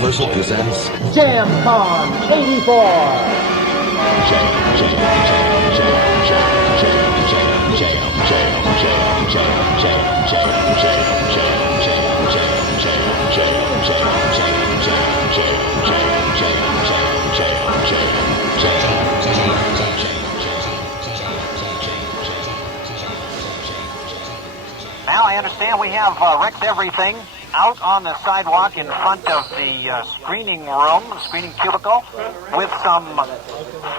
Universal presents Jamcon 84. Now I understand we have Rex Everything out on the sidewalk in front of the screening room, screening cubicle, with some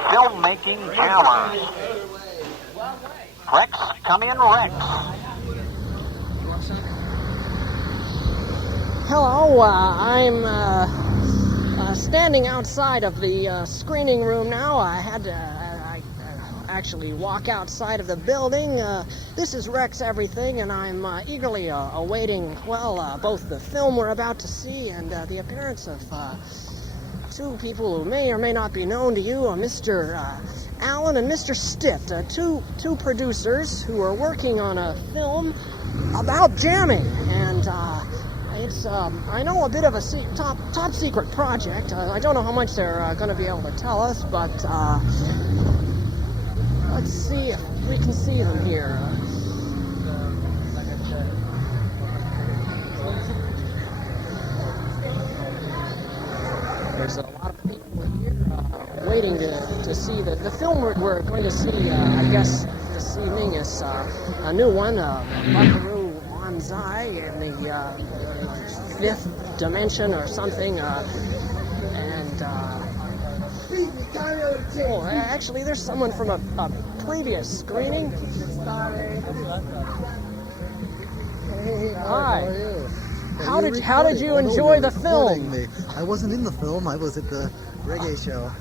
filmmaking jammers. Rex, come in, Rex. Hello, I'm standing outside of the screening room now. I had to actually walk outside of the building. This is Rex Everything, and I'm eagerly awaiting, both the film we're about to see and the appearance of two people who may or may not be known to you, Mr. Allen and Mr. Stitt, two producers who are working on a film about jamming, and it's, I know, a bit of a top secret project. I don't know how much they're going to be able to tell us, but let's see if we can see them here. There's a lot of people here waiting to see the film we're going to see, I guess, this evening is a new one, Buckaroo Banzai in the fifth dimension or something, actually, there's someone from a previous screening. Hey, hi. How did you enjoy the film? I wasn't in the film. I was at the reggae show.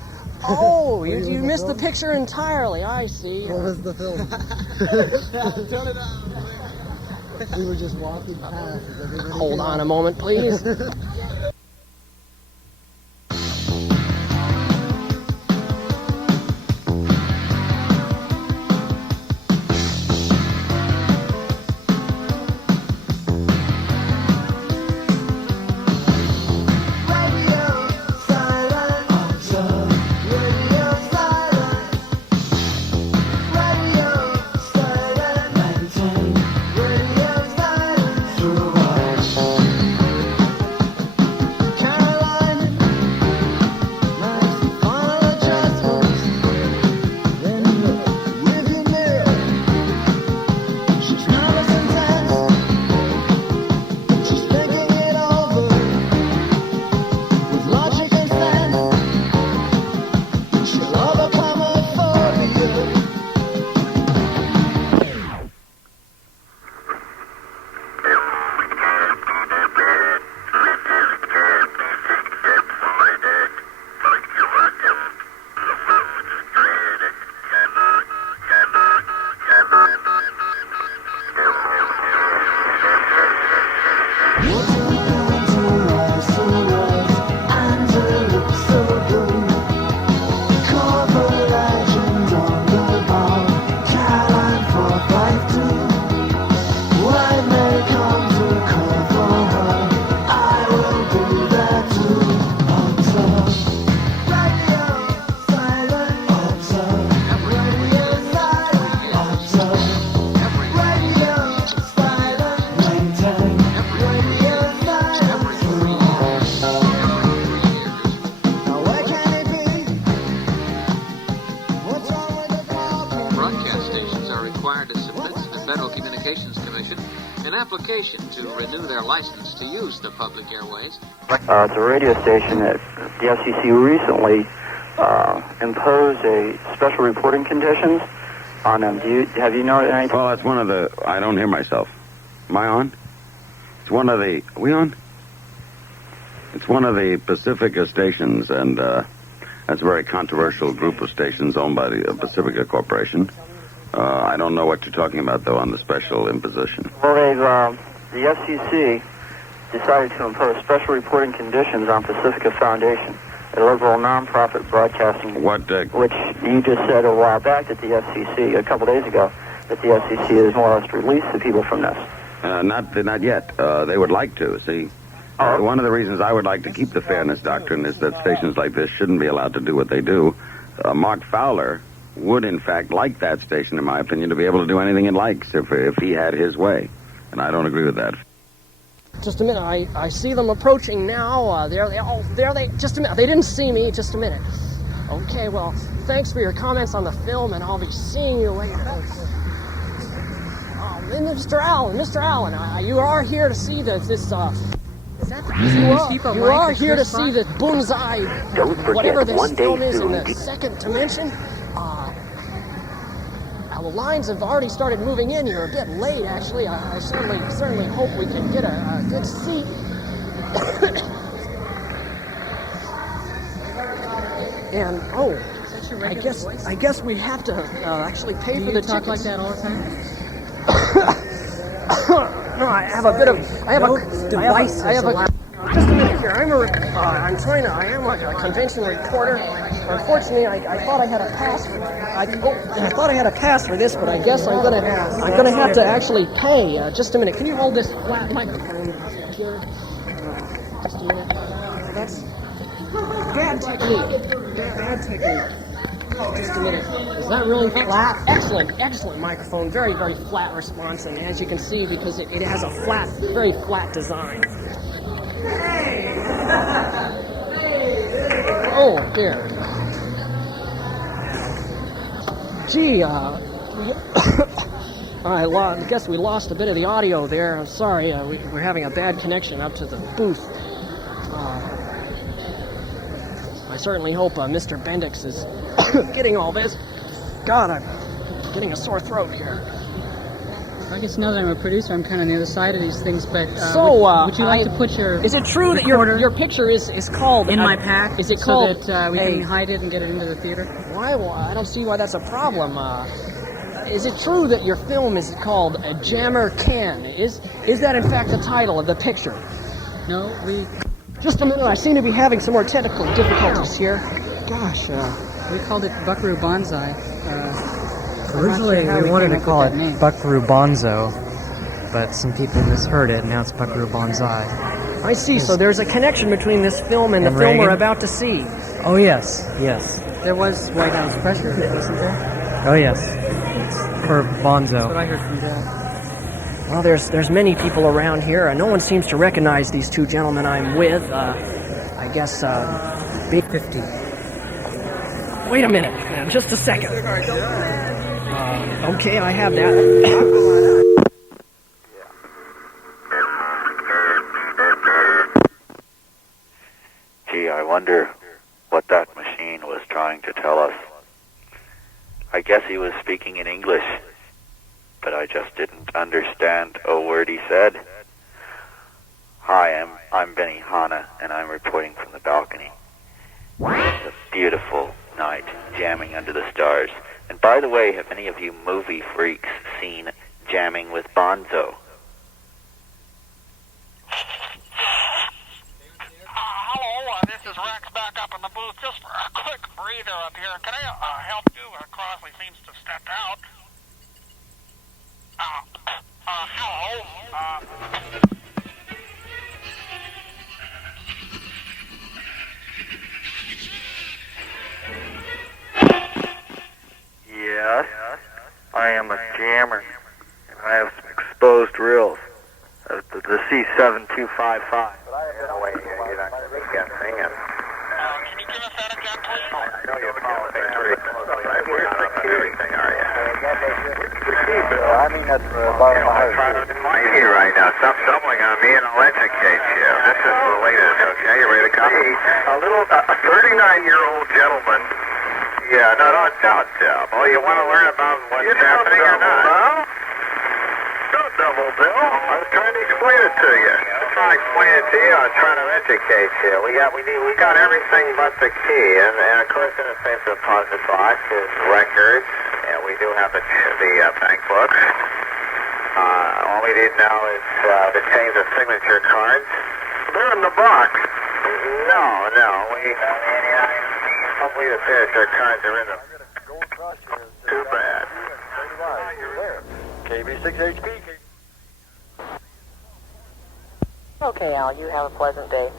Oh, you missed the picture entirely. I see. What was the film? Turn it on. We were just walking past. Hold on a moment, please. To renew their license to use the public airways. It's a radio station that the FCC recently imposed a special reporting conditions on them. Have you noticed anything? Well, that's one of the... I don't hear myself. Am I on? It's one of the... Are we on? It's one of the Pacifica stations, and that's a very controversial group of stations owned by the Pacifica Corporation. I don't know what you're talking about, though, on the special imposition. Well, the FCC decided to impose special reporting conditions on Pacifica Foundation, a liberal non-profit broadcasting... Which you just said a while back that the FCC, a couple days ago, that the FCC has more or less released the people from this. Not yet. They would like to, see. One of the reasons I would like to keep the fairness doctrine is that stations like this shouldn't be allowed to do what they do. Mark Fowler would, in fact, like that station, in my opinion, to be able to do anything it likes if he had his way. And I don't agree with that. Just a minute. I see them approaching now. There they. Just a minute. They didn't see me. Just a minute. Okay. Well, thanks for your comments on the film, and I'll be seeing you later. Mr. Allen, you are here to see this. You are here to see this bullseye. Whatever this film is in the second dimension. Well, lines have already started moving in. You're a bit late, actually. I certainly hope we can get a good seat. And I guess we have to actually pay for the tickets. Do you talk like that all the time? No, I have a just a minute here. I am a convention reporter. Unfortunately, I thought I had a pass. I thought I had a pass for this, but I guess I'm gonna have to actually pay. Just a minute. Can you hold this flat microphone here? Just a minute. That's bad technique. Bad technique. Just a minute. Is that really flat? Excellent microphone. Very, very flat response, and as you can see, because it has a very flat design. Oh dear. Gee, I guess we lost a bit of the audio there. I'm sorry. We're having a bad connection up to the booth. I certainly hope Mr. Bendix is getting all this. God, I'm getting a sore throat here. I guess now that I'm a producer, I'm kind of near the side of these things, but would you like to put your Is it true that your picture is called... in my pack? Is it called... So that we can hide it and get it into the theater? Why? Well, I don't see why that's a problem. Is it true that your film is called Jamcon? Is that in fact the title of the picture? No, Just a minute, I seem to be having some more technical difficulties here. Gosh, we called it Buckaroo Banzai. Originally, we wanted to call it Buckaroo Bonzo, but some people misheard it, and now it's Buckaroo Banzai. I see, so there's a connection between this film and the film we're about to see. Oh, yes. There was White House pressure, wasn't there? Oh, yes. For Bonzo. That's what I heard from Jack. Well, there's many people around here. No one seems to recognize these two gentlemen I'm with. I guess, Big 50. Wait a minute, just a second. Okay, I have that. Gee, I wonder what that machine was trying to tell us. I guess he was speaking in English, but I just didn't understand a word he said. Hi, I'm Benny Hanna, and I'm reporting from the balcony. It's a beautiful night, jamming under the stars. And by the way, have any of you movie freaks seen Jamming with Bonzo? Hello, this is Rex back up in the booth. Just for a quick breather up here. Can I help you? Crossley seems to have stepped out. Hello. Yes, I am a jammer, and I have some exposed reels. The C7255. But no way, you're not going to be guessing it. Can you give us that again, please? I know you're Where's the everything, are you? I mean, that's the bottom of my heart. I'm trying to define you right now. Stop stumbling on me, and I'll educate you. This is the latest, okay? You ready to copy? A 39-year-old gentleman. Yeah, no, don't. Oh, you want to learn about what's happening or not? Don't double bill. I was trying to explain it to you. I'm trying to explain it to you. I was trying to educate you. We got everything but the key, and of course in the same deposit box is records, and we do have the bank books. All we need now is to change the signature cards. They're in the box. No. Hopefully the signature cards are in them. Too bad. KB6HP. Okay, Al, you have a pleasant day.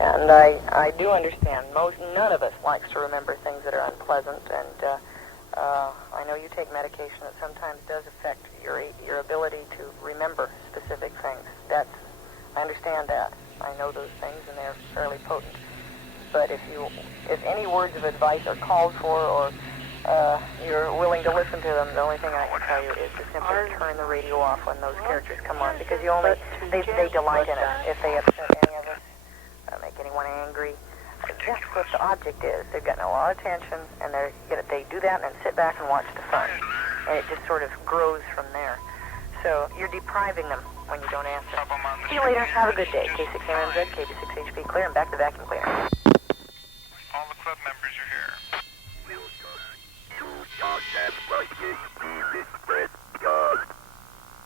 And I do understand. None of us likes to remember things that are unpleasant, and I know you take medication that sometimes does affect your ability to remember specific things. I understand that. I know those things, and they're fairly potent. But if any words of advice are called for, or you're willing to listen to them, the only thing I can tell you is to simply turn the radio off when those characters come on, because they delight in it. If they upset any of us, make anyone angry, that's what the object is. They've gotten a lot of attention, and they do that and then sit back and watch the fun, and it just sort of grows from there. So you're depriving them when you don't answer. See you later. Have a good day. K6MMZ, KB6HP clear, and back to vacuum cleaner. All the club members are here.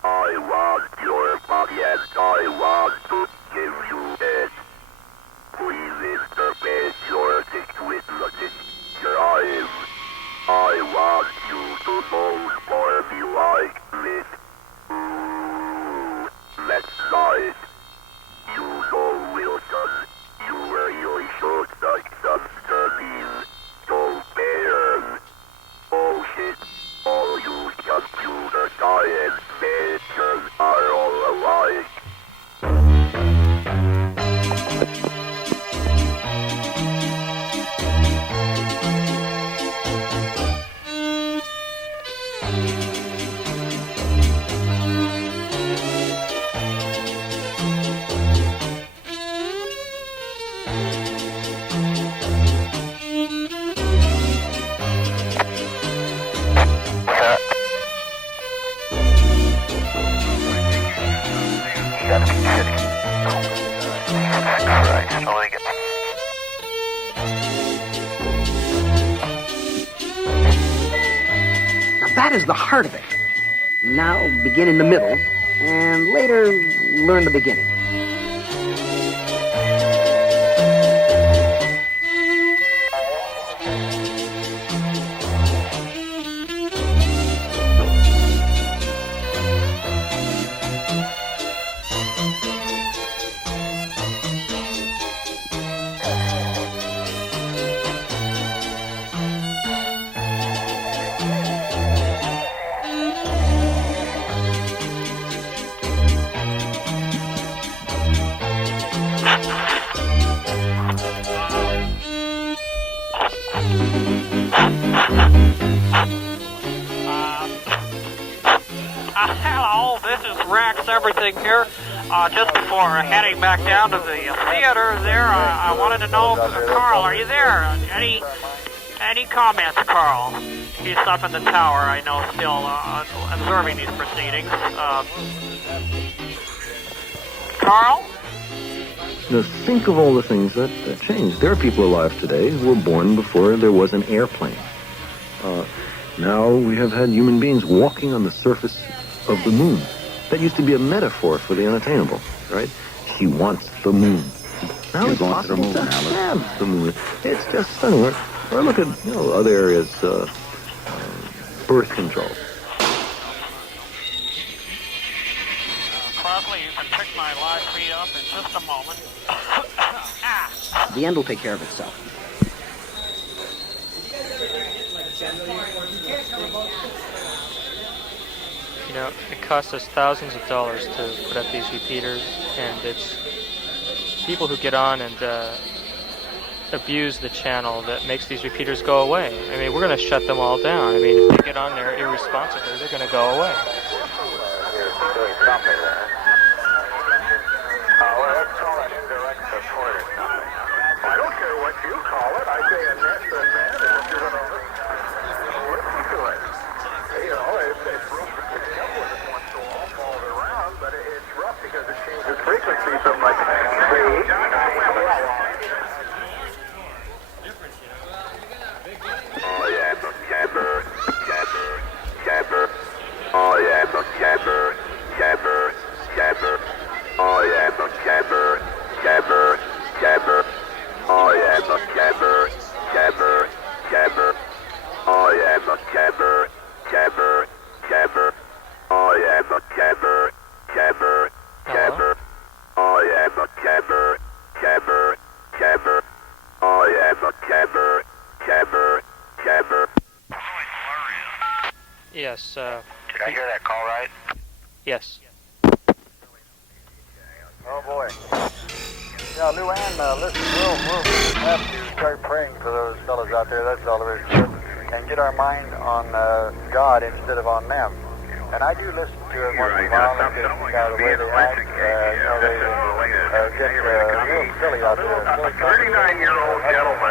I want your body and I want to give you it. Please interpret your situation. Drive. I want you to vote for me like this. Let's ride. You know, Wilson, you really should like some studies. Don't bear. Oh shit. All you computer science majors are all alike. That is the heart of it. Now begin in the middle, and later learn the beginning. Hello, this is Rex Everything here. Just before heading back down to the theater there, I wanted to know, Carl, are you there? Any comments, Carl? He's up in the tower, I know, still observing these proceedings. Carl? Now, think of all the things that changed. There are people alive today who were born before there was an airplane. Now we have had human beings walking on the surface of the moon. That used to be a metaphor for the unattainable, right? She wants the moon. Now it's possible to have the moon. It's just stunning. Or look at other areas, birth control. Crossley, you can pick my live feed up in just a moment. The end will take care of itself. You know, it costs us thousands of dollars to put up these repeaters, and it's people who get on and abuse the channel that makes these repeaters go away. I mean, we're going to shut them all down. I mean, if they get on there irresponsibly, they're going to go away. Doing something there. Well, let's call it indirect support or something. I don't care what you call it. I say a net's a net, and if you're going to listen to it. You know, it's rough to pick up with it once in a while, falls around, but it's rough because it changes frequency so much. I am a camper, camper, camper. I am a camper, camper, camper. I am a camper, camper, camper. I am a camper, camper, camper. I am a camper, camper, camper. I am a camper, camper, camper. I am Yes. Did I hear that call right? Yes. Oh boy. Yeah, Luann, listen, we'll have to start praying for those fellows out there, that's all there is to it, and get our mind on God instead of on them. And I do listen to it once in a while, and the way they act, they get real silly out there. 39-year-old gentleman.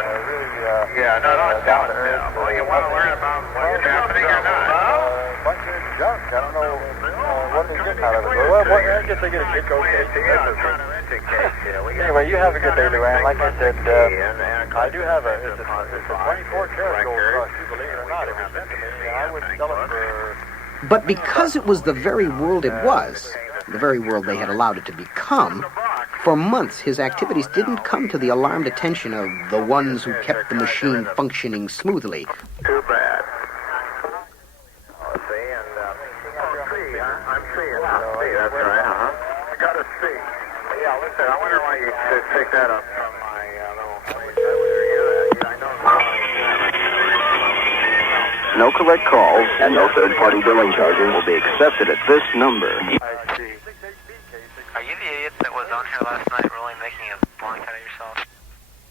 Down to earth. Well, you want to learn about what's happening or not? Bunch of junk. I don't know what they're getting out of it. Well, I guess they get a kick, okay. Anyway, you have a good day, Luann. Like I said, I do have it's a 24 karat gold rush. You believe it or not, it was sent to me. I would sell it for... But because it was the very world it was, the very world they had allowed it to become, for months his activities didn't come to the alarmed attention of the ones who kept the machine functioning smoothly. Too bad. I'm seeing. That's right, huh? I got a C. Yeah, listen, I wonder why you should pick that up from my No collect calls and no third-party billing charges will be accepted at this number. I see. Are you the idiot that was on here last night really making a blind out of yourself?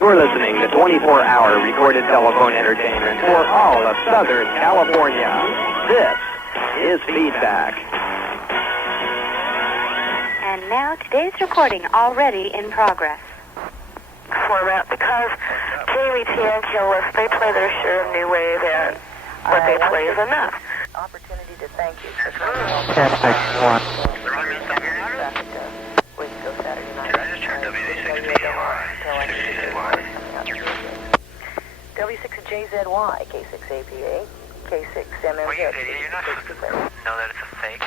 You're listening to 24-hour recorded telephone entertainment for all of Southern California. This is Feedback. And now today's recording already in progress. Format, because KWT and Killis, they play their share of new wave, and what they play is enough. Opportunity to thank you for W6JZY, K6APA, K6MMZ. Well, you idiot, you're not supposed to know that it's a fake.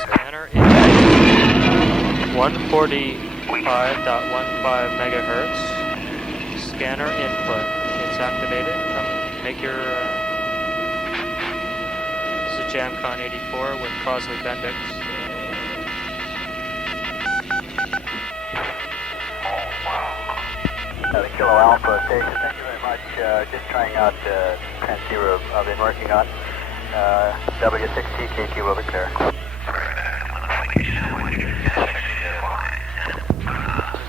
Scanner in 145.15 megahertz. Scanner input. It's activated. Come make your. This is Jamcon 84 with Crosley Bendix. The Kilo Alpha station, thank you very much. Just trying out the transceiver I've been working on. W6TKT will be clear.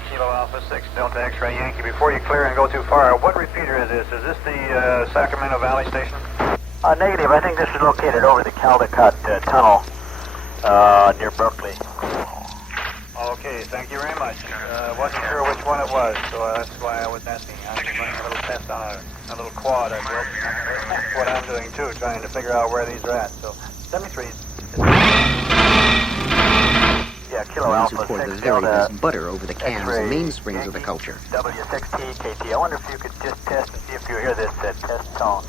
Kilo Alpha 6, Delta X-Ray Yankee. Before you clear and go too far, what repeater is this? Is this the Sacramento Valley station? Negative. I think this is located over the Caldecott Tunnel near Berkeley. Okay, thank you very much. Wasn't sure which one it was, so that's why I was asking. I'm running a little test on a little quad I built. That's what I'm doing too, trying to figure out where these are at. So, 73. Yeah, Kilo Ones Alpha who pour 6 the very Delta best butter over the cans, the mainsprings of the culture. W6TKT. I wonder if you could just test and see if you hear this test tone.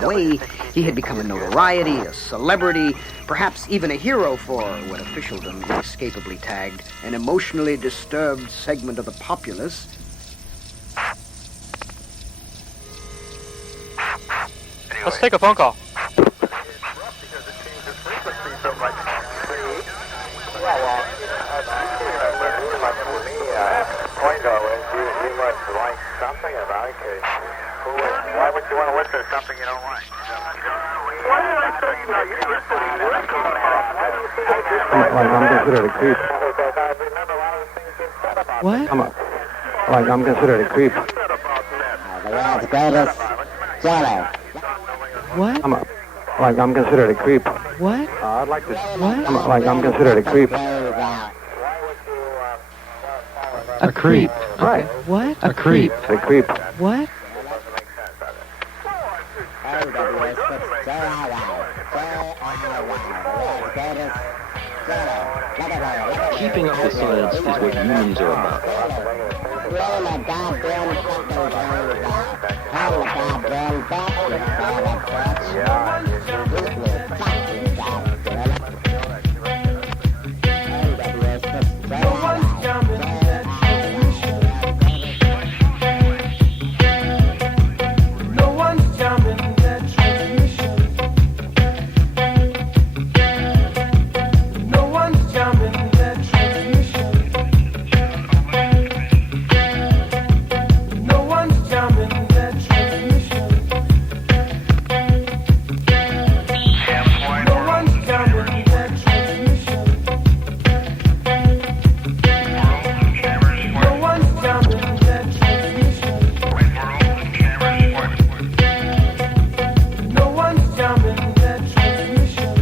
Way he had become a notoriety, a celebrity, perhaps even a hero for what officialdom inescapably tagged an emotionally disturbed segment of the populace. Let's take a phone call. Why would you want to listen to something you don't like? I'm considered a creep. What? I'm considered a creep. The world's greatest jeweler. What? I'm considered a creep. What? I'd like to. What? I'm considered a creep. A creep. Right. What? A creep. A creep. What? Keeping up with science is what humans are about. Roll a goddamn fucking goes out. Turn the goddamn back, you fucking No one's jumping that transmission. No one's jumping that transmission. No one's jumping that transmission. No one's jumping that transmission. No one's jumping that transmission. No one's jumping that transmission. No one's jumping that transmission. No one's jumping that transmission.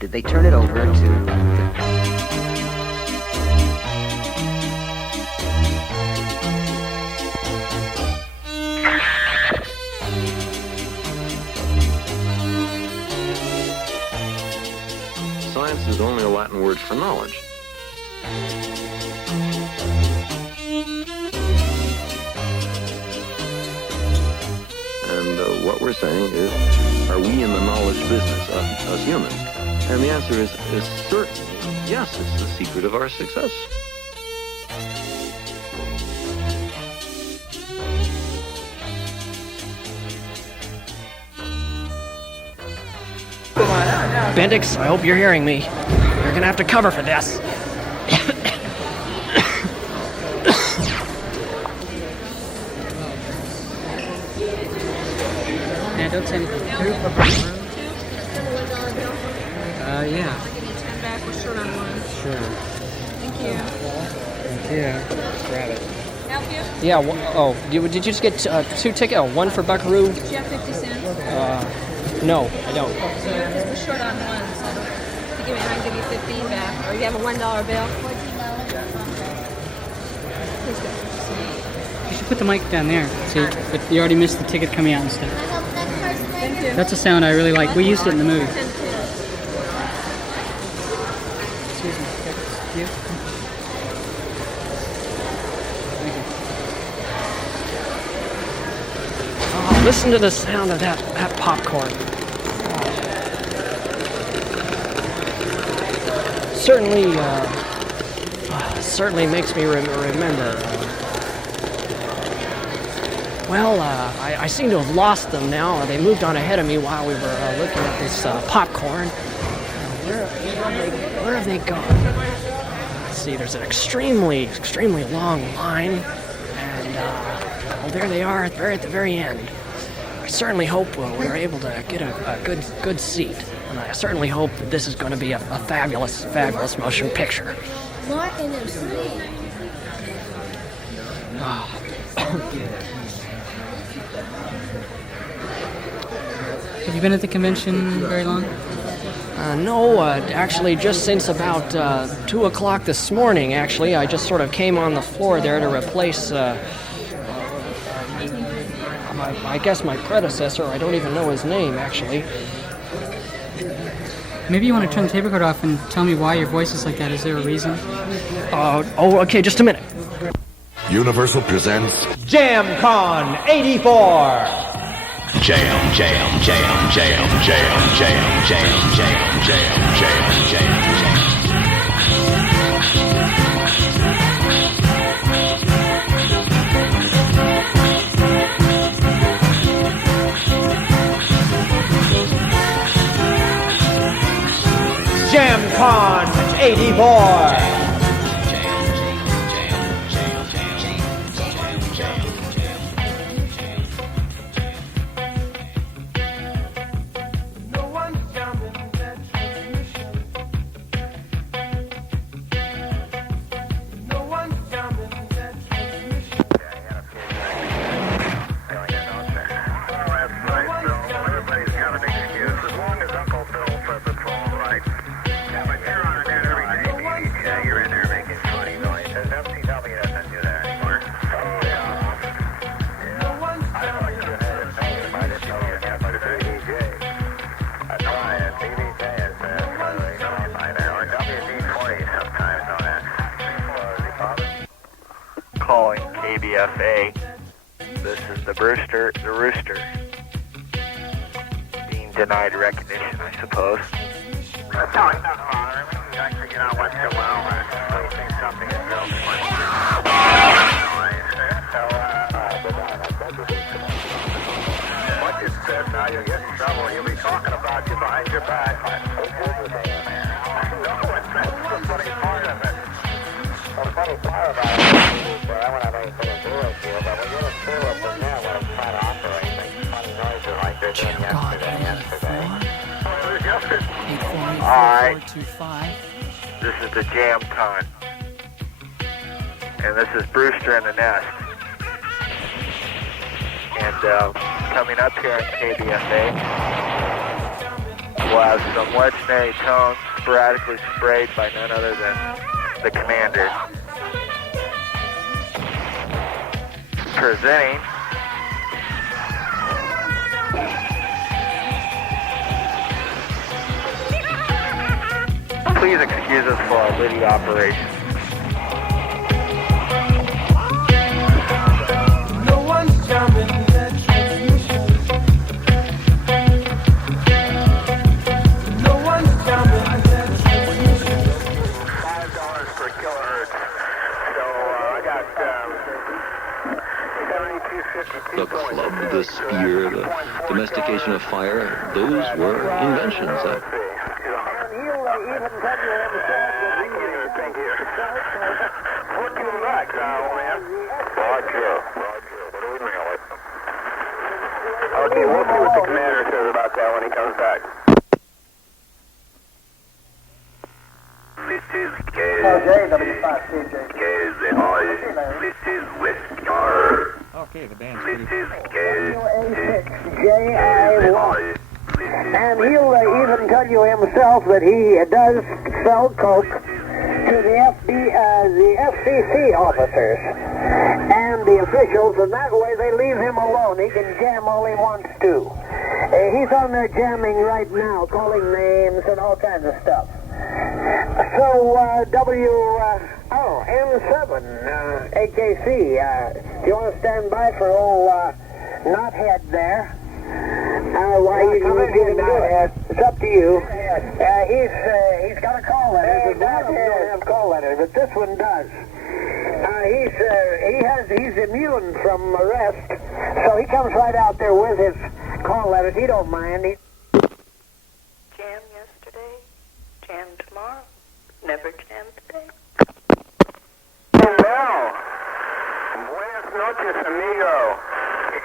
Did they turn it over to... Science is only a Latin word for knowledge. And what we're saying is, are we in the knowledge business, us humans? And the answer is certainly yes. It's the secret of our success. Bendix, I hope you're hearing me. You're gonna have to cover for this. Yeah, don't say anything. Yeah. Sure. Thank you. Thank you. Grab it. Help you? Yeah, did you just get 2 tickets? Oh, one for Buckaroo? Do you have 50 cents? No, I don't. Because we're short on one, so if you give me, I'll give you 15 back. Or you have a $1 bill? Please go. You should put the mic down there. See, but you already missed the ticket coming out and stuff. Thank you. That's a sound I really like. We used it in the movie. Excuse me. You? Thank you. Oh, listen to the sound of that popcorn. Certainly makes me remember. I seem to have lost them now. They moved on ahead of me while we were looking at this popcorn. Where have they gone? Let's see, there's an extremely long line, and there they are at the very end. I certainly hope we're able to get a good seat, and I certainly hope that this is going to be a fabulous motion picture. Have you been at the convention very long? No, actually just since about 2 o'clock this morning, actually. I just sort of came on the floor there to replace, I guess my predecessor. I don't even know his name, actually. Maybe you want to turn the tape recorder off and tell me why your voice is like that. Is there a reason? Okay, just a minute. Universal presents Jamcon 84. Jam, jam, jam, jam, jam, jam, jam, jam, jam, jam, jam, jam. Jamcon 84. KPFA. This is the Rooster, being denied recognition, I suppose. No, it doesn't bother me. I figure out what's going on. I think something is real funny. What you said, now you'll get in trouble. You'll be talking about you behind your back. That's the funny part of it. The funny part about it is I don't have anything to do with you, but when you're in school up in there when it's trying to operate, makes funny noises like they're doing yesterday. Alright. This is the Jamcon. And this is Brewster in the Nest. And coming up here at KPFA, we'll have some legendary tones sporadically sprayed by none other than the Commander. Presenting please excuse us for our witty operation. No one's jumping that transmission. No one's jumping that transmission. $5 per kilohertz. So I got 7252. The club, the spear, the domestication of fire, those were inventions. Thank you. What do you like, man? Roger. What do we mail it? Okay, we'll see what the Commander says about that when he comes back. This is This is Westcar. Okay, the band's This is J.I. And he'll even tell you himself that he does sell coke to the FCC officers and the officials, and that way they leave him alone. He can jam all he wants to. He's on there jamming right now, calling names and all kinds of stuff. So, M7, AKC, do you want to stand by for old Knothead there? Why you can do it? It's up to you. He's got a call letter. But one of them don't have call letters, but this one does. He's immune from arrest, so he comes right out there with his call letters. He don't mind. Jam yesterday, jam tomorrow, never jam today. Hello. Buenas noches, amigo.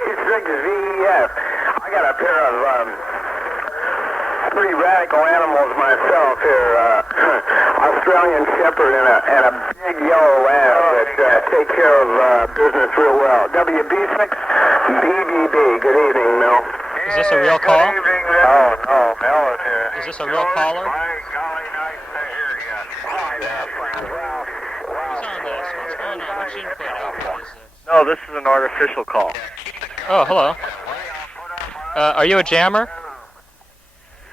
It's Rick VEF. I got a pair of pretty radical animals myself here. Australian Shepherd and a big yellow lab that take care of business real well. WB6 BBB. Good evening, Mel. Is this a real call? Oh, no, Mel is here. Is this a real caller? Golly, nice to hear you. Hi there, friend. Who's on this? What's going on? Which input output is this? No, this is an artificial call. Oh, hello. Are you a jammer?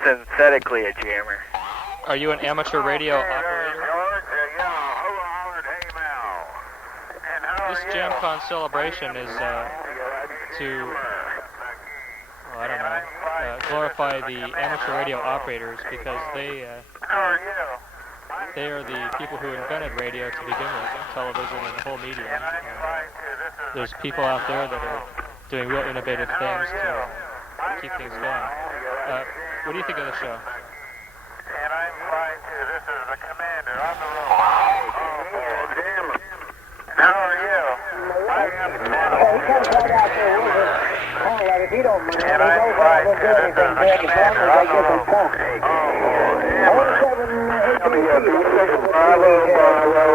Synthetically a jammer. Are you an amateur radio operator? This Jamcon celebration is to, I don't know, glorify the amateur radio operators because they are the people who invented radio to begin with, and television and the whole media. There's people out there that are doing real innovative things to keep things going. What do you think of the show? And I'm fine too. This is the Commander on the road. Jammer. How are you? He comes right out there with his call letters. He don't mind. And I'm fine too. This is the Commander on the road.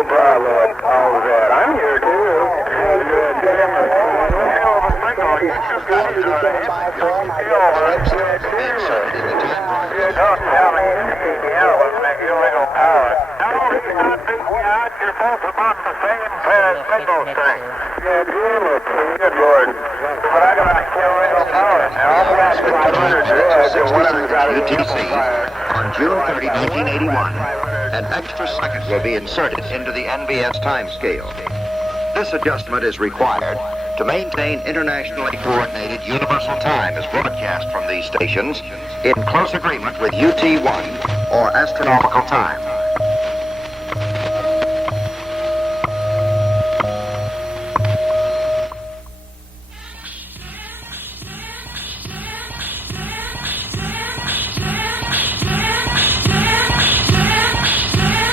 Bravo. It's all that. I'm here too. Don't tell me CBL was make illegal power. No, he's not beating you out. You're both about the same signal thing. Yeah, damn it. Good Lord. But I got illegal power. Now, I've got 500 drugs, and one of them's got a UTC on June 30, 1981. An extra second will be inserted into the NBS time scale. This adjustment is required to maintain internationally coordinated universal time as broadcast from these stations in close agreement with UT1 or astronomical time.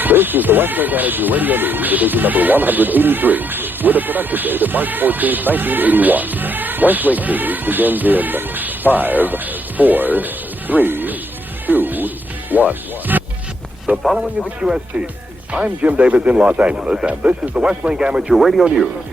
This is the Westlake Energy Radio News, edition number 183, with a production date of March 14, 1981. Westlake News begins in 5, 4, 3, 2, 1. The following is a QST. I'm Jim Davis in Los Angeles, and this is the Westlake Amateur Radio News.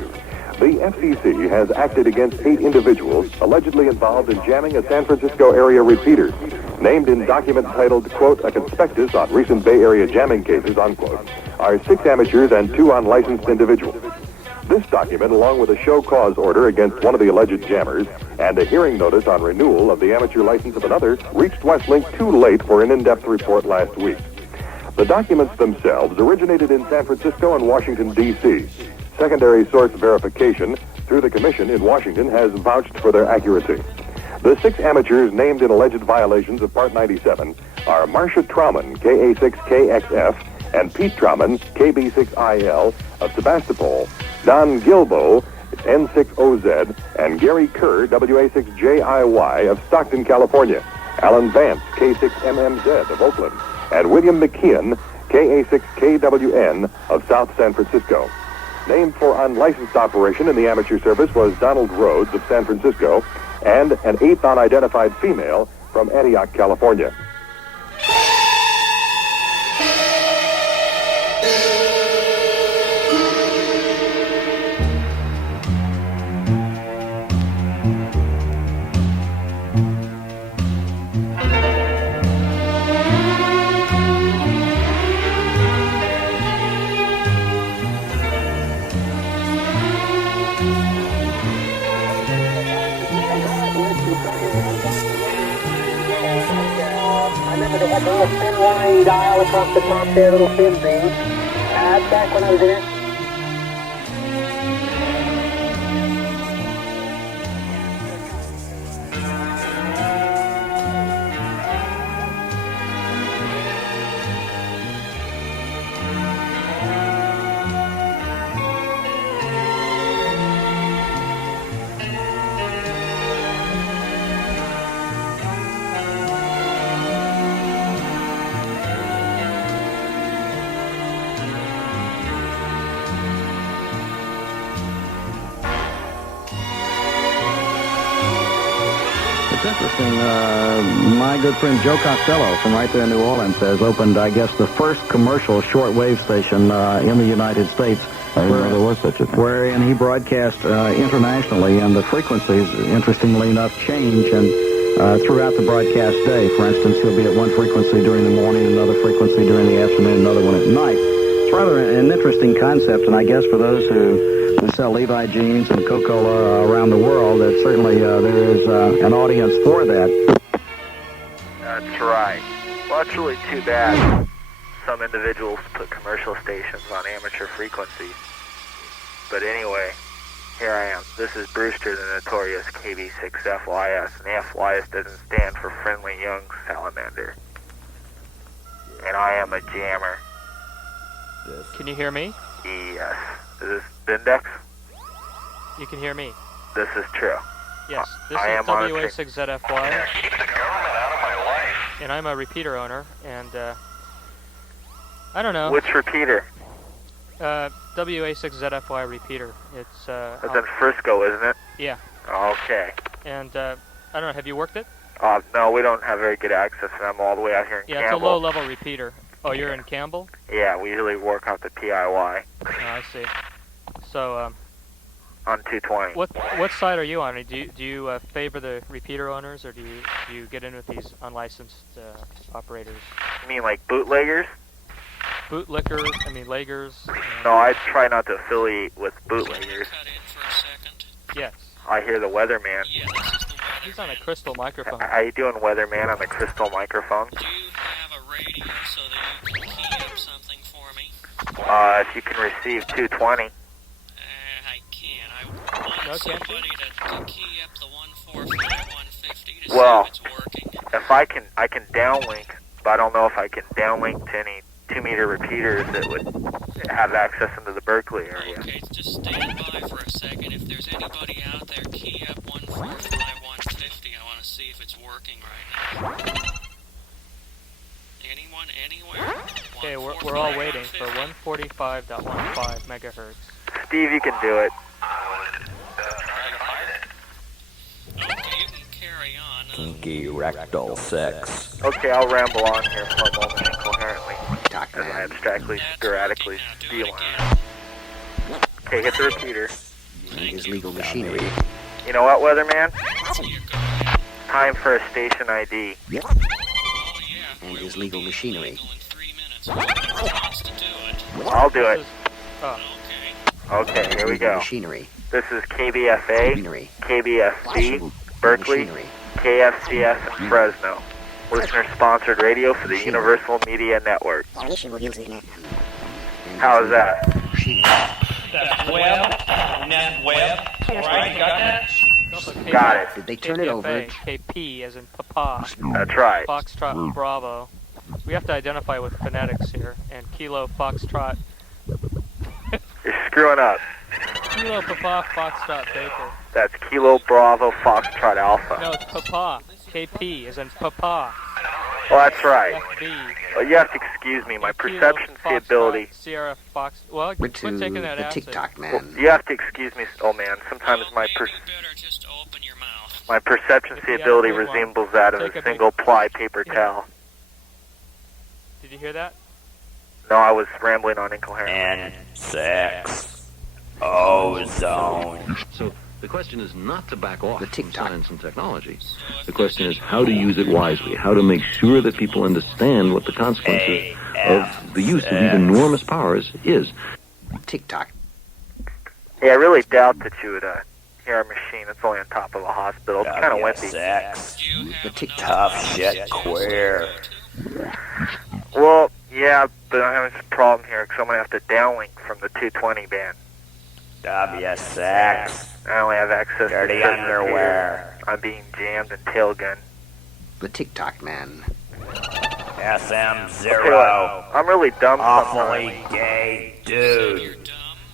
The FCC has acted against 8 individuals allegedly involved in jamming a San Francisco area repeater. Named in document titled, quote, a conspectus on recent Bay Area jamming cases, unquote, are 6 amateurs and 2 unlicensed individuals. This document, along with a show cause order against one of the alleged jammers and a hearing notice on renewal of the amateur license of another, reached Westlink too late for an in-depth report last week. The documents themselves originated in San Francisco and Washington, D.C. Secondary source verification through the Commission in Washington has vouched for their accuracy. The 6 amateurs named in alleged violations of Part 97 are Marcia Trauman, KA6KXF, and Pete Trauman, KB6IL, of Sebastopol, Don Gilbo, N6OZ, and Gary Kerr, WA6JIY, of Stockton, California, Alan Vance, K6MMZ, of Oakland, and William McKeon, KA6KWN, of South San Francisco. Named for unlicensed operation in the amateur service was Donald Rhodes of San Francisco, and an 8th unidentified female from Antioch, California. They had the little thin line dial across the top there, little thin thing. That's back when I was in it. It's interesting. My good friend Joe Costello from right there in New Orleans has opened, I guess, the first commercial shortwave station in the United States. I didn't know there was such a thing. Wherein he broadcast internationally, and the frequencies, interestingly enough, change and throughout the broadcast day. For instance, he'll be at one frequency during the morning, another frequency during the afternoon, another one at night. It's rather an interesting concept, and I guess for those who sell Levi jeans and Coca-Cola around the world, that certainly there is an audience for that. That's right. Well, it's really too bad. Some individuals put commercial stations on amateur frequencies. But anyway, here I am. This is Brewster, the notorious KB6FYS, and the FYS doesn't stand for Friendly Young Salamander. And I am a jammer. Can you hear me? Yes. Is this Bindex? You can hear me. This is true. Yes, this I is am WA6ZFY. And I'm a repeater owner, and I don't know. Which repeater? WA6ZFY repeater. It's It's in Frisco, isn't it? Yeah. Okay. And I don't know. Have you worked it? No, we don't have very good access, and I'm all the way out here in Yeah, Campbell. it's a low-level repeater. Oh, you're in Campbell? Yeah, we usually work out the PIY. Oh, I see. So, on 220. What side are you on? Do you favor the repeater owners, or do you get in with these unlicensed operators? You mean like bootleggers? Bootlickers? I mean, leggers? No, I try not to affiliate with bootleggers. Yes. I hear the weatherman. He's on a crystal microphone. How you doing, weatherman, on the crystal microphone? Do you have a radio so that you can key up something for me? If you can receive 220. I somebody to key up the 145-150 to Well, see if it's working. if I can downlink, but I don't know if I can downlink to any 2-meter repeaters that would have access into the Berkeley area. Okay, just stand by for a second. If there's anybody out there, key up 145-150. I want to see if it's working right now. Anyone, anywhere? Okay, we're all waiting for 145.15 megahertz. Steve, you can do it. Kinky rectal sex. Okay, I'll ramble on here for a moment incoherently, as I abstractly, sporadically steal on. Okay, hit the repeater. And his legal machinery. You know what, Weatherman? Time for a station ID. And his legal machinery. I'll do it. Oh. Okay, here we go. Machinery. This is KBFA, KBFC, Berkeley, KFCS, and Fresno. Listener-sponsored radio for the Universal Media Network. How is that? That's web, net web, right? You got that? Got it. Did they turn it over? KP as in Papa. That's right. Foxtrot Bravo. We have to identify with phonetics here. And Kilo Foxtrot. You're screwing up. Kilo Papa Foxtrot Baker. That's Kilo Bravo Foxtrot Alpha. No, it's Papa. KP as in Papa. Oh, that's right. FB. Well, you have to excuse me. My perception's the ability. Sierra Fox. Well, quit taking that the acid. TikTok man. Well, you have to excuse me, old man. Sometimes my perception's the ability resembles that of a single-ply paper towel. Did you hear that? No, I was rambling on incoherently. And sex. Ozone. So the question is not to back off from science and technology. The question is how to use it wisely, how to make sure that people understand what the consequences of the use of these enormous powers is. TikTok. Yeah, I really doubt that you would hear our machine. It's only on top of a hospital. It's kind of wimpy. Sex. The tough shit queer. Well, yeah, but I'm having some problem here because I'm going to have to downlink from the 220 band. WSX. I only have access Dirty to underwear. I'm being jammed and tailgun. The TikTok man. SM0. I'm really dumb Awfully sometimes. gay dude.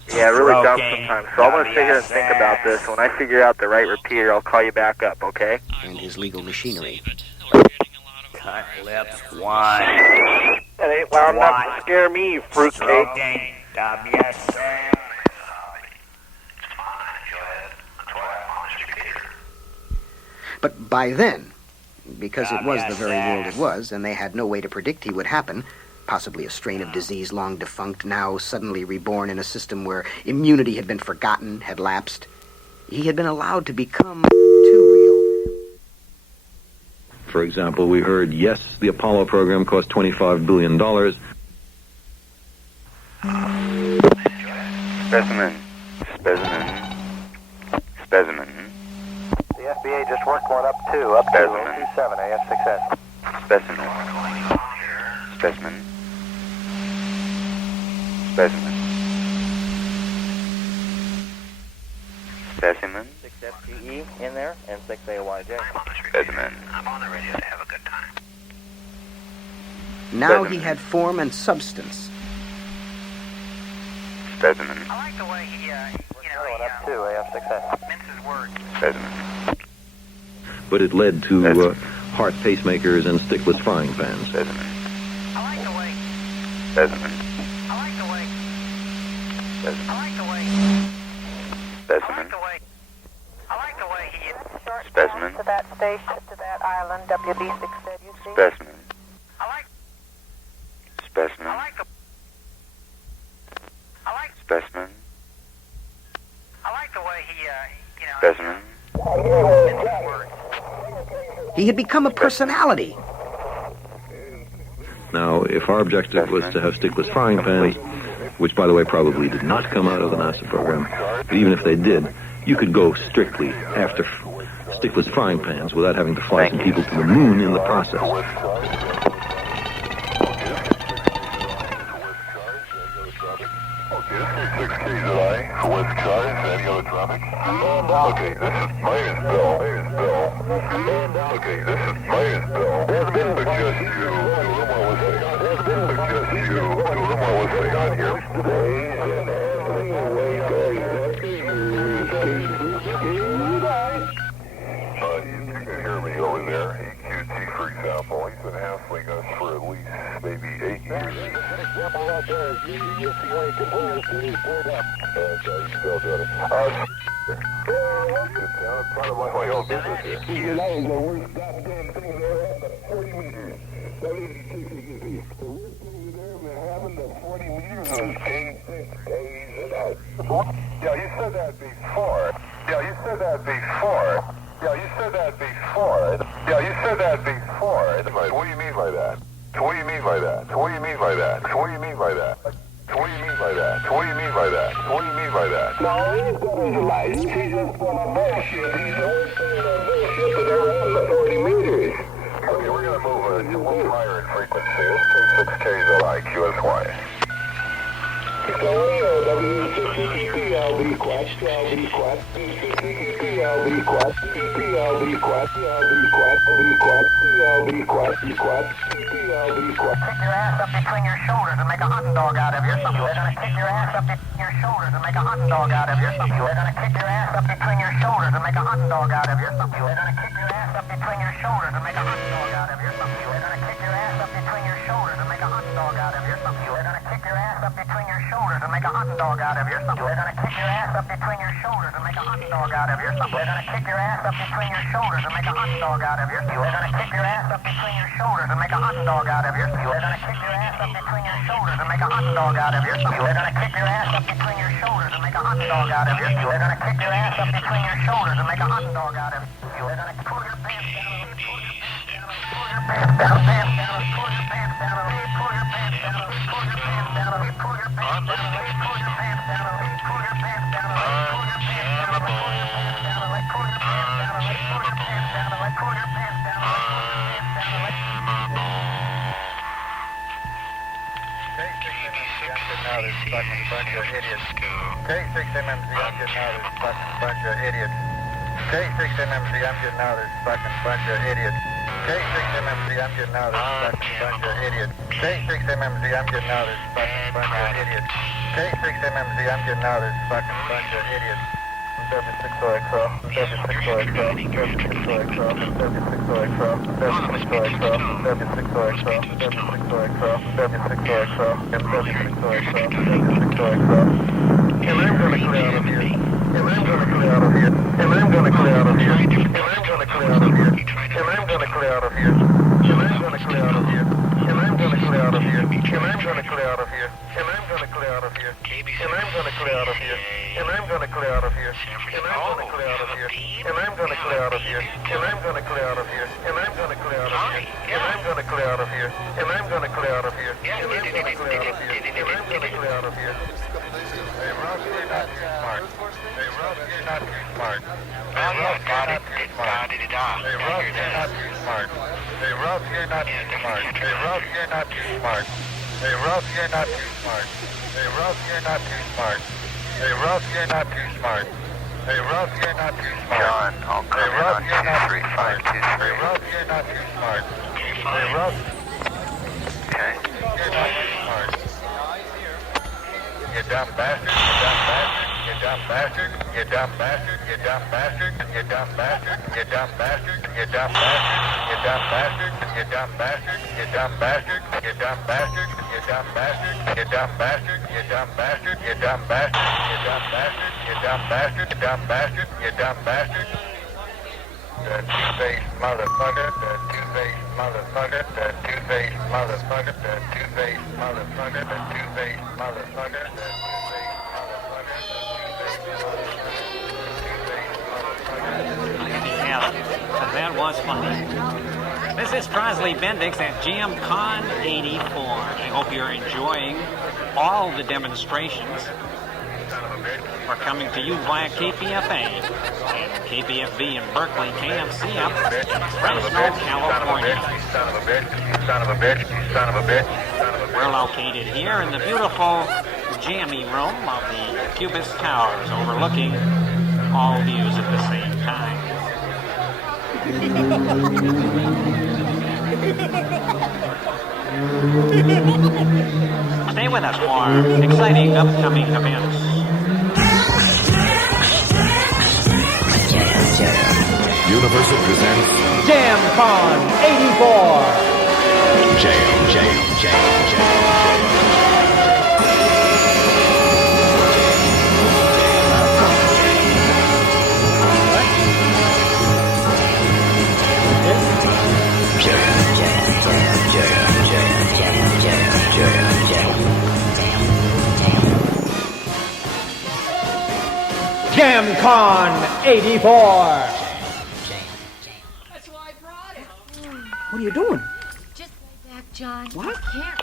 Yeah, really dumb Stroking sometimes. So I'm going to sit here and think about this. When I figure out the right repeater, I'll call you back up, okay? And his legal machinery. Cut lips one. That ain't loud enough to scare me, you fruitcake. Stroking WSX. But by then, because it was the very world it was, and they had no way to predict he would happen, possibly a strain of disease long defunct, now suddenly reborn in a system where immunity had been forgotten, had lapsed, he had been allowed to become too real. For example, we heard, yes, the Apollo program cost $25 billion. Specimen. The FBA just worked one up to 27 AF6S. Specimen. Specimen. 6FTE in there and 6AYJ. Specimen. I'm on the radio to have a good time. Now he had form and substance. Specimen. I like the way he, up to AF6S. Minces words. Specimen. But it led to heart pacemakers and stickless frying pans. Specimen. I like the way. Specimen. I like the way. Specimen. I like the way. Specimen. I like the way he. Specimen. To that station, to that island, WB6 said you see. Specimen. I like. Specimen. I like the. I like. Specimen. I like the way he, Specimen. He had become a personality. Now, if our objective was to have stickless frying pans, which, by the way, probably did not come out of the NASA program, but even if they did, you could go strictly after stickless frying pans without having to fly some people to the moon in the process. with cars. Any other traffic? Okay, this is minus Bill. Okay, this is minus Bill. But just you, to whom I was saying on here. You can hear me over there. EQT, for example, he's been hassling us for at least maybe 8 years. Still doing it. It's part of my own business here. That is the worst goddamn thing that ever happened at 40 meters. 76 degrees. The worst thing that ever happened at 40 meters was K6 days and out. Yeah, you said that before. Yeah, you said that before. What do you mean by that? What do you mean by that? What do you mean by that? What do you mean by that? What do you mean by that? What do you mean by that? What do you mean by that? No, he's going to lie. He's just full of bullshit. He's always saying that bullshit that they're on the 40 meters. Okay, we're going to move a little higher in frequency. Let's take 6K to IQSY. Kick your ass up between your shoulders and make a hot dog out of yourself. They're gonna kick your ass up between your shoulders and make a hot dog out of yourself. They're gonna kick your ass up between your shoulders and make a hot dog out of yourself. They're gonna kick your ass up between your shoulders and make a hot dog out of yourself. They're gonna kick your ass up between your shoulders and make a hot dog out of yourself. They're gonna kick your ass up between your shoulders and make a hot dog out of yourself. They're gonna kick your ass up between your shoulders and make a hot dog out of yourself. They're gonna kick your ass up between your shoulders and make a hot dog out of yourself. They're gonna kick your ass up between your shoulders and make a hot dog out of yourself. They're gonna kick your ass up between your shoulders and make a hot dog out of yourself. They're gonna kick your ass up between your shoulders and make a hot dog out of yourself. They're gonna kick your ass up between your shoulders and make a hot dog out of yourself. They're gonna pull your pants down, pull your pants down, pull your pants down, pull your pants down, pull your pants down, pull your pants down, pull your pants down, pull your pants down, pull your pants down, pull your pants down, pull your pants down, pull your pants down, pull your pants down, pull your pants down. Now this fucking bunch of idiots. K6MMZ, I'm getting out of this fucking bunch of idiots. K6MMZ, I'm getting out of this fucking bunch of idiots. K6MMZ, I'm getting out of this fucking bunch of idiots. K6MMZ, I'm getting out of this fucking bunch of idiots. K6MMZ, I'm getting out of this fucking bunch of idiots. 76OXL, 76OXL, 76OXL, 76OXL, 76OXL, 76OXL, 76OXL, 76OXL, 76OXL, 76OXL. And I'm gonna clear out of here. And I'm gonna clear out of here. And I'm gonna clear out of here. And I'm gonna clear out of here. And I'm gonna clear out of here. And I'm gonna clear out of here. And I'm gonna clear out of here. And I'm gonna clear out of here. And I'm gonna clear out of here. And I'm gonna clear out of here. And I'm gonna clear out of here. And I'm gonna clear out of here. And I'm gonna clear out of here. And I'm gonna clear out of here. And I'm gonna clear out of here. And I'm gonna clear out of here. And I'm gonna clear out of here. And I'm gonna clear out of here. And I'm gonna clear out of here. Hey, Ross, you're not too smart. Hey, Ross, you're not too smart. Hey, Ross, you're not too smart. Hey, Ross, you're not too smart. Hey, Ross, you're not too smart. Hey, Ross, you're not too smart. Hey, Ross, you're not too smart. Hey, Ross, you're not too smart. Hey, Ross, you're not too smart. Hey, Ross, you're not too smart. John, I'll come in on 23523. Hey, Ross, you're not too smart. Hey, Ross. Okay. You're not too smart. You dumb bastard. You dumb bastard. You dumb bastard. You dumb bastard. You dumb bastard. You dumb bastard. You dumb bastard. You dumb bastard. You dumb bastard. You dumb bastard. You dumb bastard. You dumb bastard. You dumb bastard. You dumb bastard. You dumb bastard. You dumb bastard. You dumb bastard. You dumb bastard. The two-faced motherfucker. The two-faced motherfucker. The two-faced motherfucker. The two-faced motherfucker. The two-faced motherfucker. The That was funny. This is Crosley Bendix at Jamcon 84. I hope you're enjoying all the demonstrations. We're coming to you via KPFA, KPFB in Berkeley, KFC up in Fresno, California. We're located here in the beautiful jammy room of the Cubist Towers, overlooking all views at the same time. Stay with us for exciting upcoming events. Universal presents Jamcon 84. Jam. Jamcon 84. What are you doing? Just lay back, John. What? I can't.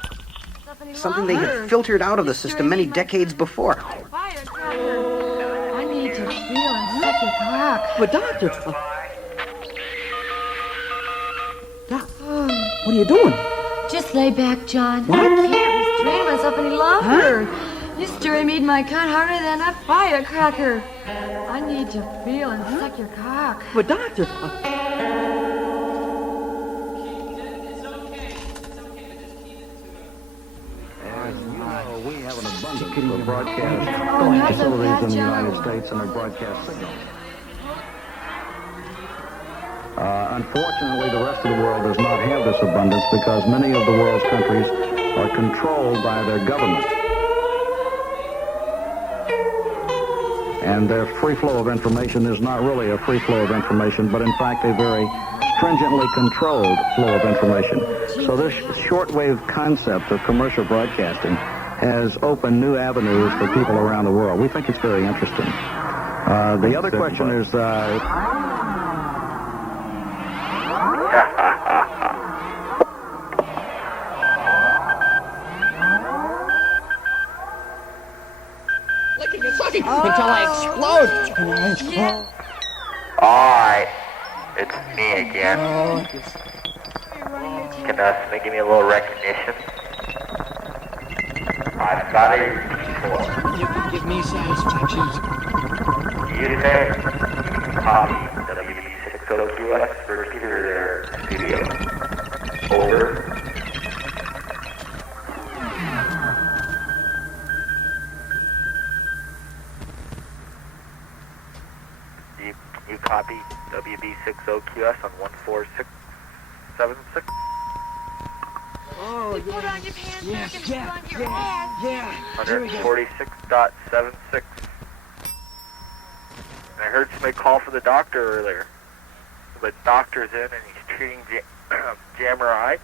Stop any Something they longer. had filtered out of the system many decades before. Firecracker. I need to feel and suck your cock. But Doctor... Doc, what are you doing? Just lay back, John. What? I can't restrain myself any longer. This story made my cunt harder than a firecracker. I need to feel and suck your cock. But Doctor... We have an abundance of broadcast not so facilities fast, in the John. United States and their broadcast signals. Unfortunately, the rest of the world does not have this abundance because many of the world's countries are controlled by their government. And their free flow of information is not really a free flow of information, but in fact a very stringently controlled flow of information. So this shortwave concept of commercial broadcasting has opened new avenues for people around the world. We think it's very interesting. The other question is... Until I explode. Alright, it's me again. Can somebody give me a little recognition? I've got a report. You can give me satisfaction. Unit copy WB60QS for Peter Studio. Over. You copy WB60QS on 14676? Oh, Put on your pants yeah, and yeah, on your yeah, ass. yeah. 146.76. And I heard somebody call for the doctor earlier. The doctor's in and he's treating Jammer Eye.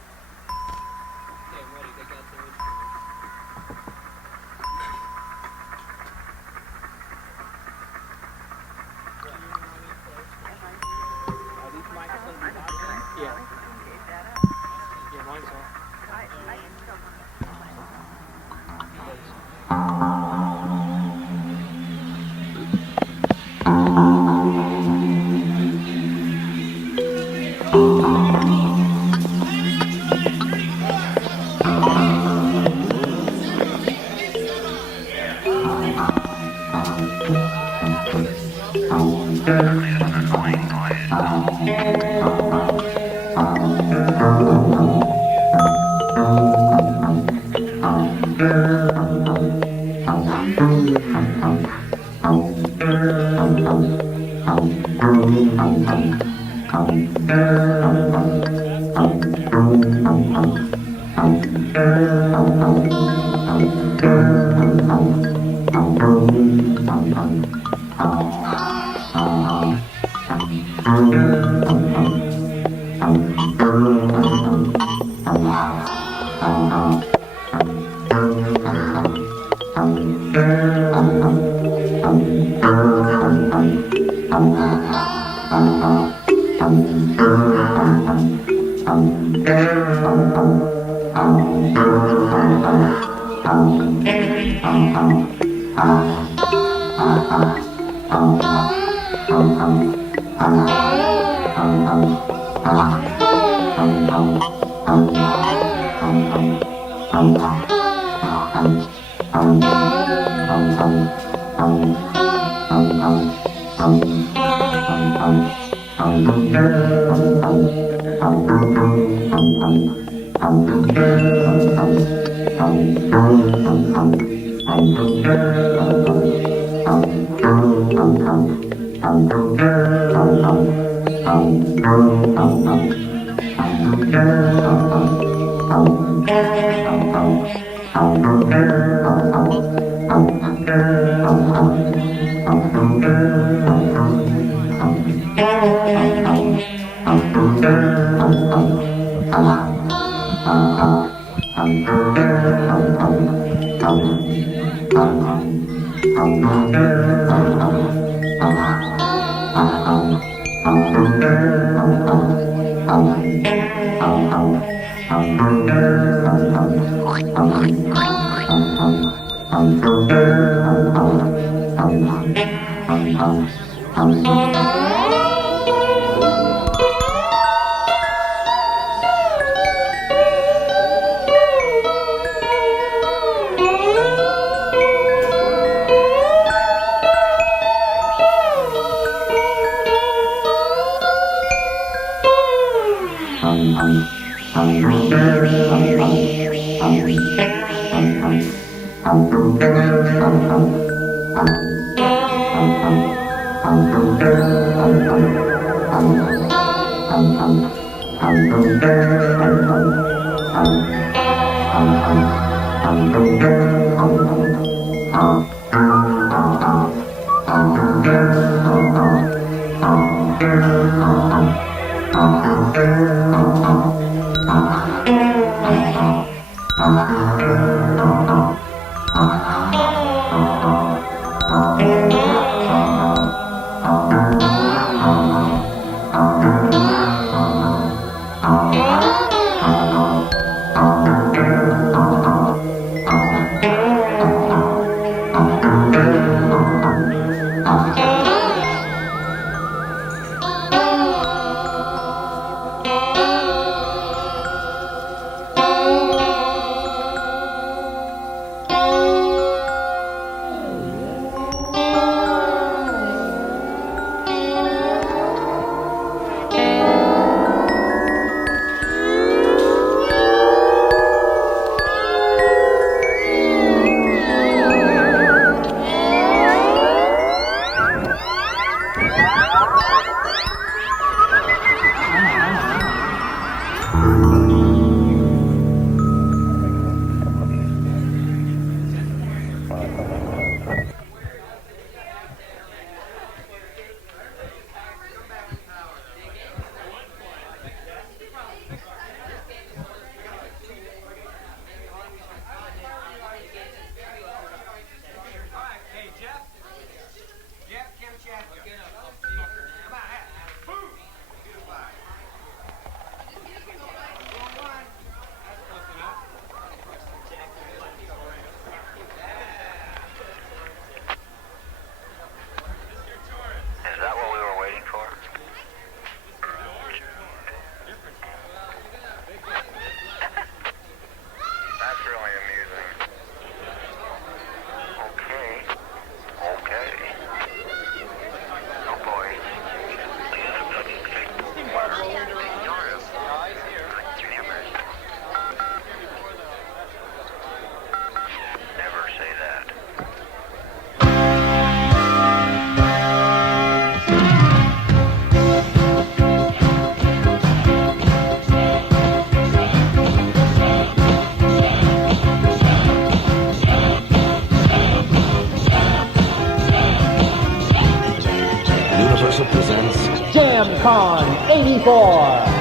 Jamcon 84.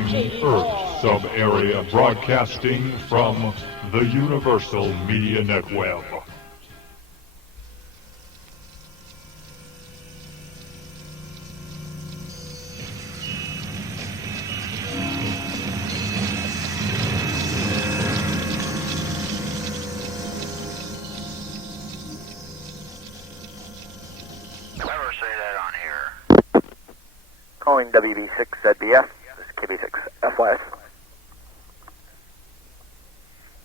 Transmitting Earth sub-area, broadcasting from the Universal Media Network. Calling WB6ZBF. This is KB6FYS.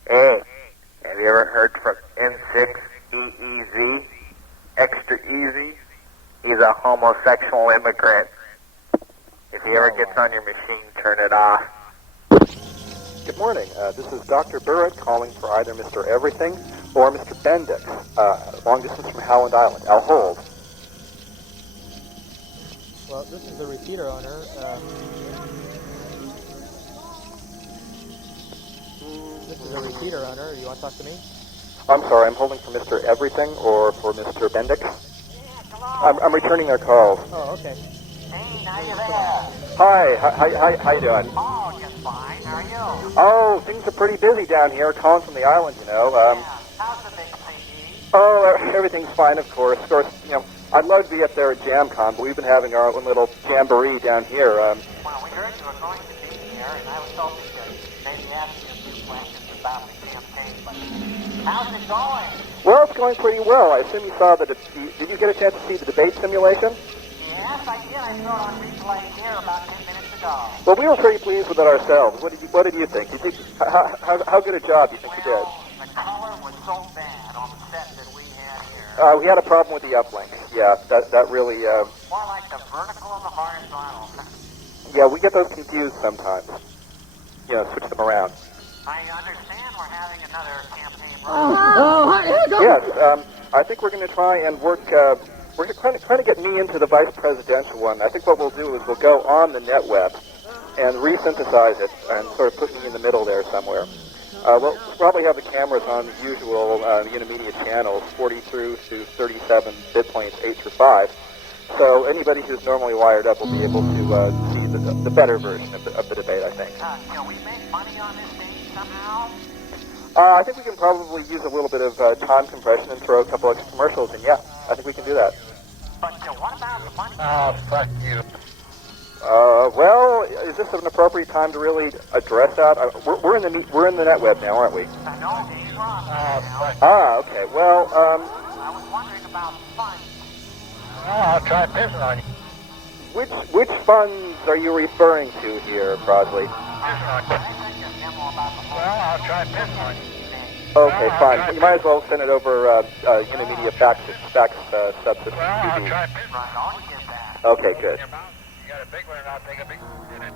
Hey, have you ever heard from N6EEZ? Extra Easy? He's a homosexual immigrant. If he ever gets on your machine, turn it off. Good morning. This is Dr. Burrett calling for either Mr. Everything or Mr. Bendix, long distance from Howland Island. I'll hold. Well, this is the repeater owner. This is a repeater owner. You want to talk to me? I'm sorry, I'm holding for Mr. Everything or for Mr. Bendix. I'm returning their calls. Oh, okay. Hi, how you doing? Oh, just fine. How are you? Oh, things are pretty busy down here, calling from the island, you know. How's the big CD? Oh, everything's fine, of course. Of course, you know, I'd love to be up there at Jamcon, but we've been having our own little jamboree down here. Well, we heard you were going to be here, and I was hoping to maybe ask you a few questions about the campaign, but how's it going? Well, it's going pretty well. I assume you saw the... Did you get a chance to see the debate simulation? Yes, I did. I saw it on replay here about 10 minutes ago. Well, we were pretty pleased with it ourselves. What did you think? How good a job do you think you did? The color was so bad on the set that we had here. We had a problem with the uplink. Yeah, that really... More like the vertical and the horizontal. Yeah, we get those confused sometimes. You know, switch them around. I understand we're having another campaign. Yes, I think we're going to try and work... we're trying to get me into the vice presidential one. I think what we'll do is we'll go on the net web and resynthesize it and sort of put me in the middle there somewhere. We'll probably have the cameras on the usual Unimedia channels, 40 through to 37 bit points, 8 through 5. So anybody who's normally wired up will be able to see the better version of the debate, I think. Can we make money on this thing somehow? I think we can probably use a little bit of time compression and throw a couple extra commercials in. Yeah, I think we can do that. But what about the money? Oh, fuck you. Well, is this an appropriate time to really address that? We're in the net web now, aren't we? I know, he's wrong. Okay. Well, I was wondering about funds. Well, I'll try pissing on you. Which funds are you referring to here, Crosley? Well, I'll try pissing on you. Okay, fine. You might as well send it over Unimedia fax subsystem. Okay, good.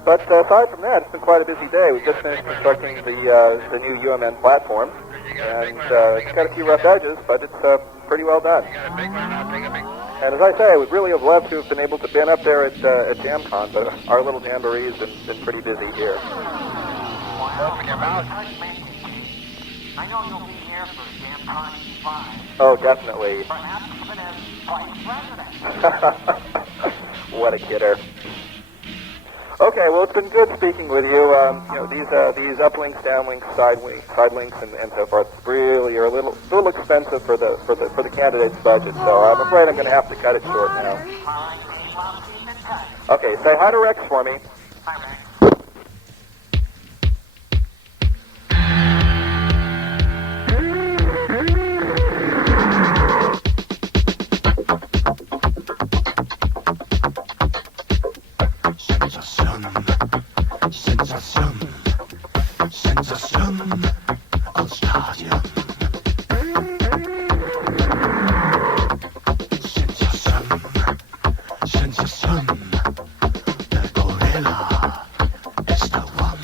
But aside from that, it's been quite a busy day. We've just finished constructing the new UMN platform, and it's got a few rough edges, but it's pretty well done. And as I say, I would really have loved to have been able to been up there at Jamcon, but our little jamboree has been pretty busy here. I know you'll be here for Jamcon 5. Oh, definitely. Perhaps even as vice president. What a kidder. Okay, well, it's been good speaking with you. You know, these uplinks, downlinks, side links, and so forth really are a little expensive for the candidate's budget. So I'm afraid I'm going to have to cut it short now. Okay, say hi to Rex for me. Hi, Rex. Sensation al stadion. Sensation, the gorilla is the one.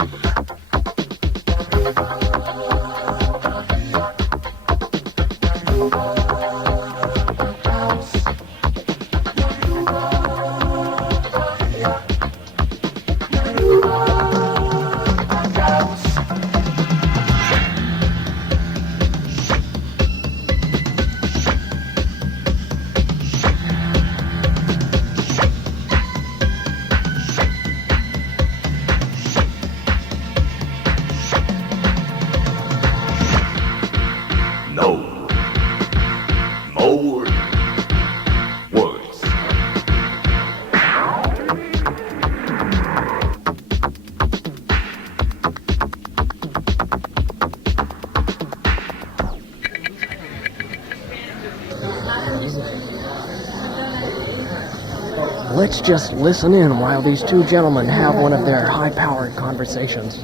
Let's just listen in while these two gentlemen have one of their high-powered conversations.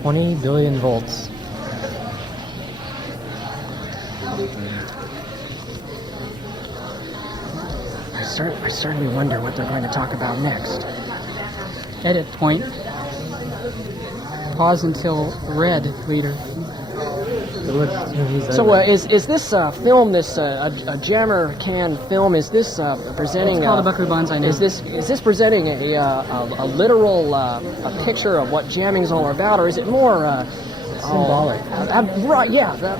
20 billion volts. I certainly wonder what they're going to talk about next. Edit point. Pause until red, leader. So is this film, this a Jamcon film? Is this presenting? It's called a Buckaroo Banzai now. Is this presenting a literal a picture of what jamming's all about, or is it more symbolic? Right. Yeah. That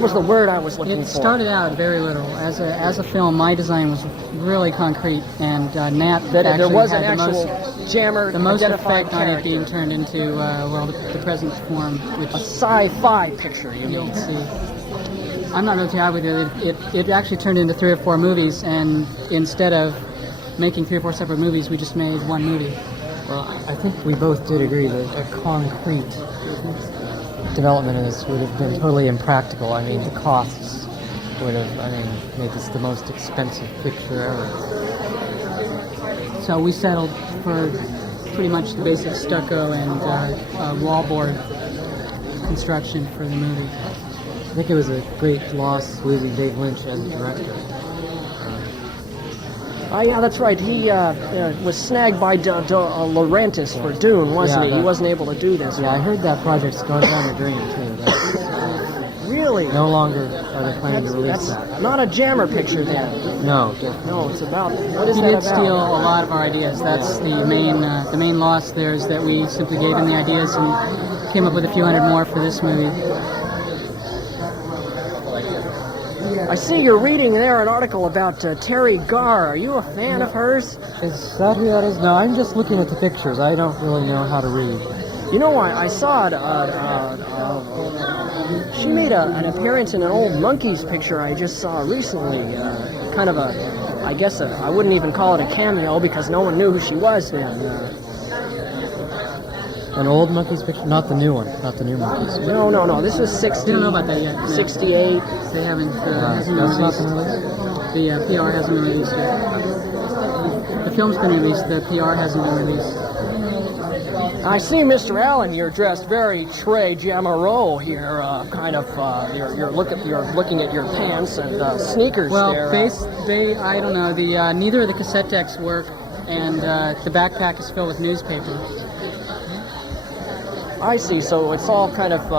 was the word I was looking for. It started out very literal. As a film, my design was really concrete, and Nat actually there was an had actual jammer the most identified effect on it character. being turned into the present form, which A sci-fi picture. you'll see. I'm not okay with it. It actually turned into 3 or 4 movies, and instead of making 3 or 4 separate movies, we just made one movie. Well, I think we both did agree that a concrete development of this would have been totally impractical. I mean, the costs would have, made this the most expensive picture ever. So we settled for pretty much the basic stucco and wallboard construction for the movie. I think it was a great loss losing Dave Lynch as a director. Yeah, that's right. He was snagged by Laurentis for Dune, wasn't he? He wasn't able to do this. Yeah, I heard that project's going down the drain, too. Really? No longer are they planning to release That's that. not a jammer picture, then. No. No, it's about... What is He that did about? steal a lot of our ideas. That's the main loss there, is that we simply gave him the ideas and came up with a few hundred more for this movie. I see you're reading there an article about Terry Garr. Are you a fan of hers? Is that who that is? No, I'm just looking at the pictures. I don't really know how to read. You know, I saw it. She made an appearance in an old Monkees picture I just saw recently. Kind of I guess I wouldn't even call it a cameo because no one knew who she was then. An old Monkees picture? Not the new one. Not the new Monkees. No. This was 60. We don't know about that yet. 68. They haven't hasn't been released. The PR hasn't been released yet. The film's been released. The PR hasn't been released. I see, Mr. Allen, you're dressed very Trey Jamaro here. You're looking at your pants and sneakers. Well, there. I don't know. Neither of the cassette decks work, and the backpack is filled with newspaper. I see. So it's all kind of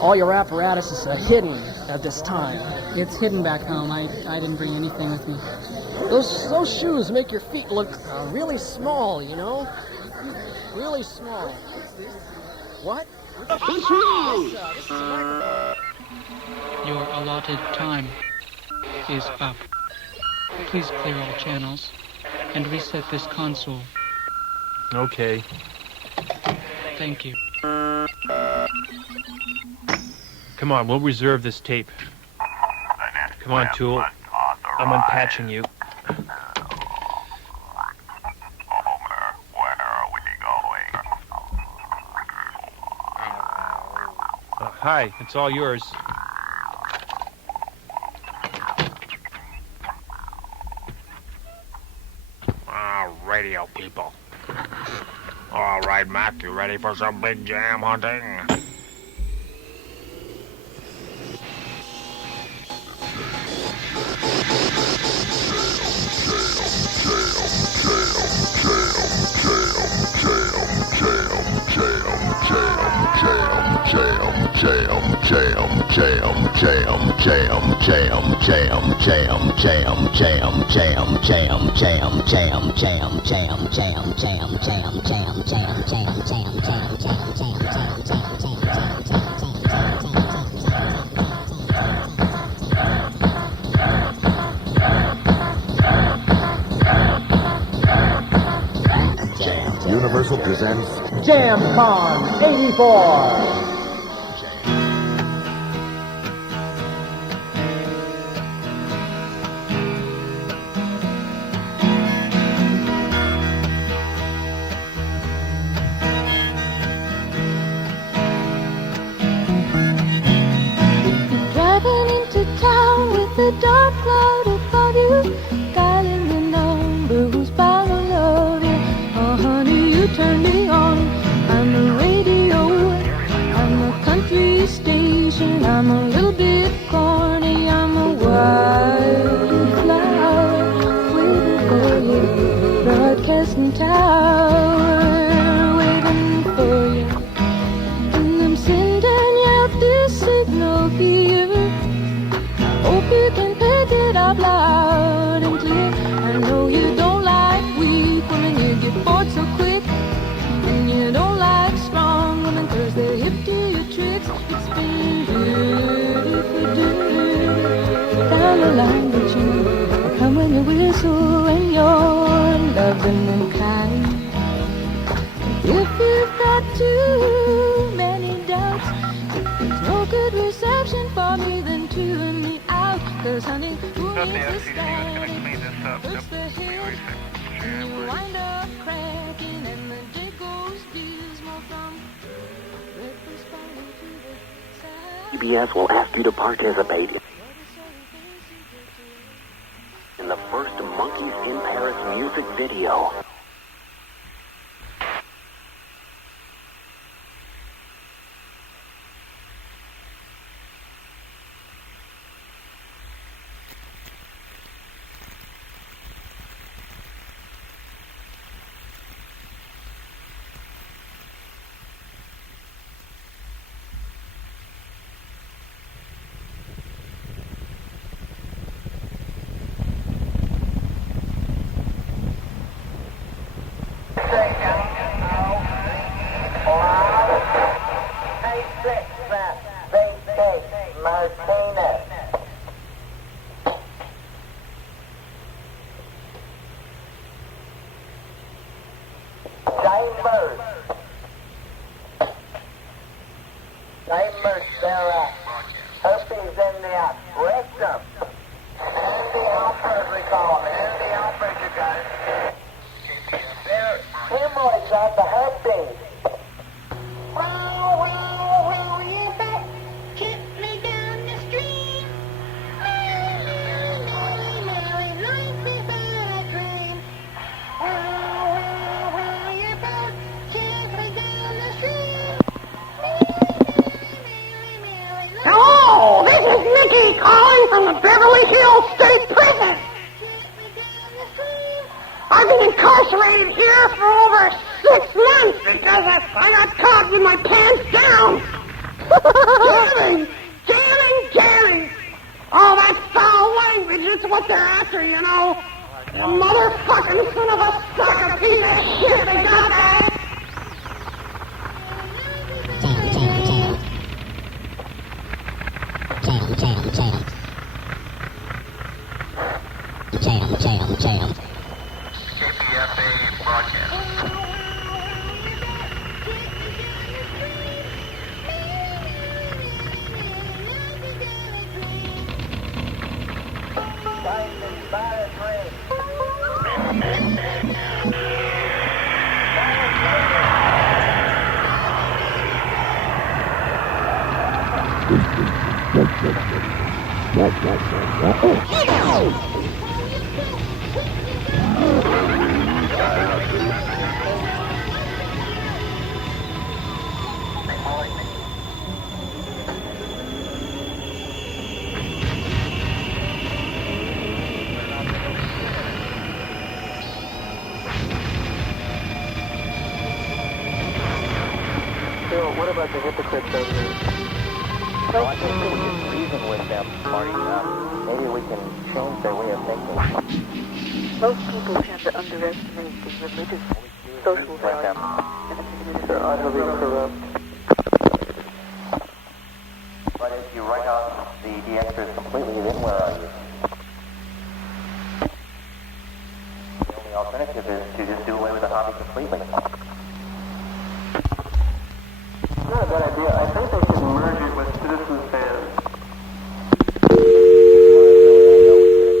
all your apparatus is hidden at this time. It's hidden back home. I didn't bring anything with me. Those shoes make your feet look really small. You know, really small. What? Your allotted time is up. Please clear all channels and reset this console. Okay. Thank you. Come on, we'll reserve this tape. Come on, Tool. I'm unpatching you. Hi, it's all yours. Radio people. All right, Mac, you ready for some big jam hunting? Universal presents Jamcon 84. Driving into town with a dark cloud above you, dialing the number passion. I'm a little bit corny. I'm a wildflower waiting for you. Broadcasting tower waiting for you. And I'm sending out this signal here. Hope you can pick it up loud and clear. I know you don't like weak women, you get bored so quick. And you don't like strong women, cause they're hip to your tricks. It's been beautiful, down the line with you. I come when you whistle and you're loving and kind. If you've got too many doubts, if there's no good reception for me, then tune me out. Cause honey, who needs the static? Hurts the head, and you wind up cracking, and the day goes dismal from breakfast falling to the side. CBS will ask you to participate in the first Monkeys in Paris music video. Chambers, there are herpes in the rectum. And the outburst, we call them. And the outburst, you got it. There are hemorrhoids on the herpes. Well, you bet. Kick me down the street. Mary, life without a dream. Well, you bet. Kick me down the street. Hello, this is Mickey calling from the Beverly Hills State Prison. I've been incarcerated here for over 6 months because I got caught with my pants down. Jamming. Oh, that's foul language. It's what they're after, you know. You motherfucking son of a sucker piece of shit. They got that. KPFA broadcast. What about the hypocrites over there? Well, I think we can reason with them, Marty. Maybe we can change their way of thinking. Most people tend to underestimate the religious social value. They're utterly corrupt. But if you write off the extras completely, then where are you? The only alternative is to just do away with the hobby completely. Not a bad idea. I think they should merge it with Citizen Fans. A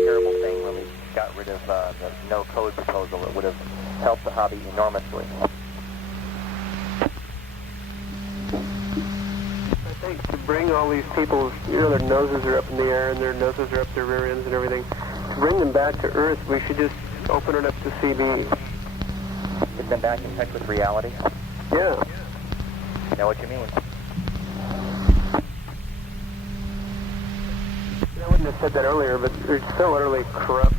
terrible thing when we got rid of the no code proposal. It would have helped the hobby enormously. I think to bring all these people, their noses are up in the air and their noses are up their rear ends and everything, to bring them back to Earth, we should just open it up to CB. Get them back in touch with reality? Yeah. I know what you mean. shouldn't have said that earlier, but they're so utterly corrupt.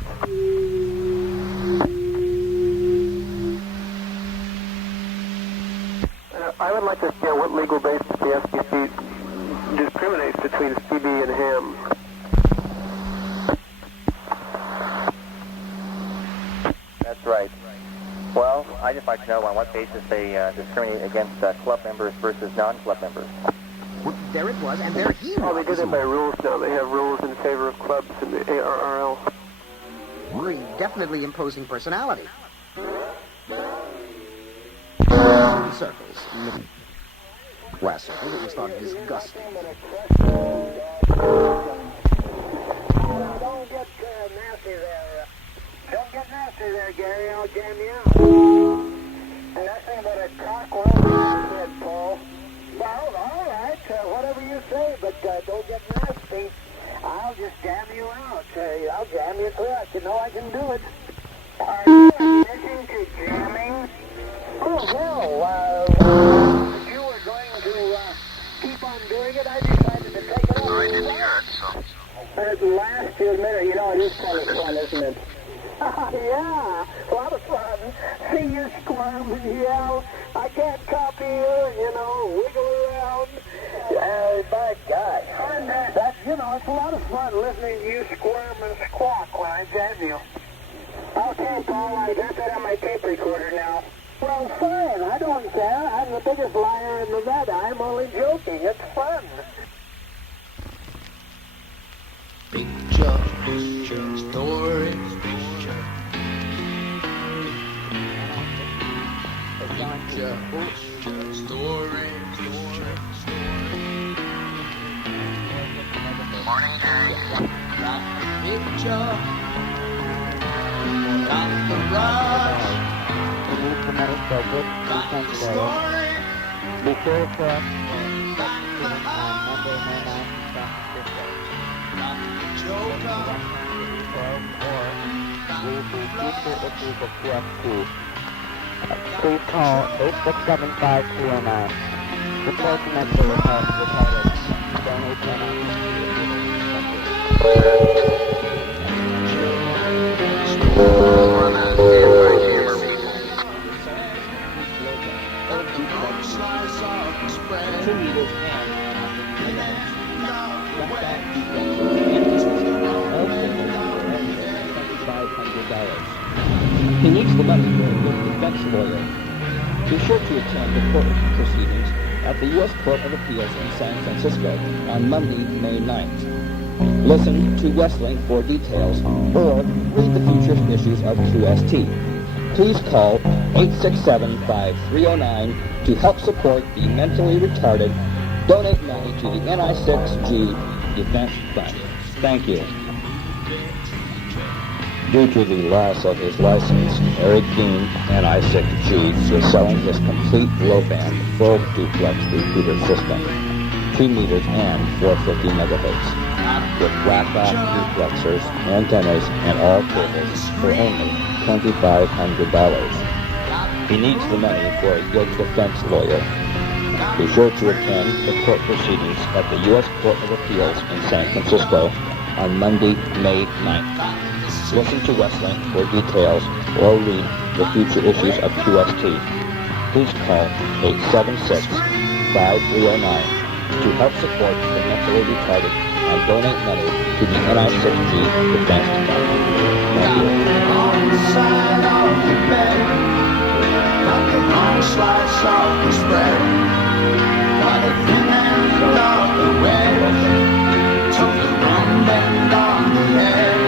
I would like to know what legal basis the FCC discriminates between CB and ham. That's right. Well, I'd just like to know on what basis they discriminate against club members versus non-club members. Well, there it was, and there he was. Oh, they do that by rules now. They have rules in favor of clubs in the ARRL. We're definitely imposing personality. Circles. Last circle, it was thought disgusting. Don't get nasty there, Gary. I'll jam you out. Nothing but a cock roll, said Paul. Well, all right, whatever you say, but don't get nasty. I'll just jam you out. I'll jam you through. You know I can do it. Are you admitting to jamming? Oh, well, if you were going to keep on doing it, I decided to take it off. I didn't hear it, so. At last you admit it. You know, it is kind of fun, isn't it? Yeah, a lot of fun. See you squirm and yell. I can't copy you, you know, wiggle around. By God. And that's, you know, it's a lot of fun listening to you squirm and squawk when I jam you. Okay, Paul, I got that on my tape recorder now. Well, fine, I don't care. I'm the biggest liar in Nevada. I'm only joking. It's fun. Picture, story, picture. Story, morning, Jerry. Got the picture, got the rush, got the story. Before for please call 867-5209. Report to mental retarded. He needs the money for a good defense lawyer. Be sure to attend the court proceedings at the U.S. Court of Appeals in San Francisco on Monday, May 9th. Listen to Wrestling for details or read the future issues of QST. Please call 867-5309 to help support the mentally retarded. Donate money to the NI6G Defense Fund. Thank you. Due to the loss of his license, Eric Dean, NI6G, is selling his complete low-band, full duplex repeater system, 2 meters and 450 megahertz, with flat-back duplexers, antennas, and all cables for only $2,500. He needs the money for a good defense lawyer. Be sure to attend the court proceedings at the U.S. Court of Appeals in San Francisco on Monday, May 9th. Listen to Wrestling for details or read the future issues of QST. Please call 876-5309 to help support the mentally retarded and donate money to the NI6G Defense Fund. Thank you. On the side of the bed, got the long slice of the spread, got a thin end of the wedge, took the wrong bend on the edge.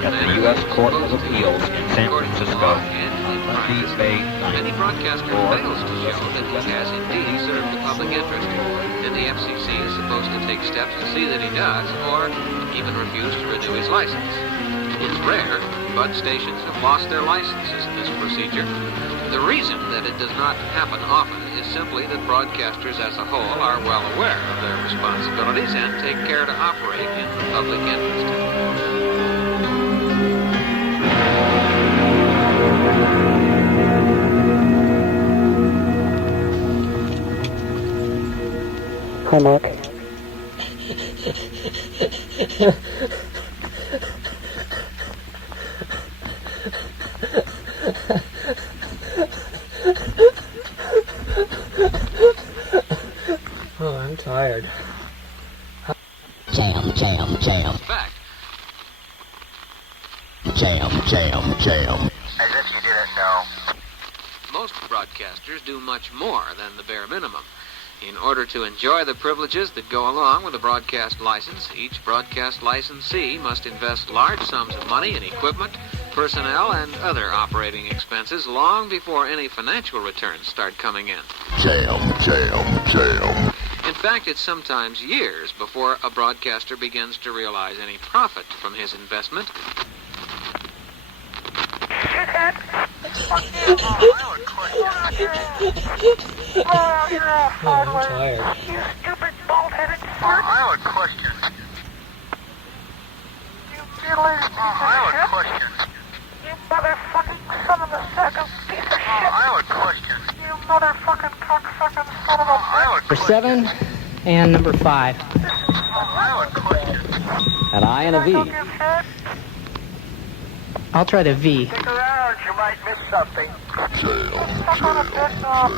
At the U.S. Court of Appeals in San Francisco, Monday, May 9th. Any broadcaster fails to show that he has indeed served the public interest, and the FCC is supposed to take steps to see that he does, or even refuse to renew his license. It's rare, but stations have lost their licenses in this procedure. The reason that it does not happen often is simply that broadcasters as a whole are well aware of their responsibilities and take care to operate in the public interest. Hi, Mark. Oh, I'm tired. Jam. In fact, Jam. as if you didn't know. Most broadcasters do much more than the bare minimum. In order to enjoy the privileges that go along with a broadcast license, each broadcast licensee must invest large sums of money in equipment, personnel, and other operating expenses long before any financial returns start coming in. Jam. In fact, it's sometimes years before a broadcaster begins to realize any profit from his investment. Oh, I'm tired. You stupid bald-headed fart. I have a question. You mutilated piece of shit. I have a question. You motherfucking son of a sack of piece of shit. I have a question. You motherfucking cocksucking son of a bitch. Number 7 and number 5. I have a question. An I and a V. I'll try the V. Stick around, you might miss something. Fuck on a piss off.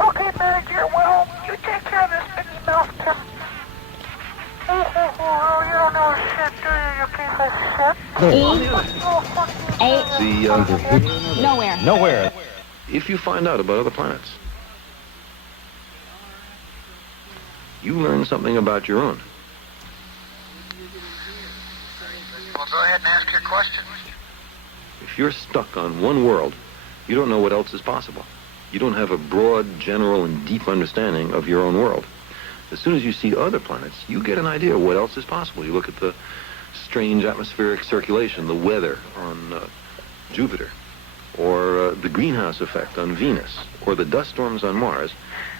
Okay, manager, well, you take care of this Mickey Mouse tip. Oh, you don't know shit, do you, you piece of shit? Nowhere. If you find out about other planets, you learn something about your own. Well, go ahead and ask your question. If you're stuck on one world, you don't know what else is possible. You don't have a broad, general, and deep understanding of your own world. As soon as you see other planets, you get an idea of what else is possible. You look at the strange atmospheric circulation, the weather on Jupiter, or the greenhouse effect on Venus, or the dust storms on Mars,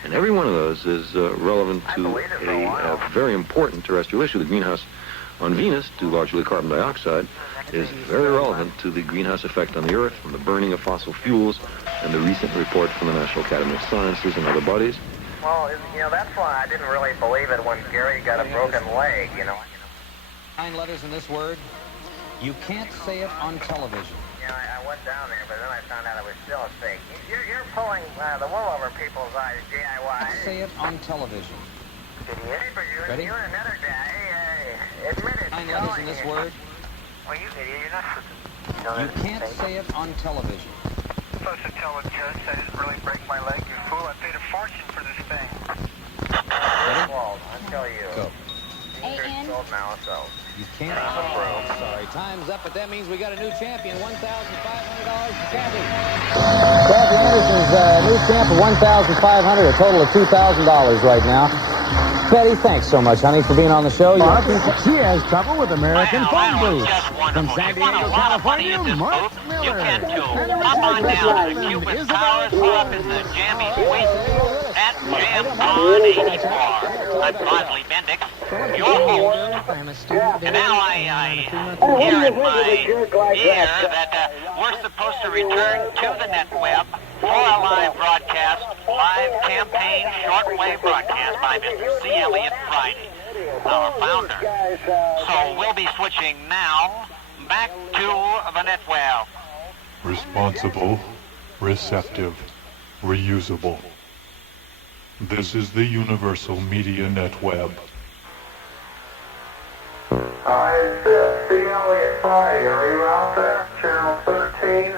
and every one of those is relevant to a very important terrestrial issue. The greenhouse on Venus, due largely to carbon dioxide, is very relevant to the greenhouse effect on the Earth from the burning of fossil fuels and the recent report from the National Academy of Sciences and other bodies. Well, that's why I didn't really believe it when Gary got a broken leg, 9 letters in this word. You can't say it on television. I went down there, but then I found out it was still a fake. You're pulling the wool over people's eyes, DIY. Say it on television. Idiot. Ready? You and another guy, admit it. 9 letters in this word. Well, you idiot, you're not You can't say it on television. I'm supposed to tell a judge I didn't really break my leg, you fool. I paid a fortune for this thing. Ready? Well, I'll tell you. Go. These are sold now, so. You can't. Sorry, time's up, but that means we got a new champion. $1,500 for Kathy. Kathy Anderson's new champ of $1,500, a total of $2,000 right now. Betty, thanks so much, honey, for being on the show. She has trouble with American phone booths. From San Diego, California, Mark Miller. You can too. Hop on down to the Cuban Power Club in the Jammy Suite at Jamcon 84. I'm Bosley Bendix, your host. And now I hear in my ear that we're supposed to return to the net web for a live broadcast, live campaign shortwave broadcast by Mr. C. Elliott Friday, our founder. So we'll be switching now back to the net web. Responsible, receptive, reusable. This is the Universal Media Netweb. Hi, it's C. Elliott Friday. Are you out there? Channel 13.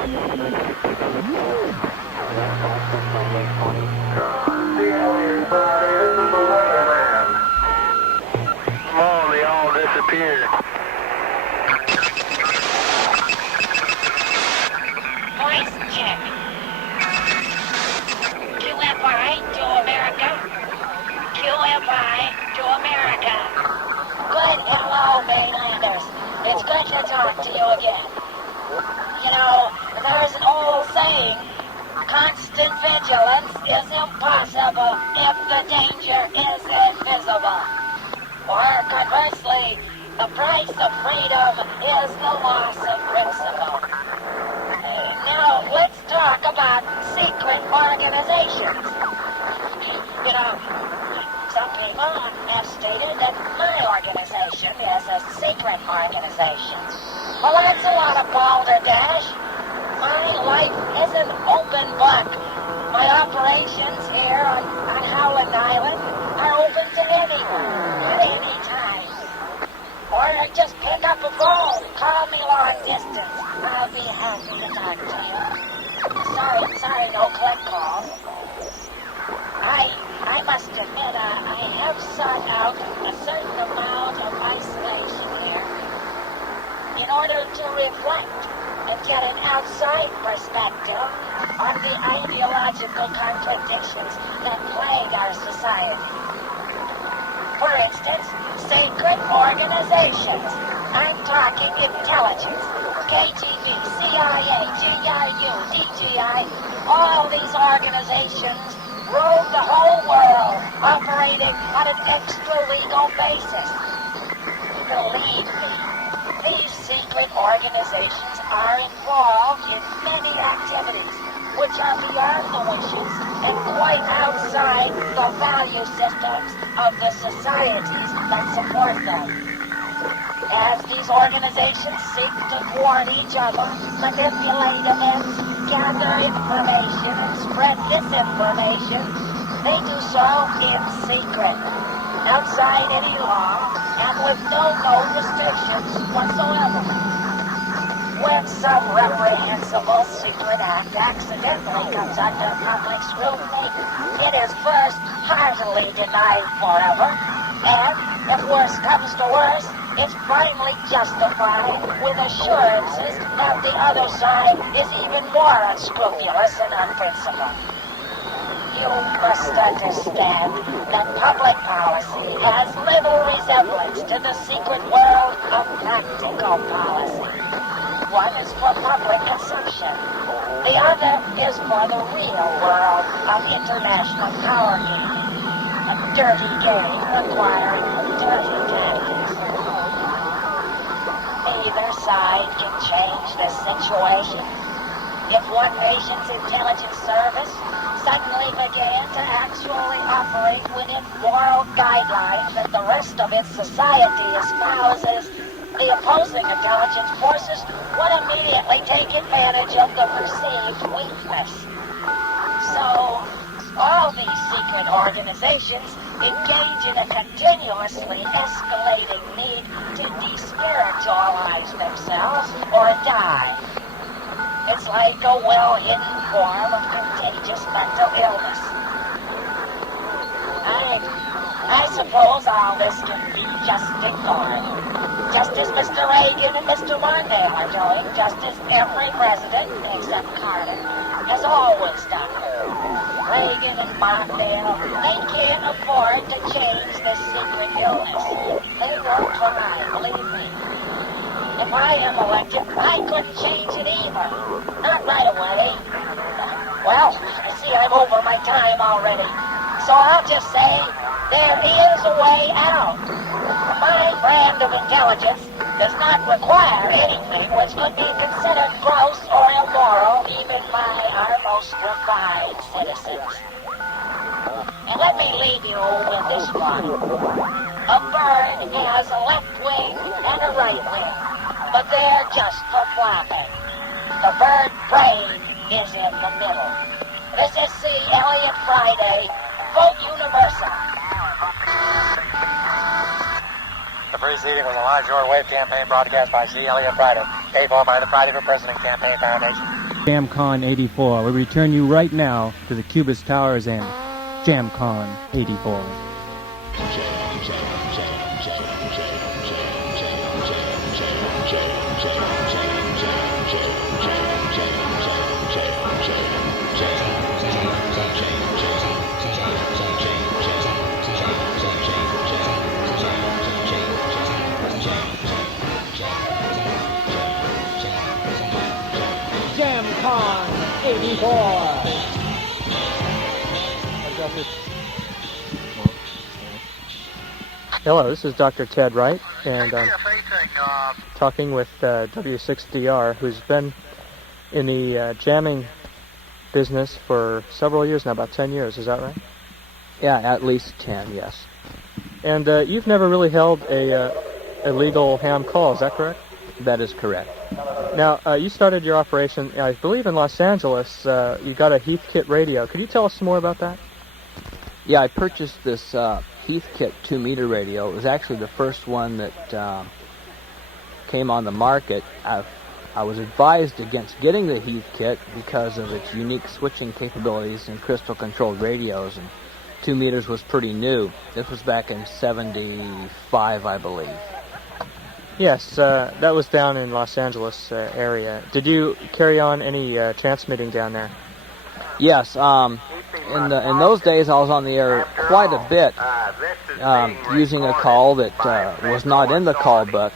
Oh, they all disappeared. Voice check. QFI to America. QFI to America. Good. Hello, Mainlanders. It's good to talk to you again. You know, there's an old saying, constant vigilance is impossible if the danger is invisible. Or conversely, the price of freedom is the loss of principle. Now, let's talk about secret organizations. You know, some people have stated that my organization is a secret organization. Well, that's a lot of balderdash. My life is an open book. My operations here on Howland Island are open to anyone at any time. Or just pick up a phone, call me long distance. I'll be happy to talk to you. Sorry, no click call. I must admit, I have sought out a certain amount of isolation here in order to reflect and get an outside perspective on the ideological contradictions that plague our society. For instance, secret organizations. I'm talking intelligence. KGB, CIA, GRU, DGI, all these organizations rule the whole world, operating on an extra-legal basis. Believe me, these secret organizations are involved in many activities which are beyond the wishes and quite outside the value systems of the societies that support them. As these organizations seek to thwart each other, manipulate events, gather information, and spread disinformation, they do so in secret, outside any law, and with no restrictions whatsoever. When some reprehensible secret act accidentally comes under public scrutiny, it is first heartily denied forever, and, if worse comes to worse, it's finally justified with assurances that the other side is even more unscrupulous and unprincipled. You must understand that public policy has little resemblance to the secret world of practical policy. One is for public consumption. The other is for the real world of international power gaming. A dirty game requiring dirty tactics. Either side can change this situation. If one nation's intelligence service suddenly began to actually operate within moral guidelines that the rest of its society espouses, the opposing intelligence forces would immediately take advantage of the perceived weakness. So, all these secret organizations engage in a continuously escalating need to despiritualize themselves or die. It's like a well-hidden form of contagious mental illness. I suppose all this can be just ignored. Just as Mr. Reagan and Mr. Mondale are doing, just as every president, except Carter, has always done. Reagan and Mondale, they can't afford to change this secret illness. They won't try, believe me. If I am elected, I couldn't change it either. Not right away. Well, I see I'm over my time already. So I'll just say, there is a way out. My brand of intelligence does not require anything which could be considered gross or immoral even by our most refined citizens. And let me leave you with this one. A bird has a left wing and a right wing, but they're just for flapping. The bird brain is in the middle. This is C. Elliott Friday. Vote Universal. The proceeding was a live shortwave campaign broadcast by C. Elliott Friday. Paid for by the Friday for President Campaign Foundation. Jamcon 84. We return you right now to the Cubist Towers and Jamcon 84. Jamcon 84. Hello, this is Dr. Ted Wright, and I'm talking with W6DR, who's been in the jamming business for several years now, about 10 years, is that right? Yeah, at least 10, yes. And you've never really held a legal ham call, is that correct? That is correct. Now, you started your operation, I believe, in Los Angeles. You got a Heathkit radio. Could you tell us some more about that? Yeah, I purchased this Heathkit 2-meter radio. It was actually the first one that came on the market. I was advised against getting the Heathkit because of its unique switching capabilities in crystal-controlled radios, and 2 meters was pretty new. This was back in '75, I believe. Yes, that was down in Los Angeles area. Did you carry on any transmitting down there? Yes, in those days I was on the air quite a bit, using a call that was not in the call book.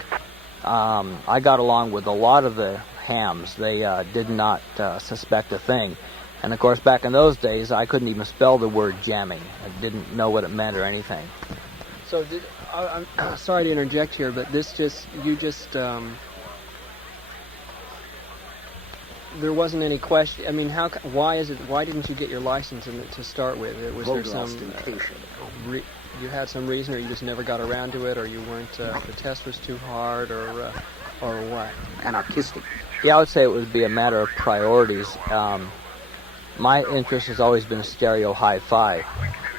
I got along with a lot of the hams. They did not suspect a thing. And of course, back in those days, I couldn't even spell the word jamming. I didn't know what it meant or anything. So, I'm sorry to interject here, but there wasn't any question. I mean, why didn't you get your license to start with? Was there some you had some reason, or you just never got around to it, or you weren't? The test was too hard, or what? Anarchistic. Yeah, I would say it would be a matter of priorities. My interest has always been stereo hi-fi.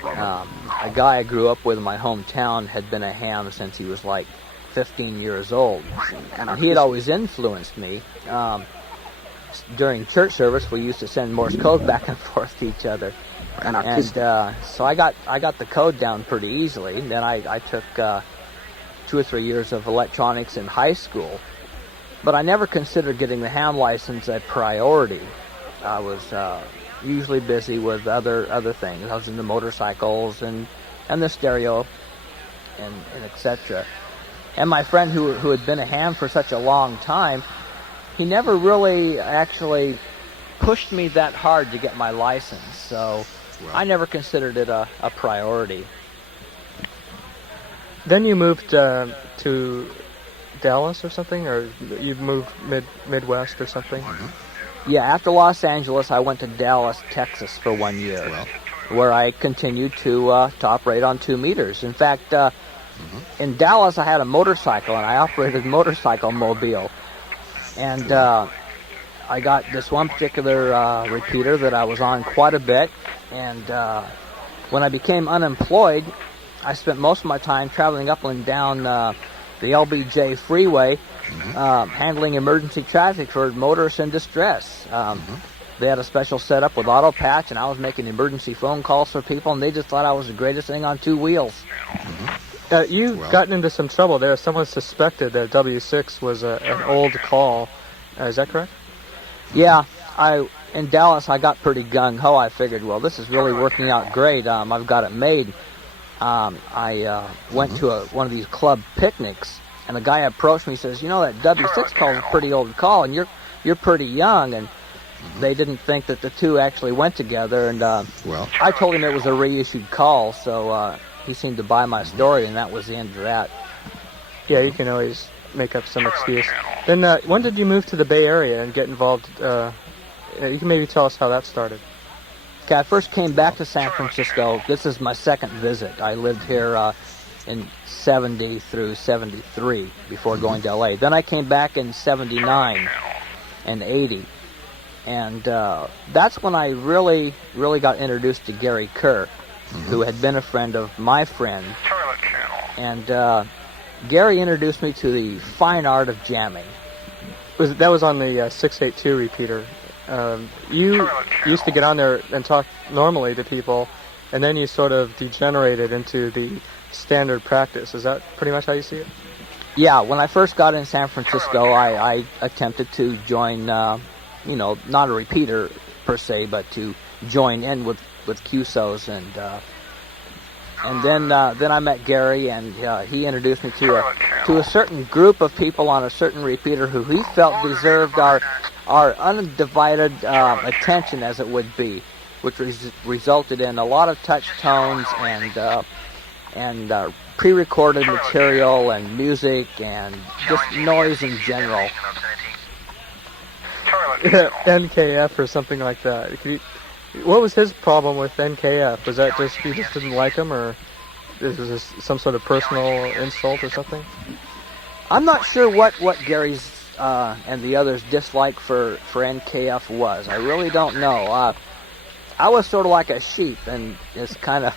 A guy I grew up with in my hometown had been a ham since he was like 15 years old, and he had always influenced me. During church service, we used to send Morse code back and forth to each other, and so I got the code down pretty easily. And then I took 2 or 3 years of electronics in high school, but I never considered getting the ham license a priority. I was usually busy with other things. I was into motorcycles and the stereo and etc. And my friend who had been a ham for such a long time, he never really actually pushed me that hard to get my license, so I never considered it a priority. Then you moved to Dallas or something, or you moved Midwest or something? Mm-hmm. Yeah, after Los Angeles, I went to Dallas, Texas for 1 year, where I continued to operate on 2 meters. In fact, in Dallas, I had a motorcycle, and I operated a motorcycle mobile. And I got this one particular repeater that I was on quite a bit. And when I became unemployed, I spent most of my time traveling up and down the LBJ freeway, handling emergency traffic for motorists in distress. They had a special setup with auto patch, and I was making emergency phone calls for people, and they just thought I was the greatest thing on 2 wheels. You've gotten into some trouble there. Someone suspected that W6 was an old call. Is that correct? Yeah. In Dallas, I got pretty gung-ho. I figured, well, this is really working out great. I've got it made. I went to one of these club picnics, and the guy approached me and says, you know, that W6 call is a pretty old call, and you're pretty young. And they didn't think that the two actually went together. And I told him it was a reissued call, so he seemed to buy my story, and that was the end of that. Yeah, you can always make up some excuse. Then when did you move to the Bay Area and get involved? You can maybe tell us how that started. Okay, I first came back to San Francisco. This is my second visit. I lived here in 70 through 73 before going to L.A. Then I came back in 79 and 80. And that's when I really got introduced to Gary Kerr, who had been a friend of my friend. And Gary introduced me to the fine art of jamming. that was on the 682 repeater. You used to get on there and talk normally to people, and then you sort of degenerated into the standard practice. Is that pretty much how you see it? Yeah, when I first got in San Francisco, I attempted to join, not a repeater per se, but to join in with QSOs, and then I met Gary, and he introduced me to a certain group of people on a certain repeater who he felt deserved our undivided attention, as it would be, which resulted in a lot of touch tones and pre-recorded material and music and just noise in general. NKF or something like that. What was his problem with NKF? Was that just you just didn't like him, or is this some sort of personal insult or something? I'm not sure what Gary's and the others' dislike for NKF was. I really don't know. I was sort of like a sheep, and it's kind of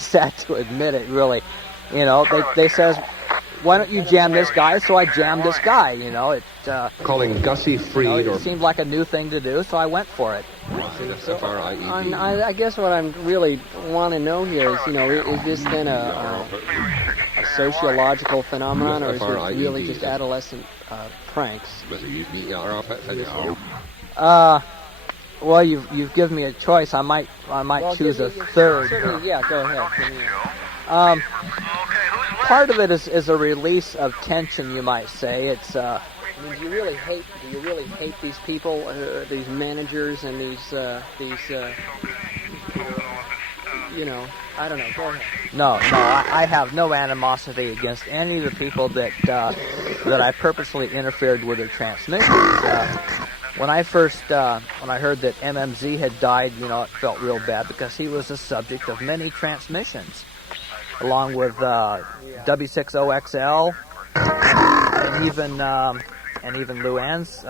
sad to admit it, really. They says, why don't you jam this guy? So I jammed this guy. Calling Gussie Freed, it seemed like a new thing to do, so I went for it. That's F-R-I-E-D. I guess what I really want to know here is, is this then a sociological phenomenon, or is it really just adolescent pranks? Well, you've given me a choice. I might choose a third. Certainly, yeah, go ahead. Part of it is a release of tension, you might say. It's. Do you really hate these people, these managers, and these? I don't know. Go ahead. No, I have no animosity against any of the people that I purposely interfered with their transmissions. When I heard that MMZ had died, it felt real bad because he was the subject of many transmissions, along with W6OXL and even Luann's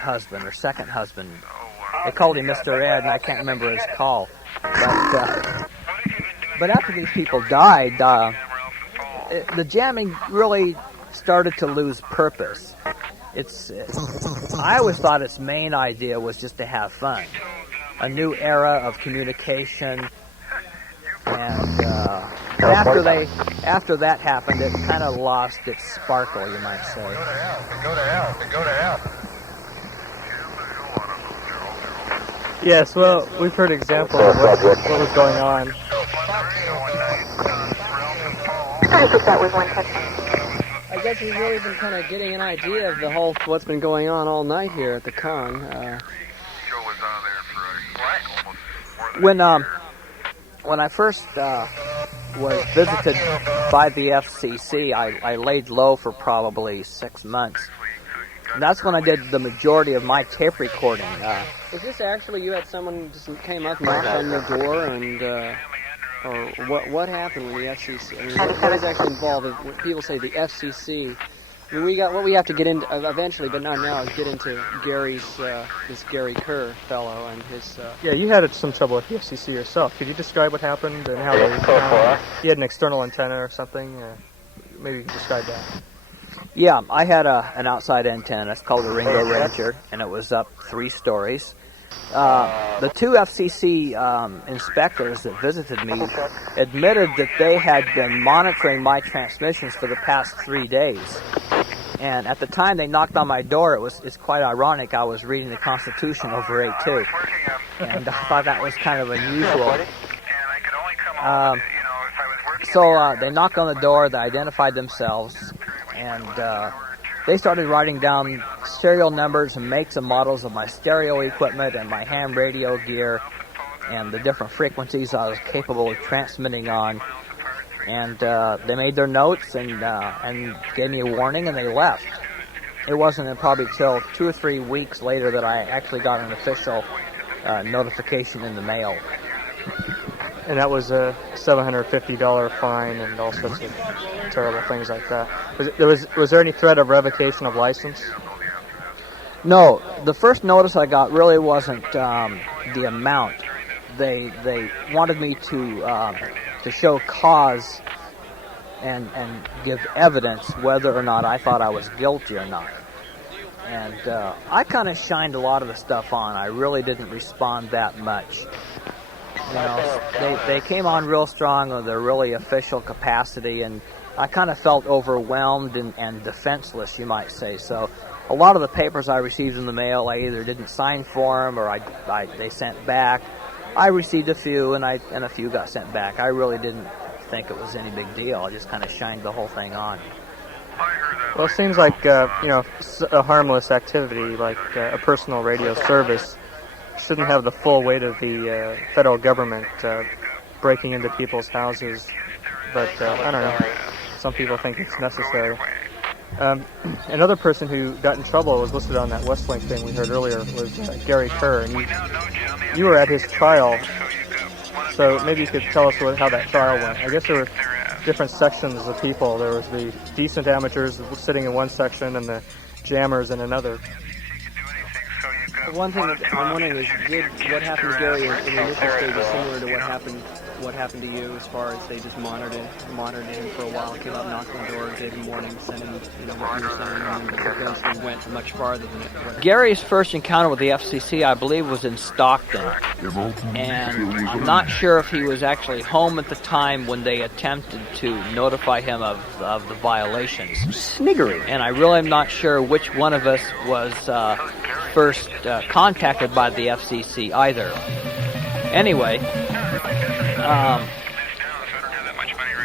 husband or second husband. They called him Mr. Ed, and I can't remember his call. But after these people died, the jamming really started to lose purpose. I always thought its main idea was just to have fun, a new era of communication, and after that happened, it kind of lost its sparkle, you might say. Go to hell. Yes, well, we've heard examples of what was going on. I guess we've really been kind of getting an idea of what's been going on all night here at the con. When I first was visited by the FCC, I laid low for probably 6 months. And that's when I did the majority of my tape recording. Is this actually you had someone just came up, knocked on your door, and or what happened when the FCC? I mean, what is actually involved? When people say the FCC, I mean, what we have to get into eventually, but not now, is get into Gary's this Gary Kerr fellow and his. Yeah, you had some trouble with the FCC yourself. Could you describe what happened and how you had an external antenna or something? Maybe you can describe that. Yeah, I had an outside antenna. It's called a Ringo Ranger, and it was up 3 stories. The 2 FCC inspectors that visited me admitted that they had been monitoring my transmissions for the past 3 days. And at the time they knocked on my door, it's quite ironic. I was reading the Constitution over 8.2, and I thought that was kind of unusual. So they knocked on the door, they identified themselves, and they started writing down serial numbers and makes and models of my stereo equipment and my ham radio gear and the different frequencies I was capable of transmitting on. And they made their notes and gave me a warning, and they left. It wasn't probably till 2 or 3 weeks later that I actually got an official notification in the mail. And that was a $750 fine and all sorts of terrible things like that. Was there any threat of revocation of license? No, the first notice I got really wasn't the amount. They wanted me to show cause and give evidence whether or not I thought I was guilty or not. And I kind of shined a lot of the stuff on. I really didn't respond that much. You know, they came on real strong with their really official capacity, and I kind of felt overwhelmed and defenseless, you might say. So a lot of the papers I received in the mail, I either didn't sign for them or they sent back. I received a few, and a few got sent back. I really didn't think it was any big deal. I just kind of shined the whole thing on. Well, it seems like a harmless activity like a personal radio service shouldn't have the full weight of the federal government breaking into people's houses. But I don't know. Some people think it's necessary. Another person who got in trouble was listed on that Westlink thing we heard earlier was Gary Kerr, and you were at his trial, so maybe you could tell us how that trial went. I guess there were different sections of people. There was the decent amateurs sitting in one section and the jammers in another. One thing that I'm wondering is, did what happened to Gary in the initial stages similar to what happened to you, as far as they just monitored him for a while, came up, knocked on the door, gave him warning, sent him, what you were saying, and eventually went much farther than it? Gary's first encounter with the FCC, I believe, was in Stockton, and I'm not sure if he was actually home at the time when they attempted to notify him of the violations. Sniggery. And I really am not sure which one of us was first contacted by the FCC either. Anyway,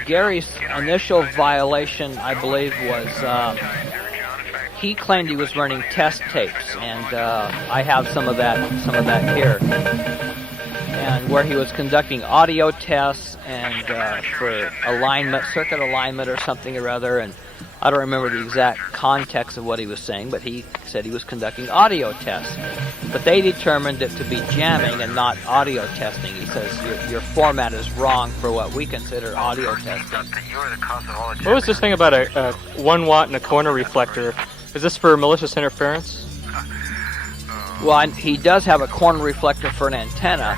Gary's initial violation, I believe, was he claimed he was running test tapes, and I have some of that here, and where he was conducting audio tests and for alignment, circuit alignment or something or other, and I don't remember the exact context of what he was saying, but he said he was conducting audio tests. But they determined it to be jamming and not audio testing. He says, your format is wrong for what we consider audio testing. What was this thing about a 1 watt and a corner reflector? Is this for malicious interference? Well, he does have a corner reflector for an antenna.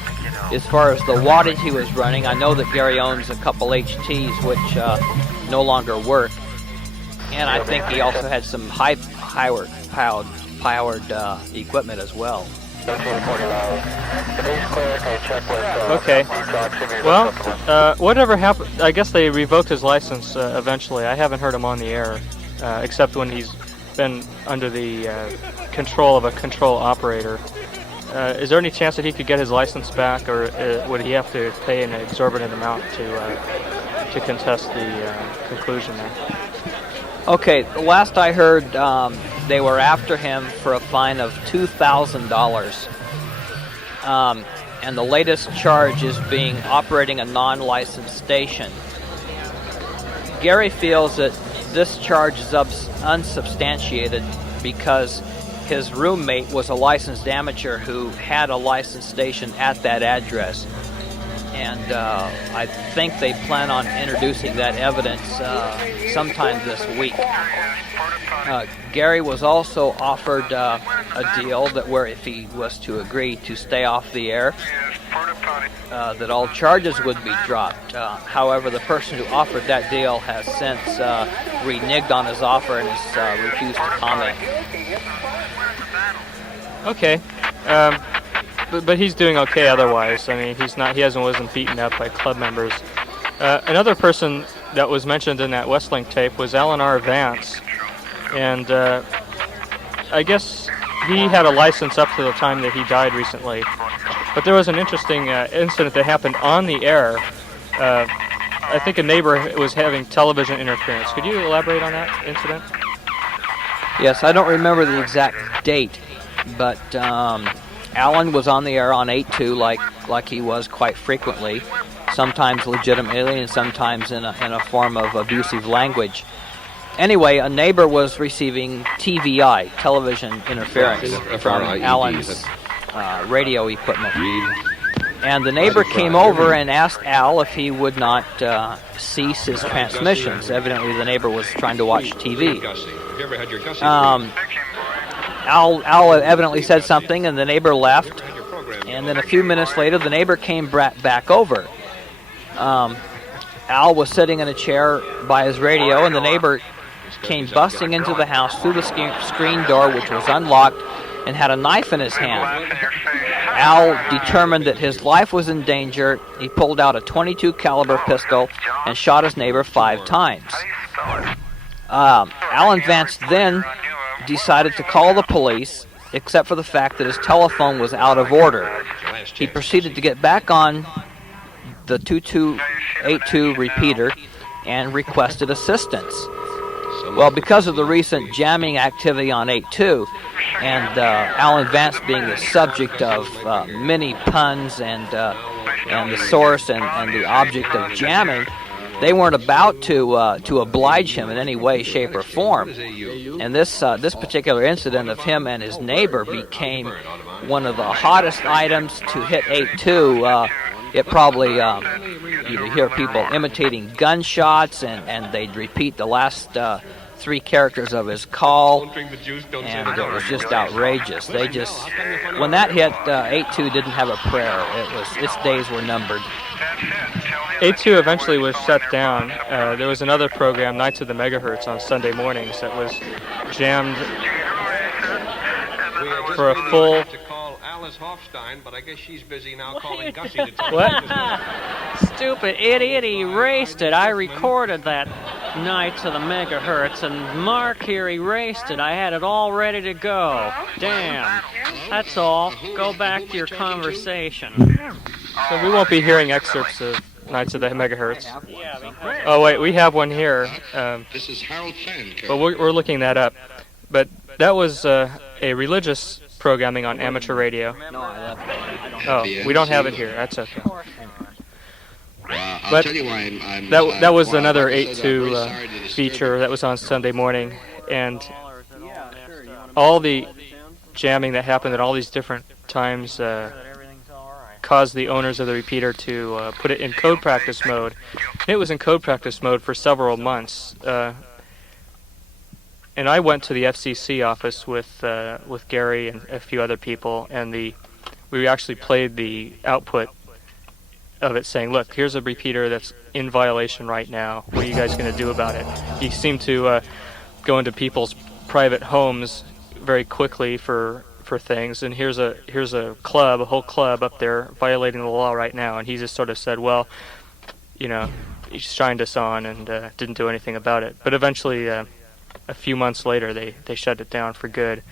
As far as the wattage he was running, I know that Gary owns a couple HTs which no longer work. And I think he also had some high-powered equipment as well. Okay. Well, whatever happened, I guess they revoked his license eventually. I haven't heard him on the air, except when he's been under the control of a control operator. Is there any chance that he could get his license back, or would he have to pay an exorbitant amount to contest the conclusion there? Okay, the last I heard, they were after him for a fine of $2,000. And the latest charge is operating a non-licensed station. Gary feels that this charge is unsubstantiated because his roommate was a licensed amateur who had a licensed station at that address. And I think they plan on introducing that evidence sometime this week. Gary was also offered a deal where if he was to agree to stay off the air, that all charges would be dropped. However, the person who offered that deal has since reneged on his offer and has refused to comment. Okay. But he's doing okay otherwise. I mean, wasn't beaten up by club members. Another person that was mentioned in that Westlink tape was Alan R. Vance, and I guess he had a license up to the time that he died recently. But there was an interesting incident that happened on the air. I think a neighbor was having television interference. Could you elaborate on that incident? Yes, I don't remember the exact date, but Alan was on the air on 8.2 like he was quite frequently, sometimes legitimately and sometimes in a form of abusive language. Anyway, a neighbor was receiving TVI, television interference, from Alan's radio equipment. And the neighbor came over and asked Al if he would not cease his transmissions. Evidently, the neighbor was trying to watch TV. Al evidently said something, and the neighbor left. And then a few minutes later, the neighbor came back over. Al was sitting in a chair by his radio, and the neighbor came busting into the house through the screen door, which was unlocked, and had a knife in his hand. Al determined that his life was in danger. He pulled out a .22 caliber pistol and shot his neighbor 5 times. Alan Vance then decided to call the police, except for the fact that his telephone was out of order. He proceeded to get back on the 2282 repeater and requested assistance. Well, because of the recent jamming activity on 82, and Alan Vance being the subject of many puns and the source and the object of jamming, they weren't about to oblige him in any way, shape, or form. And this particular incident of him and his neighbor became one of the hottest items to hit 82. It probably, you'd hear people imitating gunshots, and they'd repeat the last 3 characters of his call, and it was just outrageous. They just, when that hit, 82 didn't have a prayer. Its days were numbered. 82 eventually was shut down. There was another program, Nights of the Megahertz, on Sunday mornings that was jammed for a full... Hofstein, but I guess she's busy now calling Gussie to tell What? Stupid idiot, he erased it. I recorded that Nights of the Megahertz, and Mark here erased it. I had it all ready to go. Damn. That's all. Go back to your conversation. So we won't be hearing excerpts of Nights of the Megahertz. Oh, wait, we have one here. This is Harold Fan. But we're looking that up. But that was a religious programming on amateur radio. Oh, we don't have it here. That's okay. I'll But tell you why I'm that was another 82 feature that was on Sunday morning, and all the jamming that happened at all these different times caused the owners of the repeater to put it in code practice mode. And it was in code practice mode for several months. And I went to the FCC office with Gary and a few other people, and we actually played the output of it, saying, "Look, here's a repeater that's in violation right now. What are you guys going to do about it?" He seemed to go into people's private homes very quickly for things, and here's a whole club up there violating the law right now, and he just sort of said, "Well, he shined us on and didn't do anything about it." But eventually, a few months later, they shut it down for good.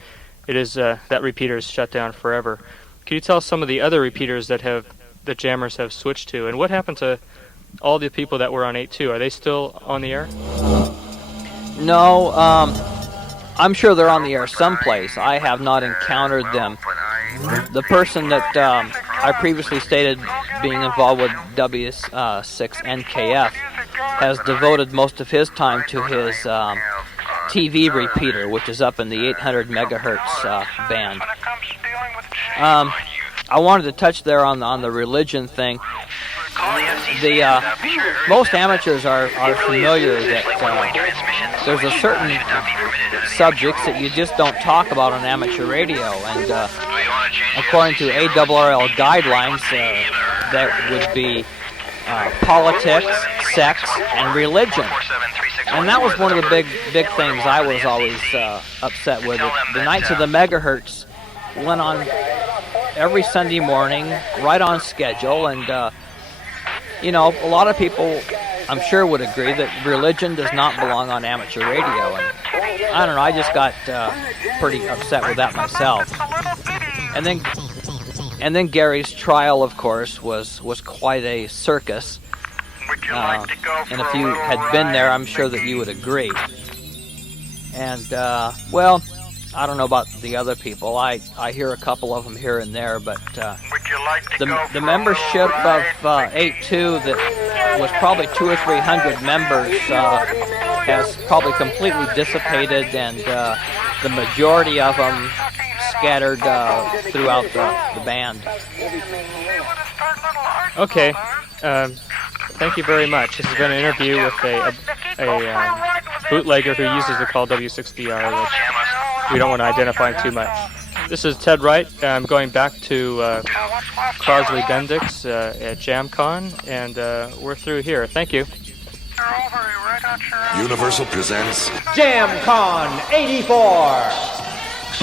It is that repeater is shut down forever. Can you tell some of the other repeaters that jammers have switched to, and what happened to all the people that were on 82? Are they still on the air? No, I'm sure they're on the air someplace. I have not encountered them. The person that I previously stated being involved with W6NKF has devoted most of his time to his TV repeater, which is up in the 800 megahertz band. I wanted to touch there on the religion thing. Most amateurs are familiar that there's a certain subjects that you just don't talk about on amateur radio, and according to ARRL guidelines, that would be politics, sex, and religion. And that was one of the big things I was always upset with. The Nights of the Megahertz went on every Sunday morning, right on schedule, and a lot of people, I'm sure, would agree that religion does not belong on amateur radio. And I don't know, I just got pretty upset with that myself. And then Gary's trial, of course, was quite a circus. And if you had been there, I'm sure that you would agree. And, well, I don't know about the other people. I hear a couple of them here and there, but the membership of 82 that was probably 200 or 300 members has probably completely dissipated, and the majority of them scattered throughout the band. Okay. Thank you very much. This has been an interview with a bootlegger who uses the call W6DR, which we don't want to identify too much. This is Ted Wright. I'm going back to Crosley Bendix at Jamcon, and we're through here. Thank you. Over, right on Universal presents Jamcon 84.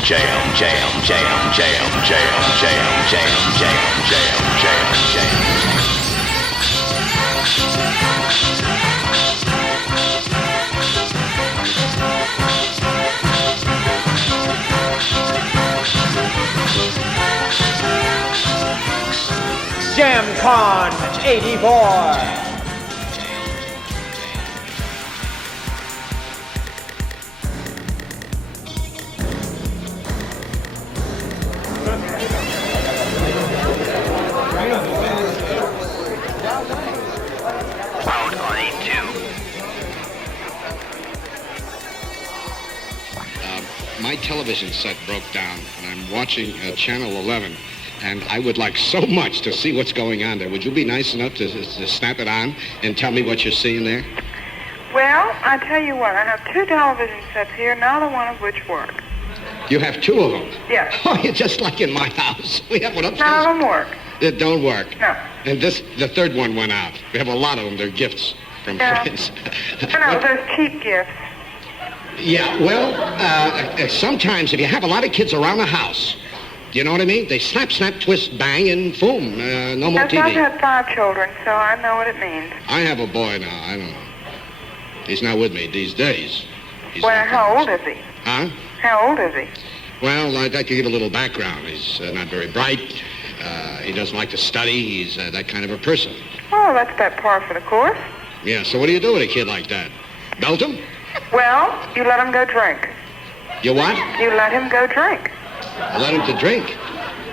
Jam, jam, jam, jam, jam, jam, jam, jam, jam, jam, jam. Jamcon 84. My television set broke down, and I'm watching Channel 11, and I would like so much to see what's going on there. Would you be nice enough to snap it on and tell me what you're seeing there? Well, I tell you what, I have 2 television sets here, neither one of which work. You have 2 of them? Yes. Oh, you're just like in my house. We have one upstairs. None of them work. It don't work. No. And the third one went out. We have a lot of them. They're gifts from friends. No, those cheap gifts. Yeah, well, sometimes if you have a lot of kids around the house, you know what I mean? They snap, snap, twist, bang, and boom, no more TV. I've had 5 children, so I know what it means. I have a boy now, I know. He's not with me these days. Well, how old is he? Huh? How old is he? Well, I'd like to give a little background. He's not very bright. He doesn't like to study. He's that kind of a person. Oh, that's that par for the course. Yeah, so what do you do with a kid like that? Belt him? Well, you let him go drink. You what? You let him go drink. Let him to drink?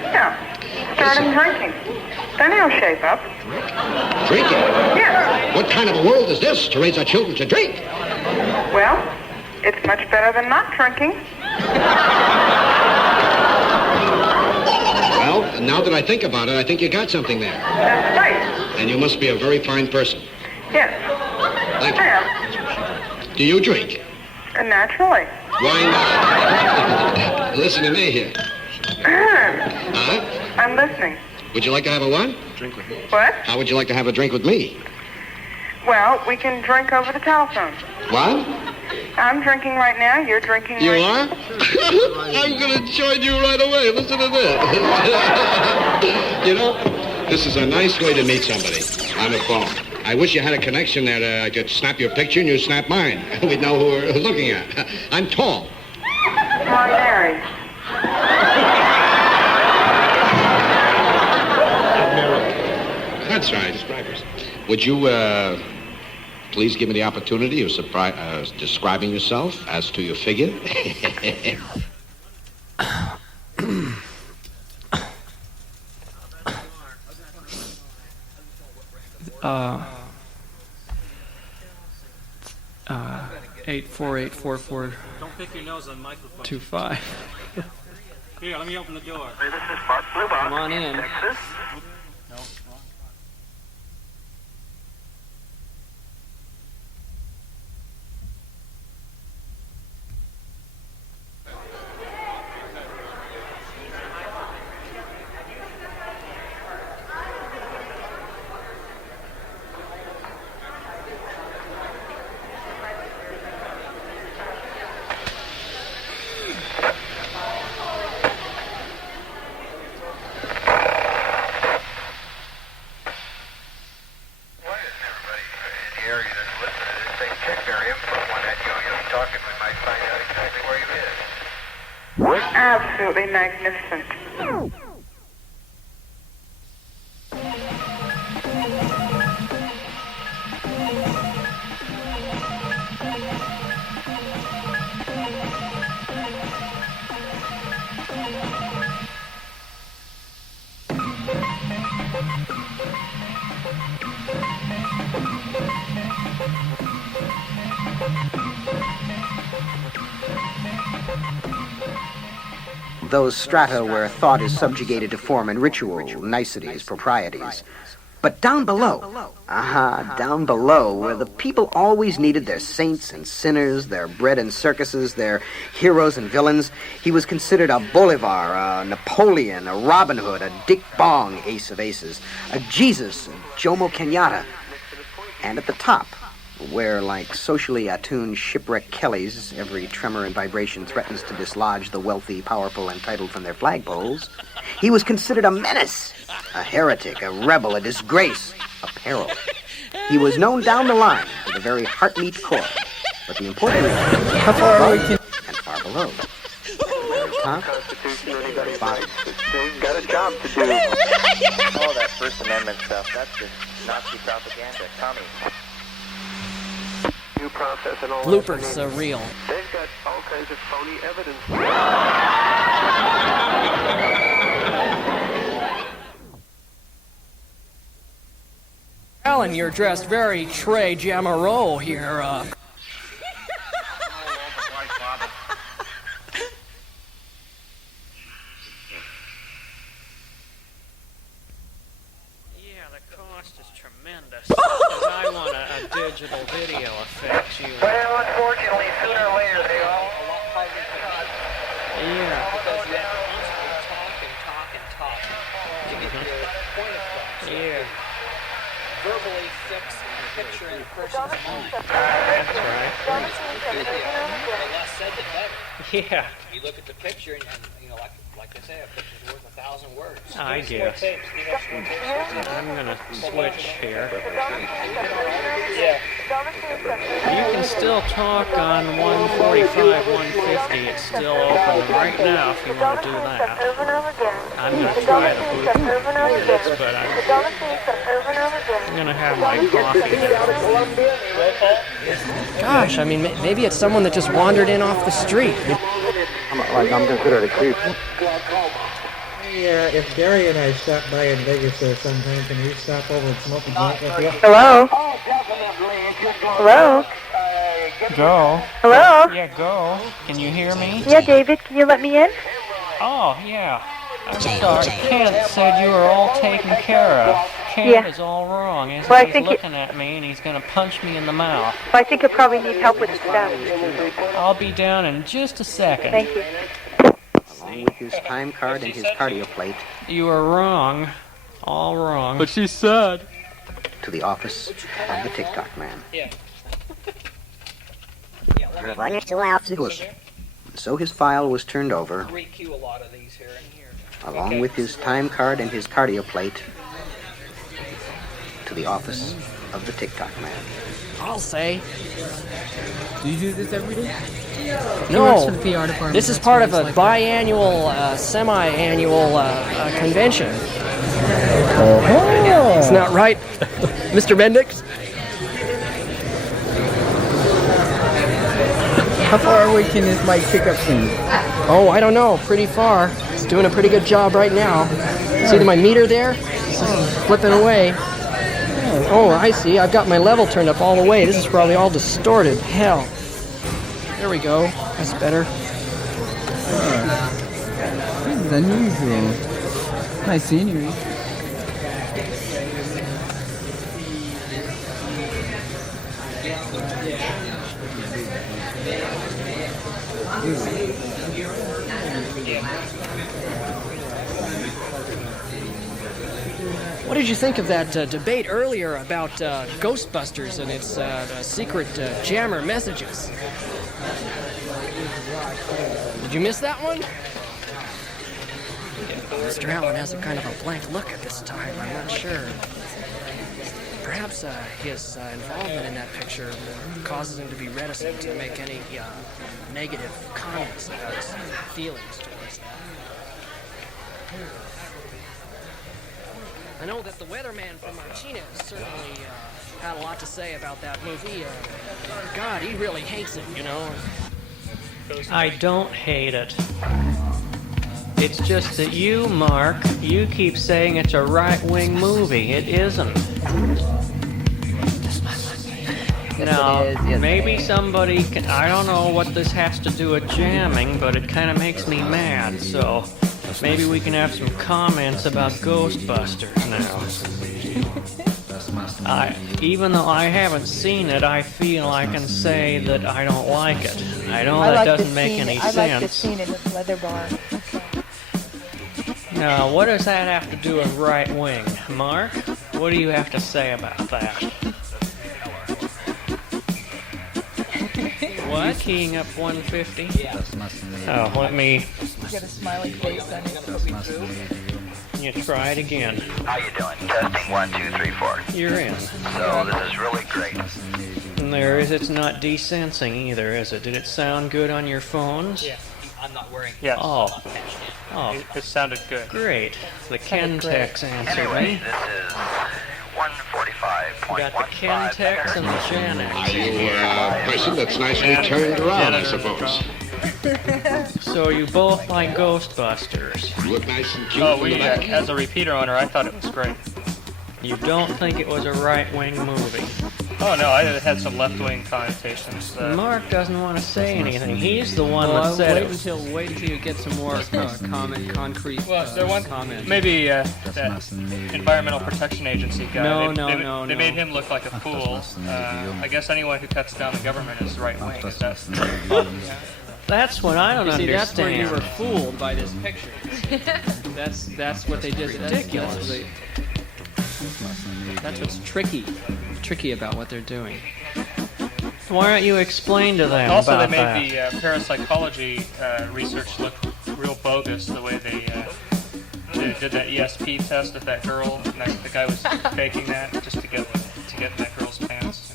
Yeah. Start him drinking. Then he'll shape up. Drinking? Yeah. What kind of a world is this to raise our children to drink? Well, it's much better than not drinking. Well, now that I think about it, I think you got something there. That's right. And you must be a very fine person. Yes. Thank you. I Do you drink? am. Naturally. Why not? Listen to me here. Huh? I'm listening. Would you like to have a what? Drink with me. What? How would you like to have a drink with me? Well, we can drink over the telephone. What? I'm drinking right now. You're drinking You right are? I'm going to join you right away. Listen to this. You know, this is a nice way to meet somebody on the phone. I wish you had a connection there that I could snap your picture and you snap mine. We'd know who we're looking at. I'm tall. I'm married. That's right. Would you please give me the opportunity of describing yourself as to your figure? Eight 4844. Don't pick your nose on microphone. 25. Here, let me open the door. This is Park Blue Box. Come on in. Texas. No. Absolutely magnificent. Those strata where thought is subjugated to form and ritual, niceties, proprieties. But down below, down below, where the people always needed their saints and sinners, their bread and circuses, their heroes and villains, he was considered a Bolivar, a Napoleon, a Robin Hood, a Dick Bong, ace of aces, a Jesus, a Jomo Kenyatta. And at the top, where, like socially attuned shipwreck Kellys, every tremor and vibration threatens to dislodge the wealthy, powerful, and titled from their flagpoles, he was considered a menace, a heretic, a rebel, a disgrace, a peril. He was known down the line to the very heart-meat core. But the important is how far are we and far below. Very top, very bottom. We've got a job to do. All that First Amendment stuff, that's just Nazi propaganda. Tommy. Due process and all Bloopers are real. They've got all kinds of phony evidence. Alan, you're dressed very Trey Jamaro here. Yeah, the cost is tremendous. Because I want a digital video effect. Well, unfortunately, sooner or later they all... Yeah. Because you have to constantly talk to get to the point of things. Yeah. Verbally fix a picture in a person's mind. That's right. The less said, the better. Yeah. You look at the picture, and you know, like they say, a picture's worth 1,000 words. I guess. I'm gonna switch here. Yeah. You can still talk on 145, 150. It's still open right now if you want to do that. I'm gonna try the Bluetooth, but I'm gonna have my coffee now. Gosh, I mean, maybe it's someone that just wandered in off the street. I'm considered a creep. Hey, if Gary and I stop by in Vegas sometime, can we stop over and smoke a joint with you? Hello? Hello? Go. Hello? Yeah, go. Can you hear me? Yeah, David, can you let me in? Oh, yeah. I'm sorry. Kent said you were all taken care of. Kent is all wrong. He's looking at me and he's going to punch me in the mouth. Well, I think you probably need help with the stuff. I'll be down in just a second. Thank you. Along with his time card and his cardio plate. You were wrong. All wrong. But she said. To the office of the TikTok man. Yeah. So his file was turned over, Re-cue a lot of these here and here. along with his time card and his cardio plate, to the office of the TikTok man. I'll say. Do you do this every day? No, this is part of a biannual, semi-annual convention. Isn't that right, Mr. Bendix? How far away can this mic pick up things? Oh, I don't know. Pretty far. It's doing a pretty good job right now. See my meter there? It's flipping away. Oh, I see. I've got my level turned up all the way. This is probably all distorted. Hell. There we go. That's better. This is unusual. Nice scenery. What did you think of that debate earlier about Ghostbusters and its secret jammer messages? Did you miss that one? Mr. Allen has a kind of a blank look at this time. I'm not sure. Perhaps his involvement in that picture causes him to be reticent to make any negative comments about his feelings towards that. I know that the weatherman from Martinez certainly had a lot to say about that movie. God, he really hates it, you know. I don't hate it. It's just that you, Mark, you keep saying it's a right-wing movie. It isn't. Now, maybe somebody can... I don't know what this has to do with jamming, but it kind of makes me mad, so... Maybe we can have some comments about Ghostbusters now. Even though I haven't seen it, I feel I can say that I don't like it. I know that doesn't make any sense. I like the scene in the leather bar. Now, what does that have to do with right wing? Mark, what do you have to say about that? Are you keying up 150? Yeah. Oh, let me... Get a smiley face on it. Put me through. You try it again. How you doing? Testing 1, 2, 3, 4. You're in. So this is really great. And it's not desensing either, is it? Did it sound good on your phones? Yeah. I'm not wearing. Yes. Oh. It sounded good. Great. The Kentex answered Anyway, me. this is 145.15. Got the Kentex and the Janex. Are you a person that's nicely turned around, I suppose? So you both like Ghostbusters? You look nice and cute. Oh, as a repeater owner, I thought it was great. You don't think it was a right-wing movie? Oh no, it had some left-wing connotations. Mark doesn't want to say anything. He's the one that said wait it. until you get some more concrete comments. Maybe that Environmental Protection Agency guy. No. They made him look like a fool. I guess anyone who cuts down the government is right-wing. That's what I don't understand. That's where you were fooled by this picture. That's what they did. Ridiculous. That's what's tricky about what they're doing. Why don't you explain to them Also, about they made that? the parapsychology research look real bogus. The way they did that ESP test with that girl, and the guy was faking that just to get in that girl's pants.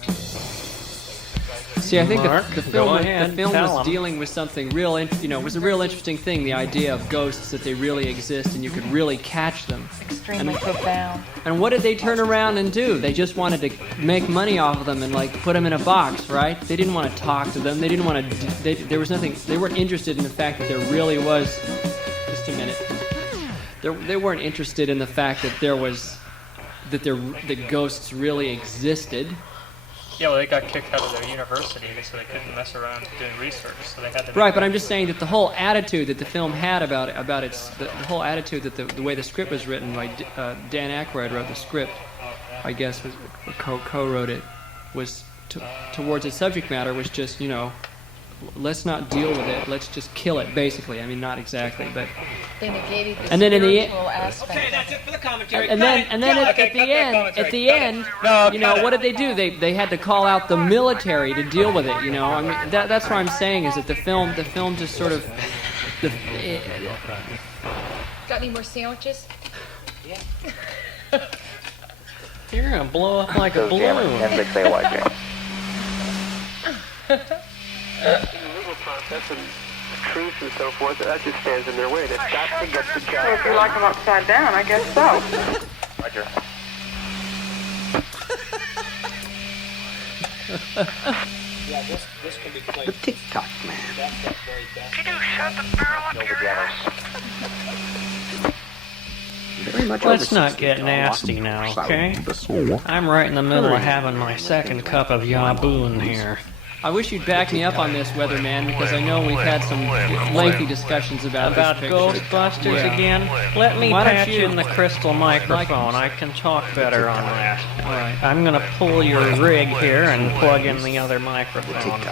See, I think Mark, the film tell was 'em. dealing with something real. It was a real interesting thing. The idea of ghosts, that they really exist and you could really catch them. Extremely profound. And what did they turn around and do? They just wanted to make money off of them and put them in a box, right? They didn't want to talk to them. They didn't want to. There was nothing. They weren't interested in the fact that there really was. Just a minute. They weren't interested in the fact that that ghosts really existed. Yeah, well, they got kicked out of their university, so they couldn't mess around doing research. So they had to. Right, but I'm just saying that the whole attitude that the film had about its the whole attitude that the way the script was written by Dan Aykroyd wrote the script, I guess was co-wrote it, was towards its subject matter was just let's not deal with it, let's just kill it, basically. I mean, not exactly, but. Then they gave you the And then in the spiritual aspect. Okay, that's it for the commentary. And then at the end, what did they do? They had to call out the military to deal with it. I mean, that's what I'm saying is that the film just sort of. Got any more sandwiches? Yeah. You're gonna blow up like a balloon. Process and truth and so forth, that just stands in their way. They've got to get the job. Well, if you like them upside down, I guess so. Roger. Yeah, this can be played. The TikTok man. That's very best. Can you shut the barrel up your Very much Let's over not 60. get nasty now, okay? I'm right in the middle of having my second cup of Yaboon here. I wish you'd back me up on this, Weatherman, because I know we've had some lengthy discussions about this picture. Ghostbusters again? Let me patch in the crystal microphone. I can talk better on that. Alright. I'm going to pull your rig here and plug in the other microphone.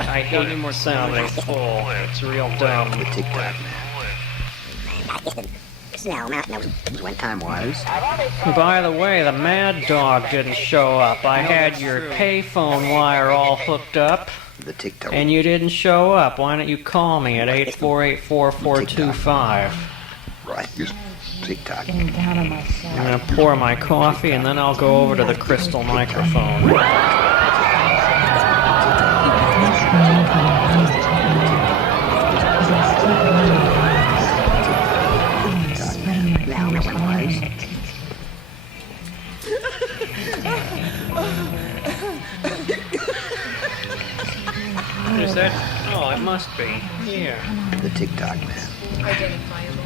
I hate it sounding full. It's real dumb. The TikTok man. When time was. By the way, the Mad Dog didn't show up. I had your payphone wire all hooked up. The TikTok. And you didn't show up. Why don't you call me at 848-4425? Right. TikTok. I'm going to pour my coffee and then I'll go over to the crystal microphone. Is that? Oh, it must be. Here. The TikTok man. Identifiable.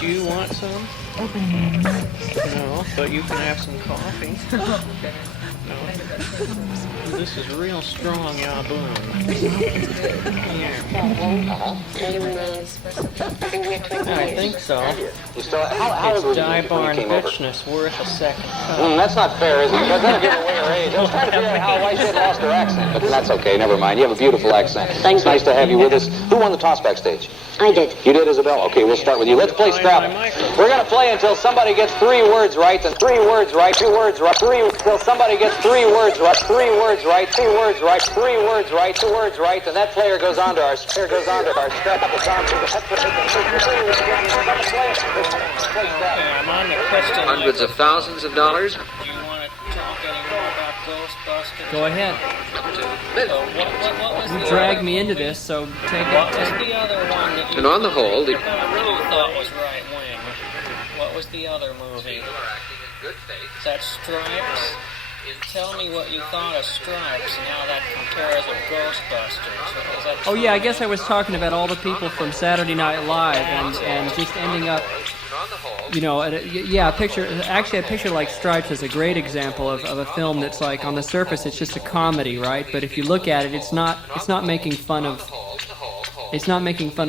Do you want some? No, but you can have some coffee. No. This is real strong Yaboon. I think so. It's Die Barn Bitchness worth a second cup. That's not fair, is it? Because that'll give away your age. was trying to figure out why she had lost her accent, but that's okay. Never mind. You have a beautiful accent. Thanks. It's nice to have you with us. Who won the toss backstage? I did. You did, Isabel? Okay, we'll start with you. Let's play Scrabble. We're going to play until somebody gets 3 words right, and 3 words right, 2 words right, 3 until somebody gets 3 words right, 3 words right, 2 words right, 3 words right, 2 words right, and that player goes on to our Scrabble song. I'm on the question. Hundreds of thousands of dollars. Do you want to talk anymore about Ghostbusters? Go ahead. What was You the dragged other, me into this, so take What was it. the other one that you, And on the whole, you thought was right wing? What was the other movie? Is that Stripes? Tell me what you thought of Stripes and how that compares with Ghostbusters. Is that Oh yeah, I guess I was talking about all the people from Saturday Night Live and just ending up, you know, a picture like Stripes is a great example of a film that's like on the surface it's just a comedy, right? But if you look at it, it's not making fun of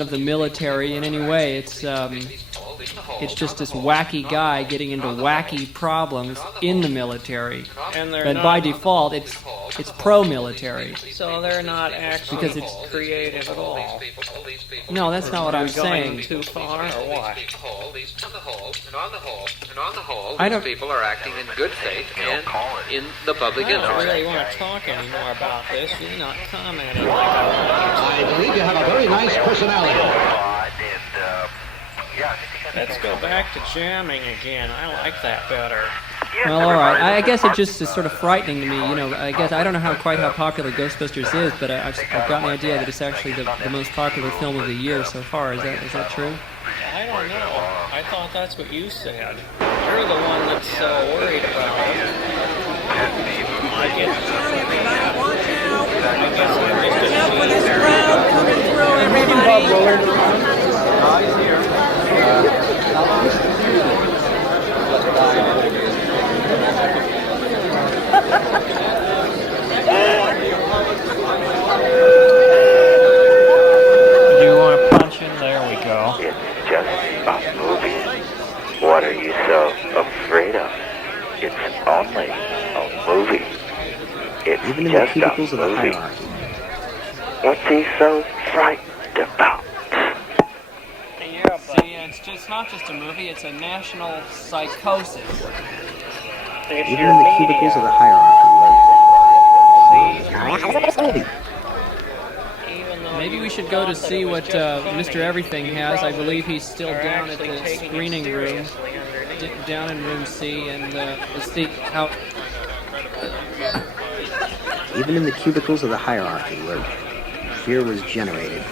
the military in any way. It's just this wacky guy getting into wacky problems in the military. And they're but not, by default, it's pro-military. So they're not actually Because it's creative at all. No, that's not what I'm saying. Going too far or what? I don't. people are acting in good faith and in the public I don't interest. really want to talk anymore about this. You're not commenting. I believe you have a very nice personality. Let's go back to jamming again. I like that better. Well, all right. I guess it just is sort of frightening to me. You know, I guess I don't know quite how popular Ghostbusters is, but I've gotten the idea that it's actually the most popular film of the year so far. Is that true? I don't know. I thought that's what you said. You're the one that's so worried about it. I guess I'm just a crowd coming through, everybody. Do you want to punch in? There we go. It's just a movie. What are you so afraid of? It's only a movie. It's Even in just the cubicles a of the movie. hierarchy. What's he so frightened about? Yeah, see, it's not just a movie, it's a national psychosis. Even in the cubicles of the hierarchy. Maybe we should go to see what Mr. Everything has. I believe he's still down at the screening room, down in room C, and let's see how. Even in the cubicles of the hierarchy where fear was generated.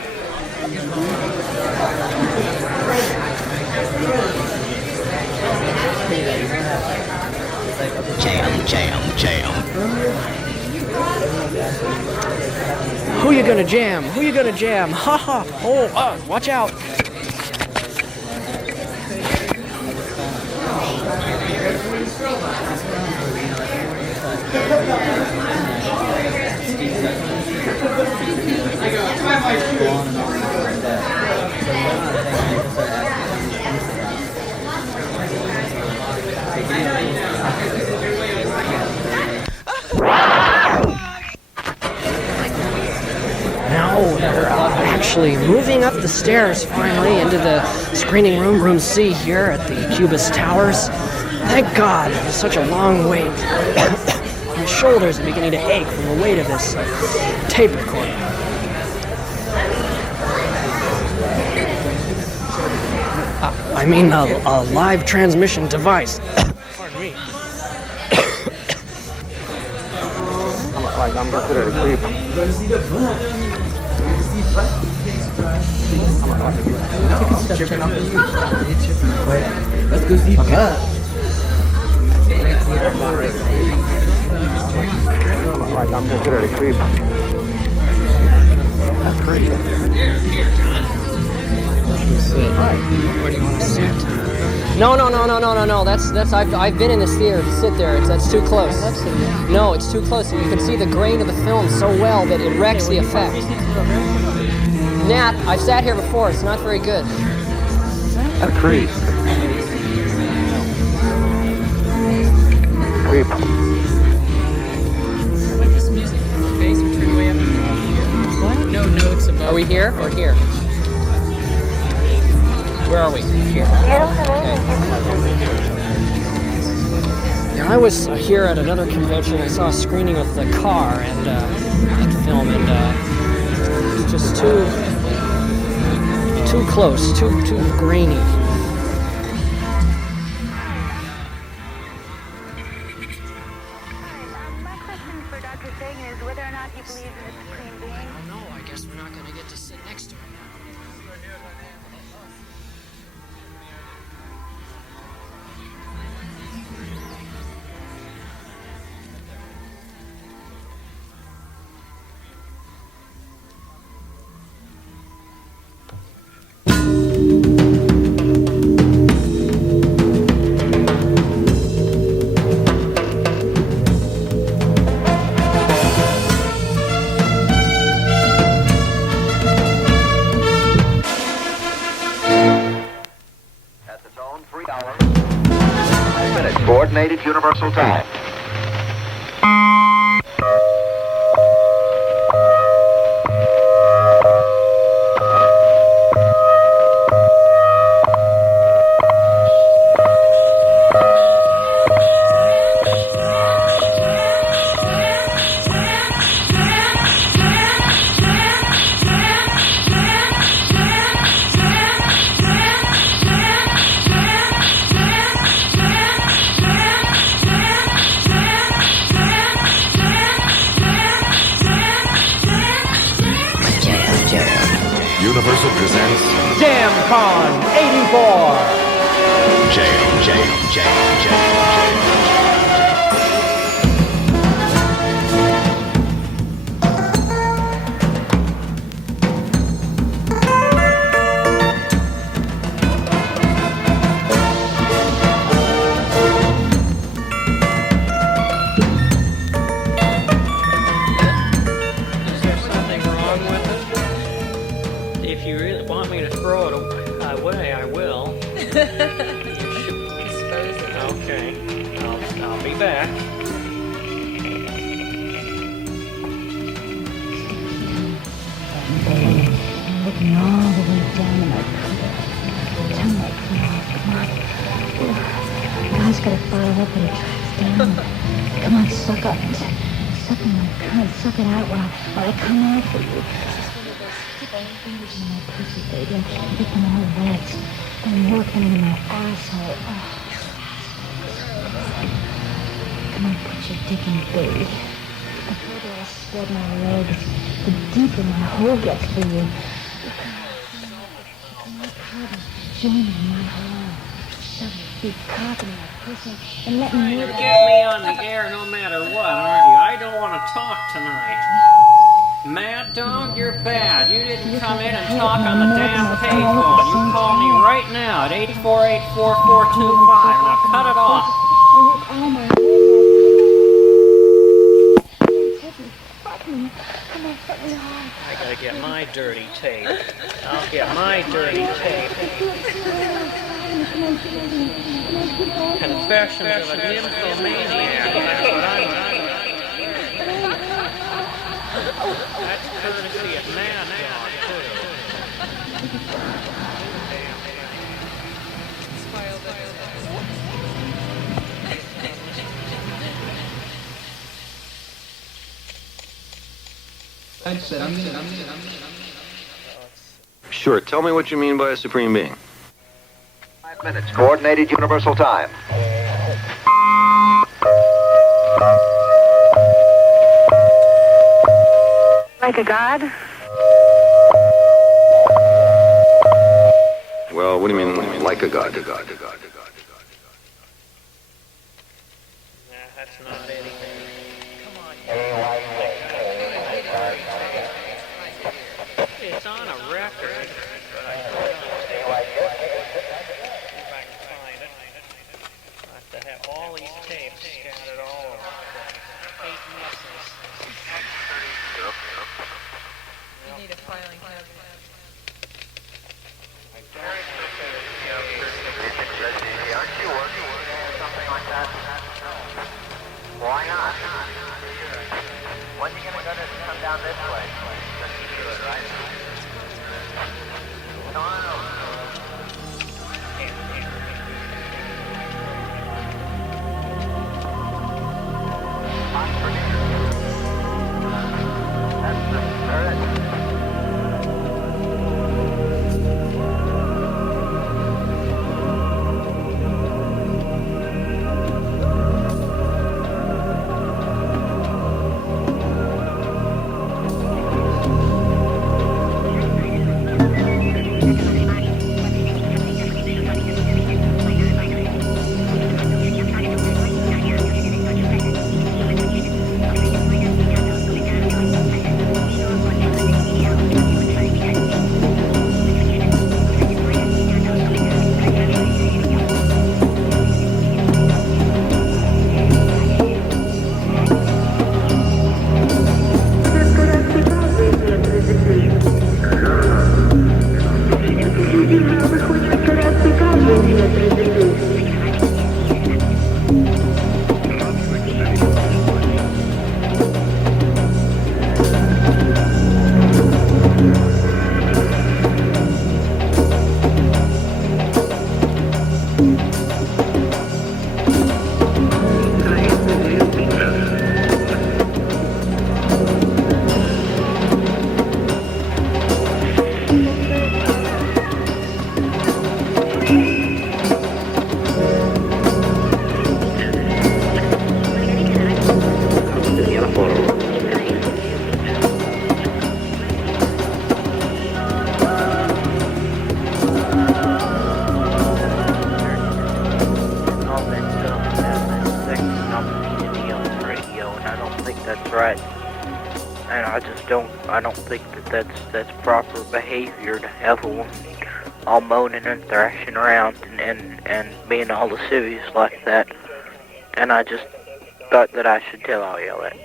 Jam. Who you gonna jam? Who you gonna jam? Ha ha! Oh, watch out! Now they're actually moving up the stairs finally into the screening room, room C here at the Cubis Towers. Thank God, it was such a long wait. My shoulders are beginning to ache from the weight of this tape recorder. I mean a live transmission device. Pardon me. I'm considered a creep. Let's go see I'm considered a creep. That's crazy. Where do you want to sit? No. That's. I've been in this theater to sit there. That's too close. No, it's too close. You can see the grain of the film so well that it wrecks the effect. Nat, I've sat here before. It's not very good. That's creep. Creep. we here or here? Where are we? Here. Now, I was here at another convention. I saw a screening of The Car and that film, and it's just too close, too grainy. My question for Dr. Sagan is whether or not he believes in the Supreme Being. I don't know. I guess we're not going to get to sit next to him. Coordinated Universal Time. Universal presents Jamcon 84. Jam. If you really want me to throw it away, I will. Dispose of it. Okay, I'll be back. Looking all the way down to my foot. Down my foot. Come on. God's got to follow up when he tracks down. Come on, suck up. Suck it, come on, suck it out while I come after you. Fingers in my pussy, baby. I'm get them all wet. I'm working in my asshole. Oh. Come on, put your dick in, baby. The further I spread my legs, the deeper my hole gets for you. Come on, brother, join me in my hole. Shove your big cock in my pussy and let me know You're that. getting me on the air no matter what, aren't you? I don't want to talk tonight. Mad Dog, you're bad. You didn't come in and talk on the damn payphone. You call me right now at 848-4425. Now cut it off. I gotta get my dirty tape. I'll get my dirty tape. Confessions of a nymphomaniac. That's what I'm. That's courtesy of Mad Dog, too. Sure, tell me what you mean by a supreme being. 5 minutes. Coordinated Universal Time. Like a god? Well, what do you mean, like a god? Nah, that's not anything. Come on, it's on a record. But I don't know. See if I can find it. I have to have all these tapes scattered all over. 8 misses. You need a filing cabinet. Aren't you working or something like that? Why not? When are you going to come down this way? Just to do it, right? that's right. And I just don't think that's proper behavior to have a woman all moaning and thrashing around and being all lascivious like that. And I just thought that I should tell all y'all that.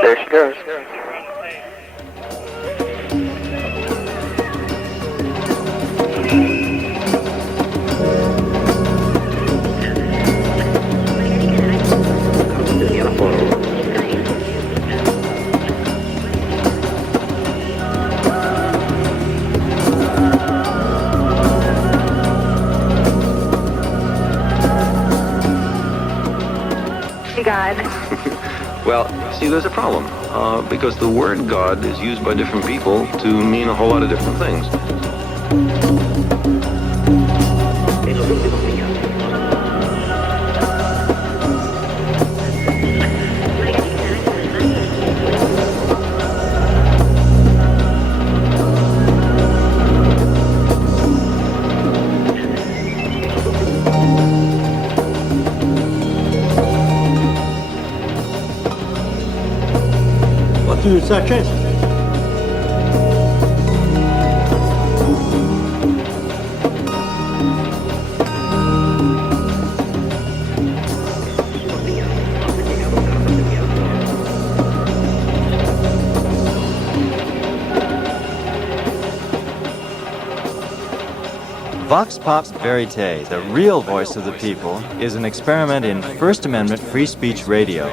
There she goes. God. Well, see, there's a problem. Because the word God is used by different people to mean a whole lot of different things. What do you suggest? Vox Pops Verite, the real voice of the people, is an experiment in First Amendment free speech radio.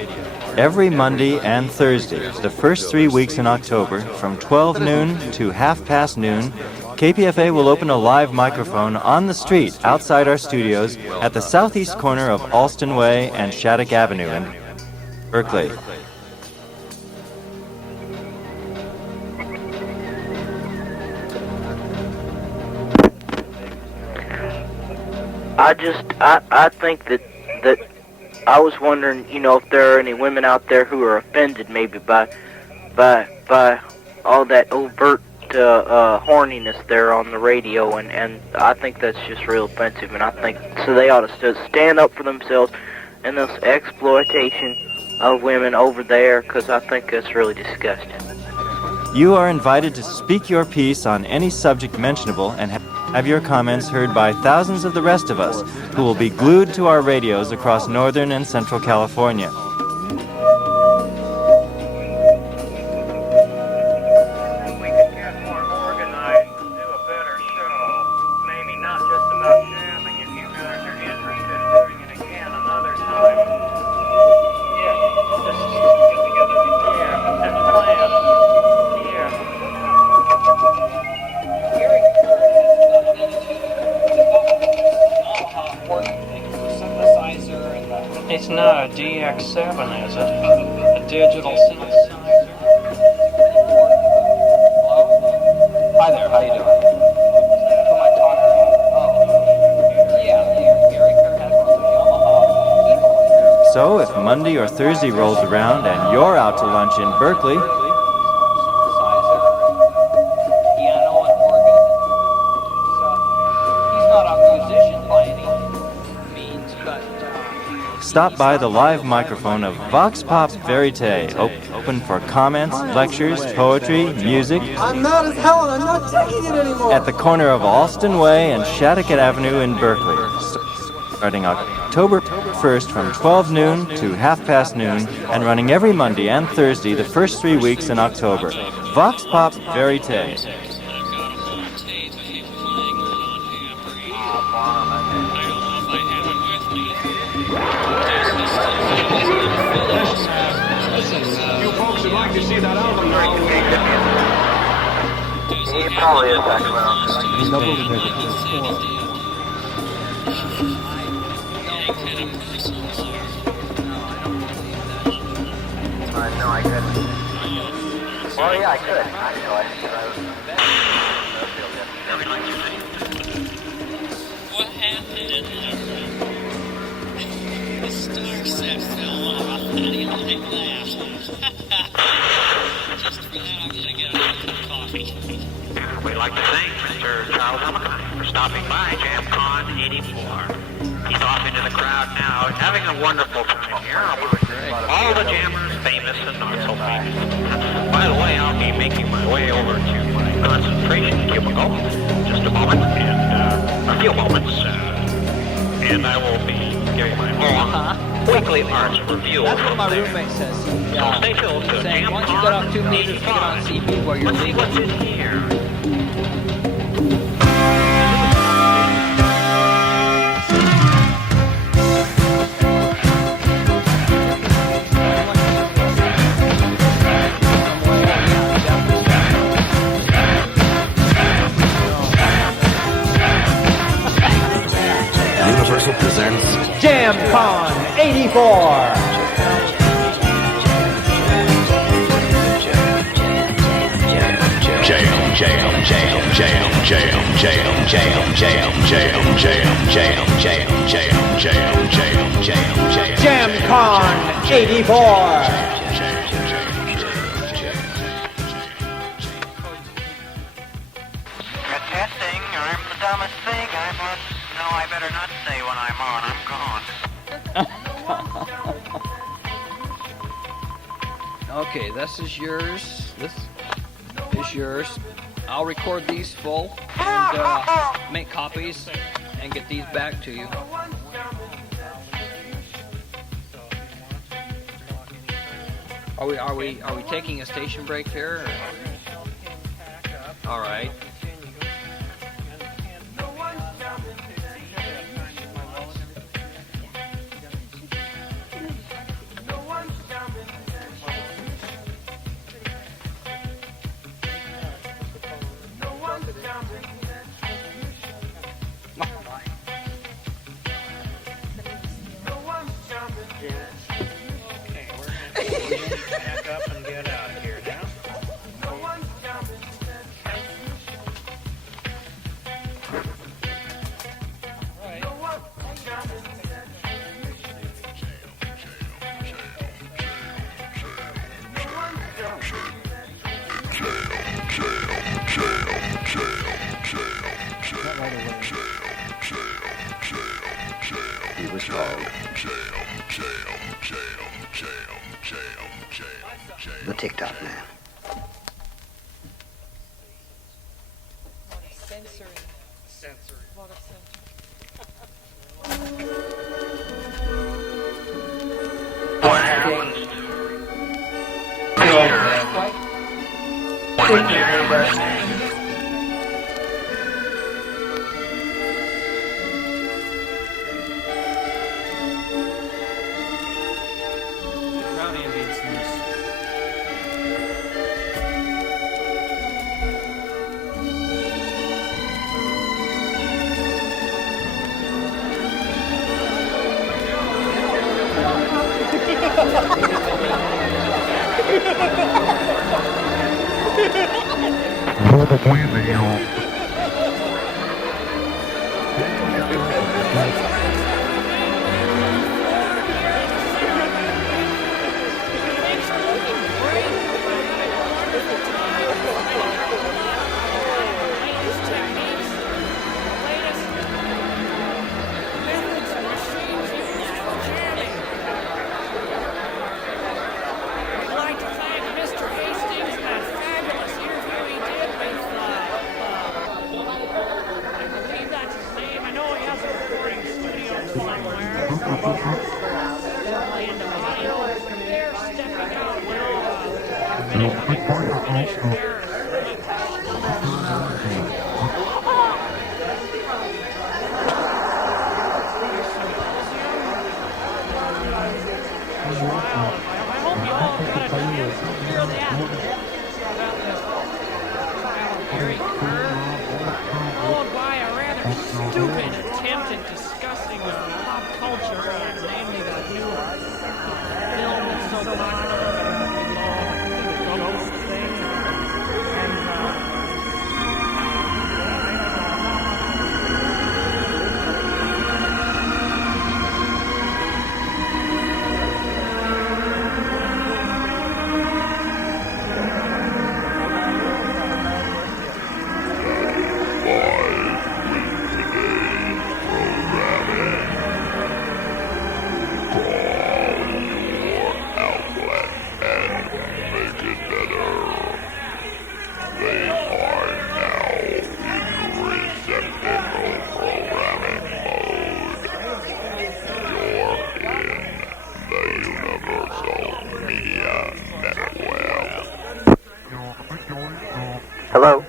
Every Monday and Thursday, the first 3 weeks in October, from 12 noon to 1/2 noon, KPFA will open a live microphone on the street outside our studios at the southeast corner of Alston Way and Shattuck Avenue in Berkeley. I think that I was wondering, you know, if there are any women out there who are offended maybe by all that overt horniness there on the radio, and I think that's just real offensive, and I think so they ought to stand up for themselves and this exploitation of women over there, because I think that's really disgusting. You are invited to speak your piece on any subject mentionable and have your comments heard by thousands of the rest of us who will be glued to our radios across Northern and Central California. It's not a DX7, is it? A digital synthesizer? Hello? Hi there, how you doing? Who am I talking to? Oh. Yeah, Gary Kerr has one of the Yamaha. So, if Monday or Thursday rolls around and you're out to lunch in Berkeley, stop by the live microphone of Vox Pops Verite, open for comments, lectures, poetry, music. I'm mad as hell and I'm not taking it anymore. At the corner of Alston Way and Shattucket Avenue in Berkeley, starting October 1st from 12 noon to half past noon and running every Monday and Thursday the first 3 weeks in October. Vox Pops Verite. You folks would like to see that album now. He probably is actually. No, I couldn't. Well, yeah, I could, actually. What happened in there? The star set fell off. How do you like that? Just for that, I'm gonna get another coffee. We'd like to thank Mr. Charles Jamcon for stopping by Jamcon 84. He's off into the crowd now, having a wonderful time here. All the jammers, famous and not so famous. By the way, I'll be making my way over to my concentration cubicle in just a moment, and a few moments, and I will be giving my own weekly arts review. That's what my roommate says. So stay tuned to saying once you get off 2 meters, you get on CB where you're legal. What's in here? Universal presents Jamcon 84. Jamcon 84. Testing, I'm the dumbest thing. I better not say when I'm on. I'm gone. Okay, this is yours. This is yours. I'll record these full and make copies and get these back to you. Are we taking a station break here? All right. Back up and get out of here now. He was called the TikTok Man. Censoring. A lot of Followed by a rather stupid attempt at discussing pop culture, namely the new film that's so popular, the ghost thing. Hello?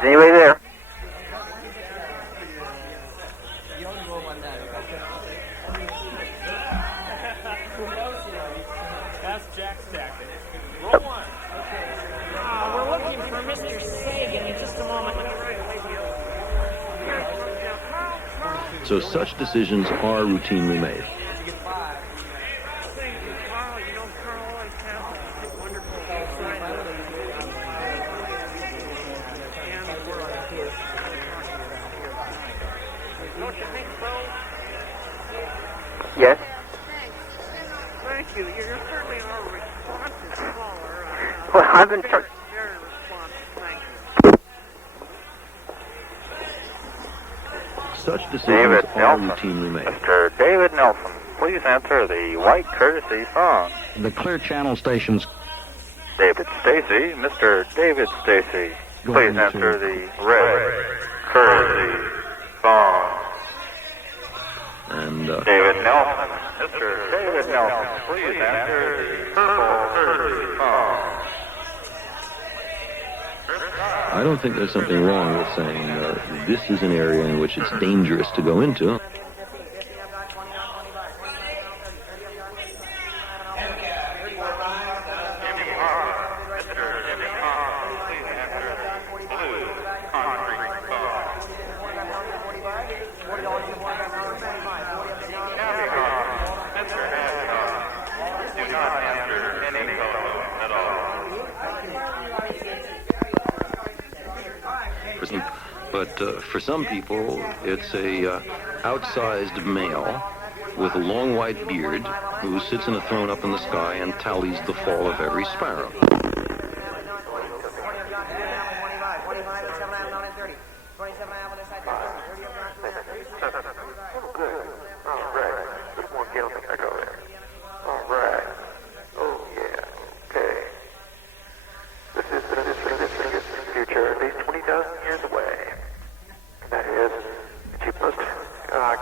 Is anybody there? That's Jack's tactic. Roll one. We're looking for Mr. Sagan in just a moment. So such decisions are routinely made. Yes? Thank you. You're certainly our responsive caller. Well, I've been trying. Very responsive. Thank you. Such decisions David are Nelson. routinely made. Mr. David Nelson, please answer the white courtesy phone. The Clear Channel stations. David Stacy, Mr. David Stacy, Go please ahead, answer sir. the red courtesy phone. And David Nelson, Mr. David Nelson, please answer the purple courtesy phone. I don't think there's something wrong with saying this is an area in which it's dangerous to go into. But for some people, it's a outsized male with a long white beard who sits in a throne up in the sky and tallies the fall of every sparrow.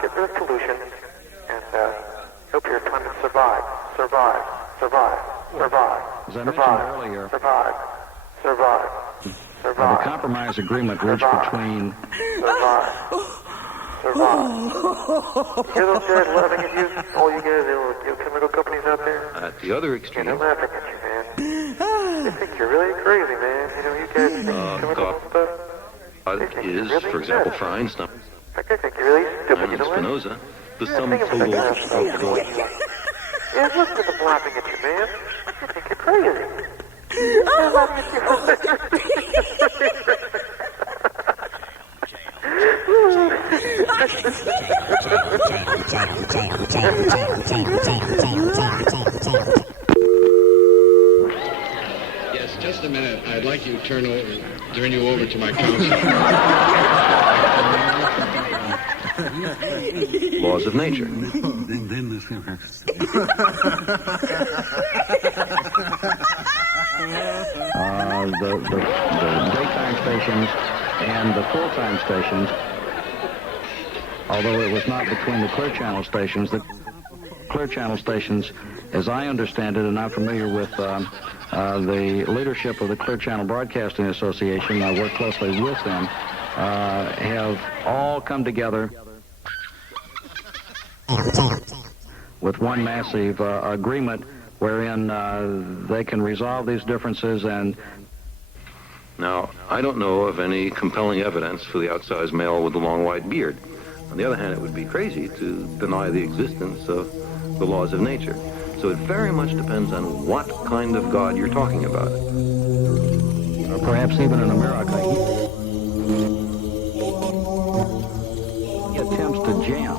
Get rid of pollution and hope your planet survive. As I mentioned earlier, the compromise agreement reached between... Hear those guys laughing at you? All you guys, you chemical companies out there? At the other extreme, They're laughing at you, man. They think you're really crazy, man. You know, you guys think chemical stuff. God is, for example, for Einstein, fact, I think you're really stupid, you know what? Spinoza, the Yeah, sum think of it total like of that. the... Yeah, listen to them laughing at you, man. I think you're crazy. They're laughing at Yes, just a minute. I'd like you to turn you over to my counselor. Laws of nature. The daytime stations and the full-time stations, although it was not between the Clear Channel stations, the Clear Channel stations, as I understand it, and I'm familiar with the leadership of the Clear Channel Broadcasting Association, I work closely with them, have all come together with one massive agreement wherein they can resolve these differences. And Now, I don't know of any compelling evidence for the outsized male with the long white beard. On the other hand, it would be crazy to deny the existence of the laws of nature. So it very much depends on what kind of God you're talking about. Or perhaps even in America, he attempts to jam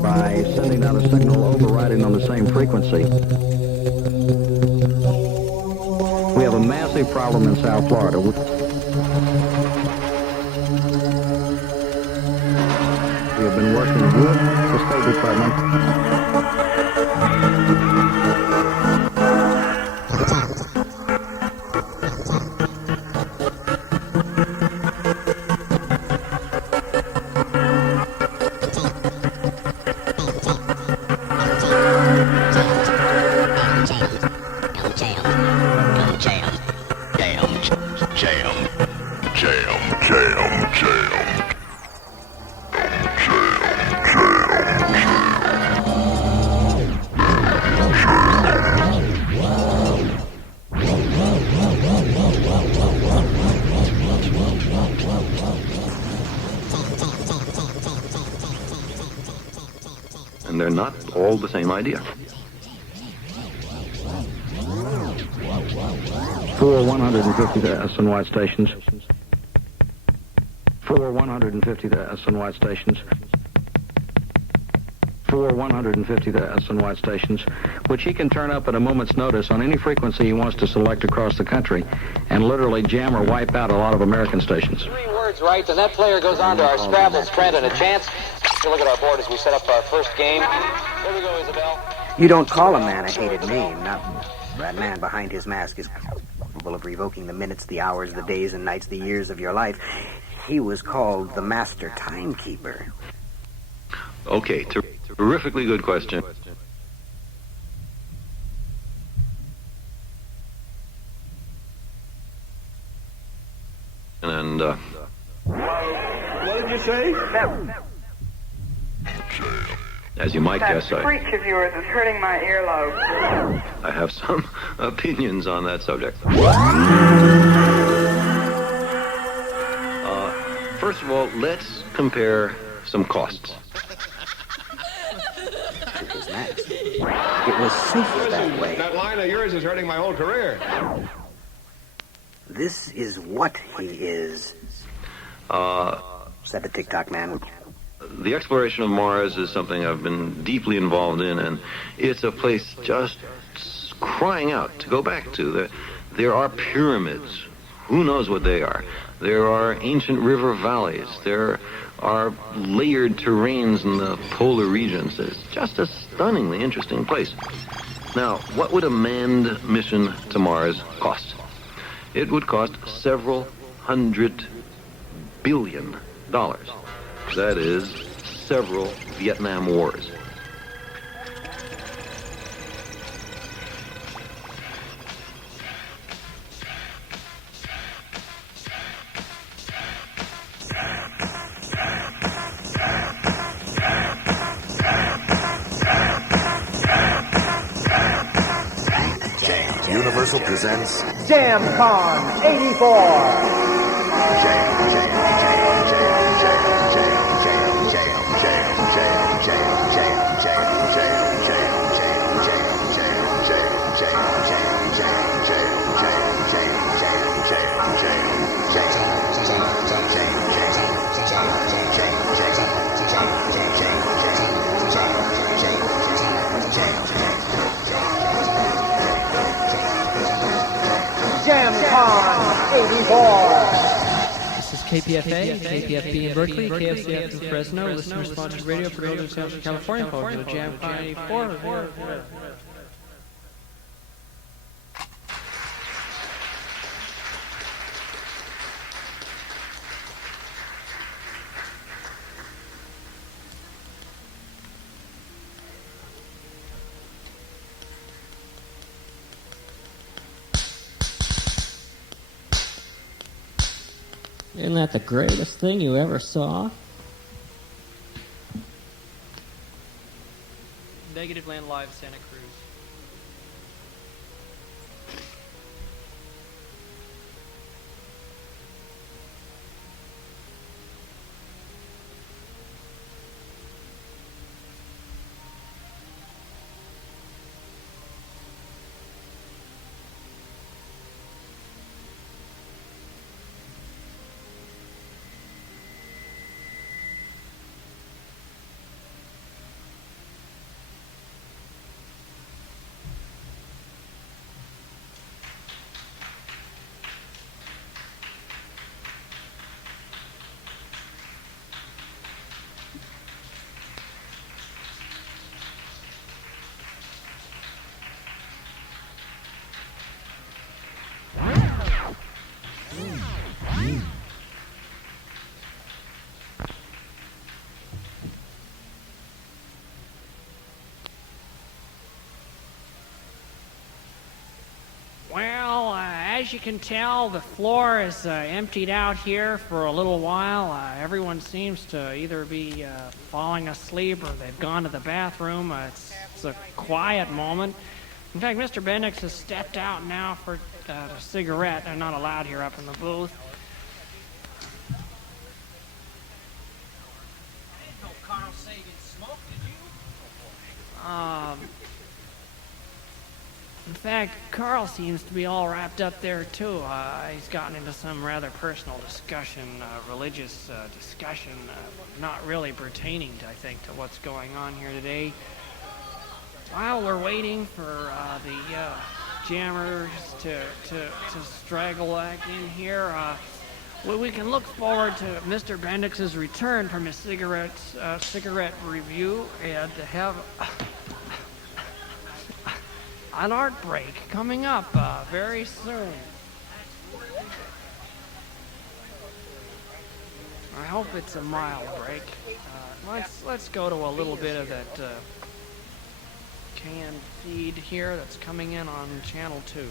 by sending out a signal overriding on the same frequency. We have a massive problem in South Florida. We have been working with the State Department And they're not all the same idea. 4 150 SNY stations. 4 150 SNY stations. 4 150 SNY stations, which he can turn up at a moment's notice on any frequency he wants to select across the country, and literally jam or wipe out a lot of American stations. 3 words right, and that player goes on to our Scrabble spread and a chance. Take a look at our board as we set up our first game. Here we go, Isabel. You don't call a man a hated name. Now, that man behind his mask is capable of revoking the minutes, the hours, the days and nights, the years of your life. He was called the Master Timekeeper. Okay, terrifically good question. And, What did you say? as you might guess, That screech of yours is hurting my earlobe. I have some opinions on that subject. First of all, let's compare some costs. It was nice. It was safer that way. That line of yours is hurting my whole career. This is what he is, said the Tic-Toc man. The exploration of Mars is something I've been deeply involved in, and it's a place just crying out to go back to. There are pyramids. Who knows what they are? There are ancient river valleys. There are layered terrains in the polar regions. It's just a stunningly interesting place. Now, what would a manned mission to Mars cost? It would cost several $100 billion. That is several Vietnam Wars. Universal presents Jamcon 84. This is KPFA, KPFB in Berkeley, KFCF in Fresno, listener-sponsored radio for Northern Southern California, forward to the Jamcon 84. Isn't that the greatest thing you ever saw? Negativland Live, Santa Cruz. Well, as you can tell, the floor is emptied out here for a little while. Everyone seems to either be falling asleep or they've gone to the bathroom. It's a quiet moment. In fact, Mr. Bendix has stepped out now for a cigarette. They're not allowed here up in the booth. In fact, Carl seems to be all wrapped up there, too. He's gotten into some rather personal discussion, religious discussion, not really pertaining, I think, to what's going on here today. While we're waiting for the jammers to straggle back in here, we can look forward to Mr. Bendix's return from his cigarette review and to have an art break coming up very soon. I hope it's a mild break. Let's go to a little bit of that canned feed here that's coming in on channel 2.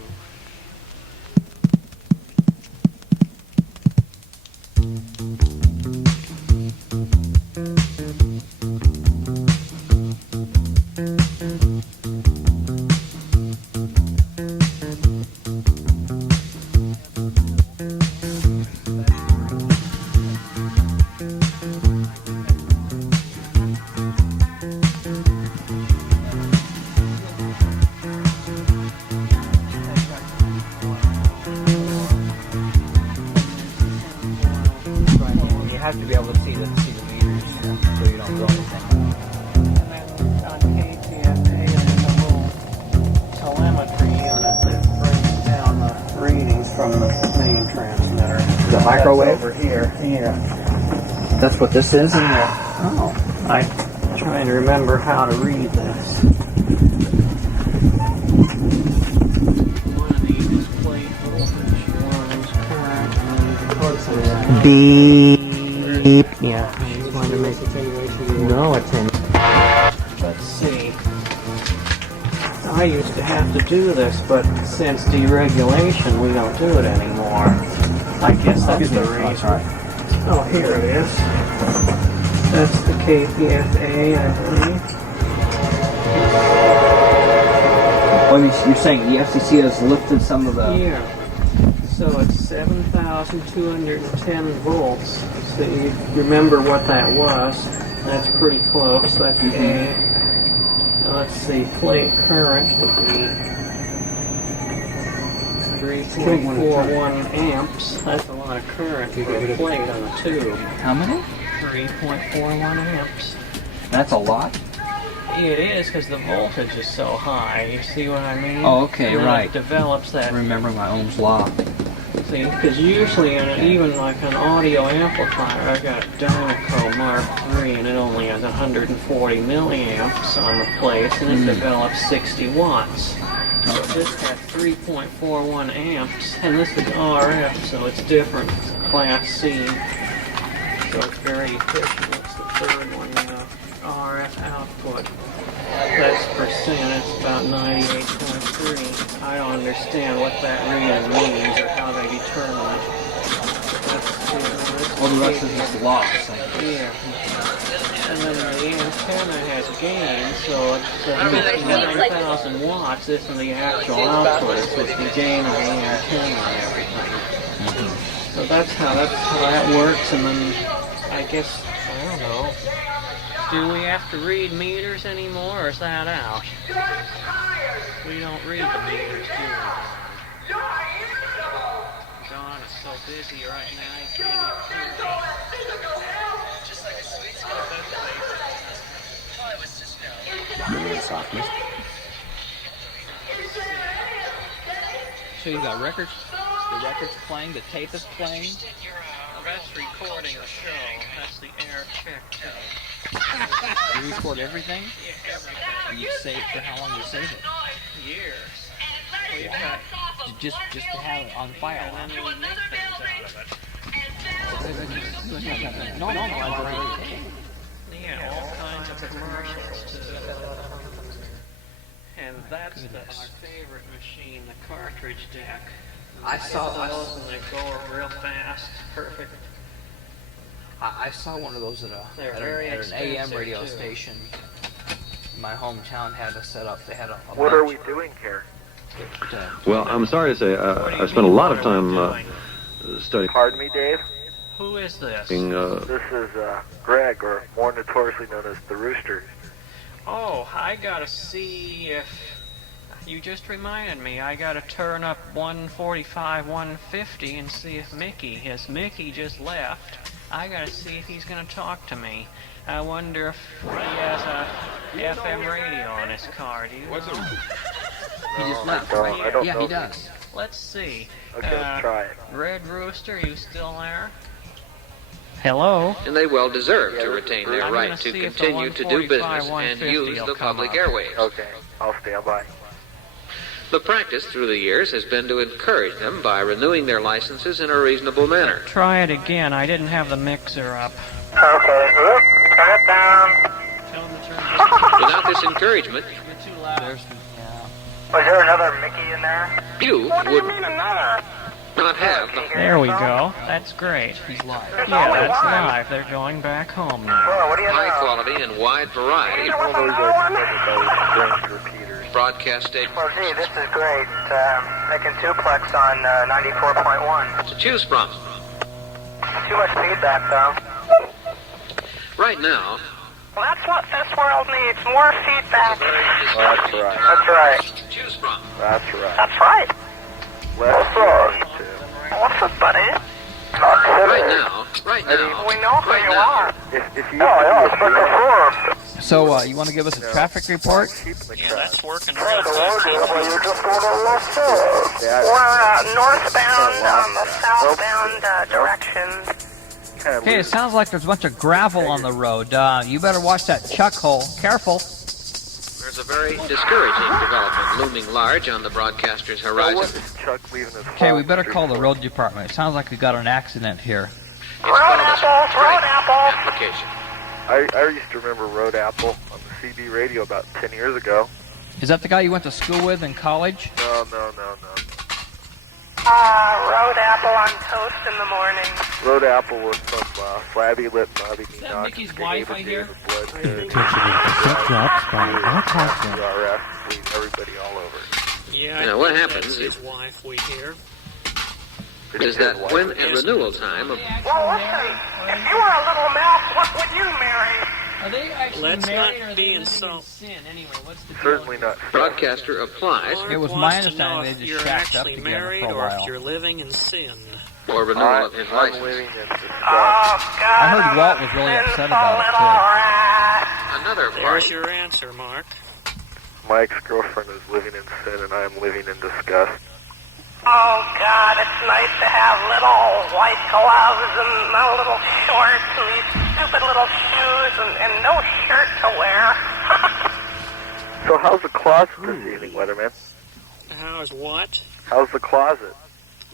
have to be able to see the meters so you don't go anything. And then on KPFA, there's a little telemetry unit that brings down the readings from the main transmitter. The microwave? That's over here. Yeah. That's what this is? Oh. I'm trying to remember how to read this. One of these is plate voltage, one is current, and the Beep. Yeah, he's going to make no attention. Let's see. I used to have to do this, but since deregulation, we don't do it anymore. I guess that's the reason. Oh, here it is. That's the KPFA, I believe. Well, you're saying the FCC has lifted some of the... Yeah. So it's 7,210 volts. So you remember what that was. That's pretty close. That's A. Now let's see. Plate current would be 3.41 amps. That's a lot of current to get a plate on a tube. How many? 3.41 amps. That's a lot? It is, because the voltage is so high. You see what I mean? Oh, okay, and then right. It develops that. Remember my Ohm's law. So see, because usually even like an audio amplifier, I got a Jamcon Mark III and it only has 140 milliamps on the plate and it develops 60 watts. So this has 3.41 amps and this is RF, so it's different. It's Class C, so it's very efficient. It's the third one, RF output. That's percent, it's about 98.3. I don't understand what that reading means or how they determine it. Well, the rest is just the logs. Yeah. And then the antenna has gain, so it's 59,000 watts. This is the actual output. It's just the gain of the antenna and everything. So that's how that works, and then I guess, I don't know. Do we have to read meters anymore, or is that out? We don't read the meters, do we? Don is so busy right now, he can't even hear me. Softness. So you got records? The record's playing, the tape is playing? That's recording the show. That's the air check tape. You record everything? Yeah, everything. And you save for how long you save it? Years. We've Wow. got Just to have it on file. and then we make things out of it. No. Yeah, all kinds of commercials too. And that's our favorite machine, the cartridge deck. I saw those and they go real fast, perfect. I saw one of those at an AM radio station. My hometown had a setup. They had a What are we doing here? Well, I'm sorry to say, I spent a lot of time studying. Pardon me, Dave? Who is this? This is Greg, or more notoriously known as the Rooster. Oh, I gotta see if... You just reminded me, I gotta turn up 145, 150 and see if Mickey just left. I gotta see if he's gonna talk to me. I wonder if he has a FM radio on his car. Do you know? He just left, I right? don't Yeah, know he if does. Let's see. Okay, let's try it. Red Rooster, you still there? Hello? And they well deserve to retain their I'm right gonna to see if the continue to do 145, business and 150 use will the come public up. airwaves. Okay, I'll stand by. The practice through the years has been to encourage them by renewing their licenses in a reasonable manner. Try it again. I didn't have the mixer up. Okay, turn it down. Tell him to turn it down. Without this encouragement, You're too loud. Was there another Mickey in there? you would not have the... There we go. That's great. He's live. Yeah, that's live. They're going back home now. Oh, what do you high know? quality and wide variety of Strange repeaters. broadcast stations Well, gee, this is great. Making duplex on 94.1. to choose from. Too much feedback, though. Right now, Well, that's what this world needs, more feedback. That's right. That's right. to choose from. That's right. That's right. What's up? What's up, buddy? Right now, We know who you are. If you it's been performed. So, you want to give us a traffic report? Yeah, that's working Well, real good. you just want to left off. We're northbound on the southbound direction. Hey, it sounds like there's a bunch of gravel on the road. You better watch that chuck hole. Careful. there's a very discouraging development looming large on the broadcaster's horizon. Chuck leaving his Okay, we better call the road department. It sounds like we got an accident here. Road apples. Application. I used to remember Road Apple on the CB radio about 10 years ago. Is that the guy you went to school with in college? No. Road apple on toast in the morning. Road Apple was some flabby lip knobby Is that Mickey's wife I hear? Everybody all over. Yeah, You know, what happens that's his wife we hear. is that when at renewal time of Well, listen, if you were a little mouse, what would you marry? Are they actually Let's married not or are be they in living so- in sin? Anyway, what's the deal? Certainly not. broadcaster applies It was Mark my wants to know understanding if they you're just shacked up actually together married for a or if while. you're living in sin. for renewal of his I'm license. living in disgust. Oh, God, I heard Walt was really upset about it, little rat. Another There's party your answer, Mark. My ex-girlfriend is living in sin and I am living in disgust. Oh, God, it's nice to have little white gloves and no little shorts and these stupid little shoes and no shirt to wear. So how's the closet this evening, Weatherman? How's what? How's the closet?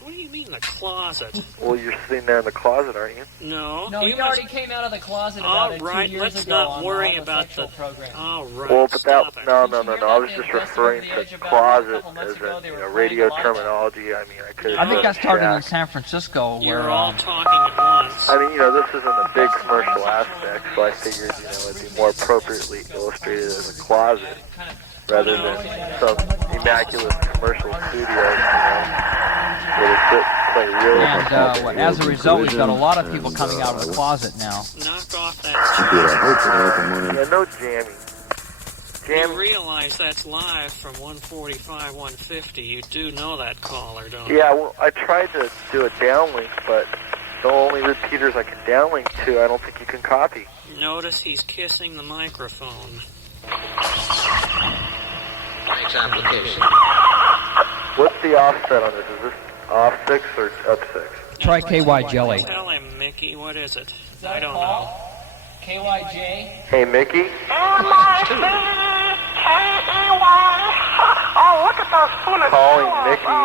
What do you mean, the closet? Well, you're sitting there in the closet, aren't you? No. No, he already came out of the closet about 2 years let's ago not on worry the about the... program. All right, Well, but that... stop it. No. I was just referring to closet as a radio terminology. I mean, I could... I think I started in San Francisco where... You're all talking at once. I mean, this isn't a big commercial aspect, so I figured, it'd be more appropriately illustrated as a closet rather than some immaculate commercial studio, where they play real... And as a result, we've got a lot of people coming out of the closet now. Knock off that Yeah, no jamming. You realize that's live from 145, 150. You do know that caller, don't you? Yeah, well, I tried to do a downlink, but the only repeaters I can downlink to, I don't think you can copy. Notice he's kissing the microphone. Next application. What's the offset on this? Is this off 6 or up 6? Try KY Jelly. Tell him, Mickey, what is it? I don't know. KYJ? Hey, Mickey? M-I-C-K-E-Y. Oh, look at those fools. Calling Mickey.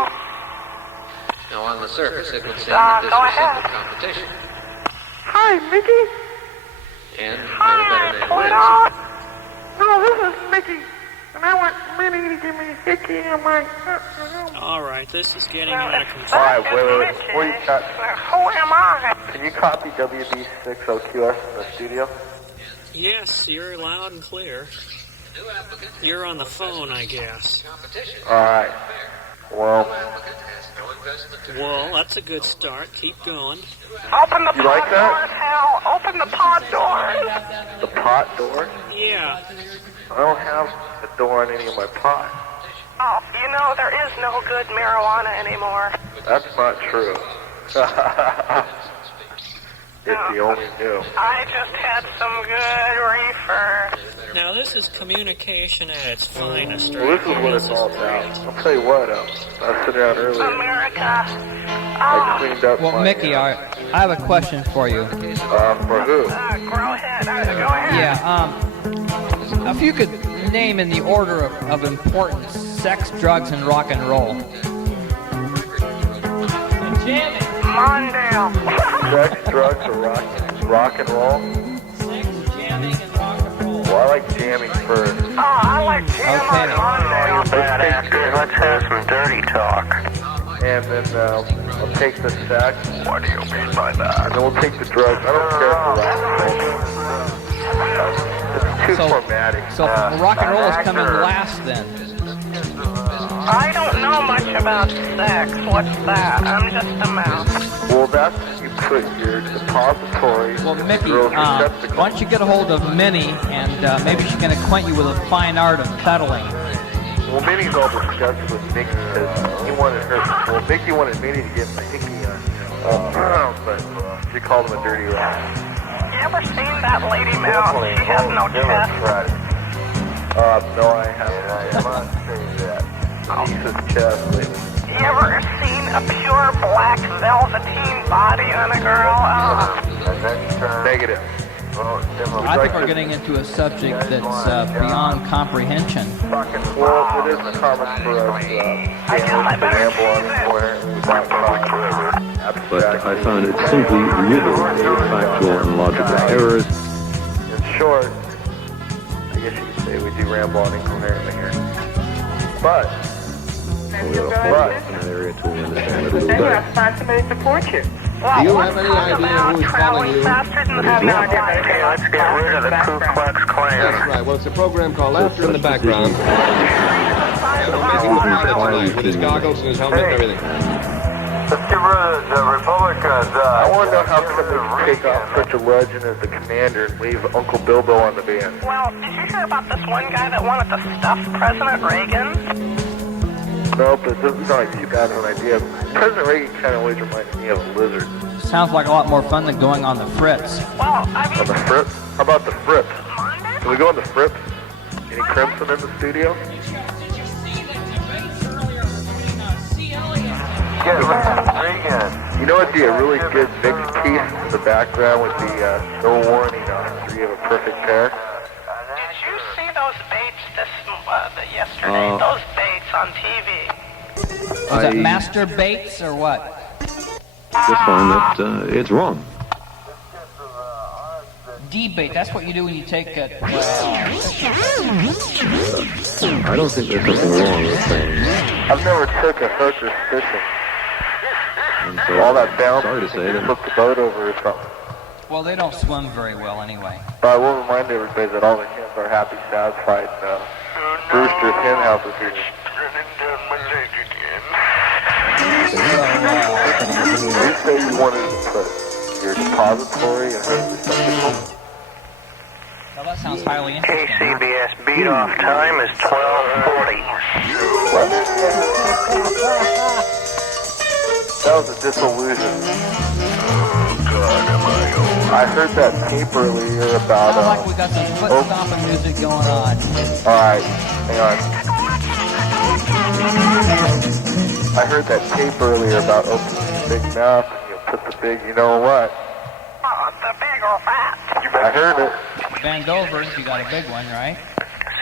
Now, on the surface, it would seem that this was simple competition. Hi, Mickey. And Hi, no better man sweetheart. No, this is Mickey. And I want Minnie to give me a hickey on my... All right, this is getting out of control. All right, wait. Before you cut, Who am I? can you copy WB60QS in the studio? Yes, you're loud and clear. You're on the phone, I guess. All right. Well, that's a good start. Keep going. Open the You pod like that? doors, Hal. Open the pod doors. the pot door? Yeah. I don't have a door on any of my pots. Oh, there is no good marijuana anymore. That's not true. It's the only new. I just had some good reefer. Now, this is communication at its finest, Well, this is what it's all about. I'll tell you what, I was sitting down earlier. America. I cleaned up Well, my... Mickey, I have a question for you. For who? Go ahead. Go ahead. Yeah, if you could name in the order of importance sex, drugs, and rock and roll. Mondale. Sex, drugs, or rock and roll? Sex, jamming, and rock and roll. Well, I like jamming first. Oh, I like jamming on Mondale. Let's have some dirty talk. And then I'll take the sex. What do you mean by that? And then we'll take the drugs. I don't care for rock and roll. It's too formatting. So rock and roll is coming last then. I don't know much about sex. What's that? I'm just a mouse. Well, that's you put your depository. Well, Mickey, why don't you get a hold of Minnie, and maybe she can acquaint you with the fine art of peddling. Well, Minnie's all discussed with Mickey because he wanted her. Well, Mickey wanted Minnie to get the hickey on, but she called him a dirty rat. You ever seen that lady mouse? She has no chest. No, I haven't. I'm not saying that. He's his chest lately. You ever seen a pure black velveteen body on a girl? Negative. I think we're getting into a subject that's beyond comprehension. Well, it is common for us to ramble on the corner without talking. But I found it simply riddled with factual and logical errors. In short, I guess you could say we do ramble on incoherently here. But We got a focus in that area to understand it a little Then you better. have to find somebody to support you. Do you have any idea who's calling you? Let's get rid of the Ku Klux Klan. That's right. Well, it's a program called Laughter in the Background. So amazing what he said tonight with his goggles and his helmet and everything. Let's get rid of the Republicans. I want to know how come they take off such a legend as the commander and leave Uncle Bilbo on the band. Well, did you hear about this one guy that wanted to stuff President Reagan? No, but it doesn't sound like too bad of an idea. President Reagan kind of always reminded me of a lizard. Sounds like a lot more fun than going on the Fritz. Well, I mean... On the Frips? How about the Frips? Can we go on the Frips? Any Crimson in the studio? Did you see the debates earlier between C. Elliott Very good. You know what'd be a really good mixed piece in the background would be No Warning on Three of a Perfect Pair. Did you see those baits yesterday? Those baits on TV. Was it master baits or what? Just find that it's wrong. Debate, that's what you do when you take a... I don't think there's something wrong with things. I've never took a hooker fishing. And so, all that bounce, sorry to say that. Flip the boat over or something. Well, they don't swim very well anyway. But I will remind everybody that all the hens are happy, satisfied, and Brewster's hen house is here. You say you wanted to put your depository and receptacle? Well, that sounds highly interesting. KCBS beat-off time is 12:40. That was a disillusion. I heard that tape earlier about... Sounds like we got some foot-stomping music going on. Alright, hang on. I heard that tape earlier about opening the big mouth and you put the big, you know what? The big or fat. I heard it. Bend over if you got a big one, right?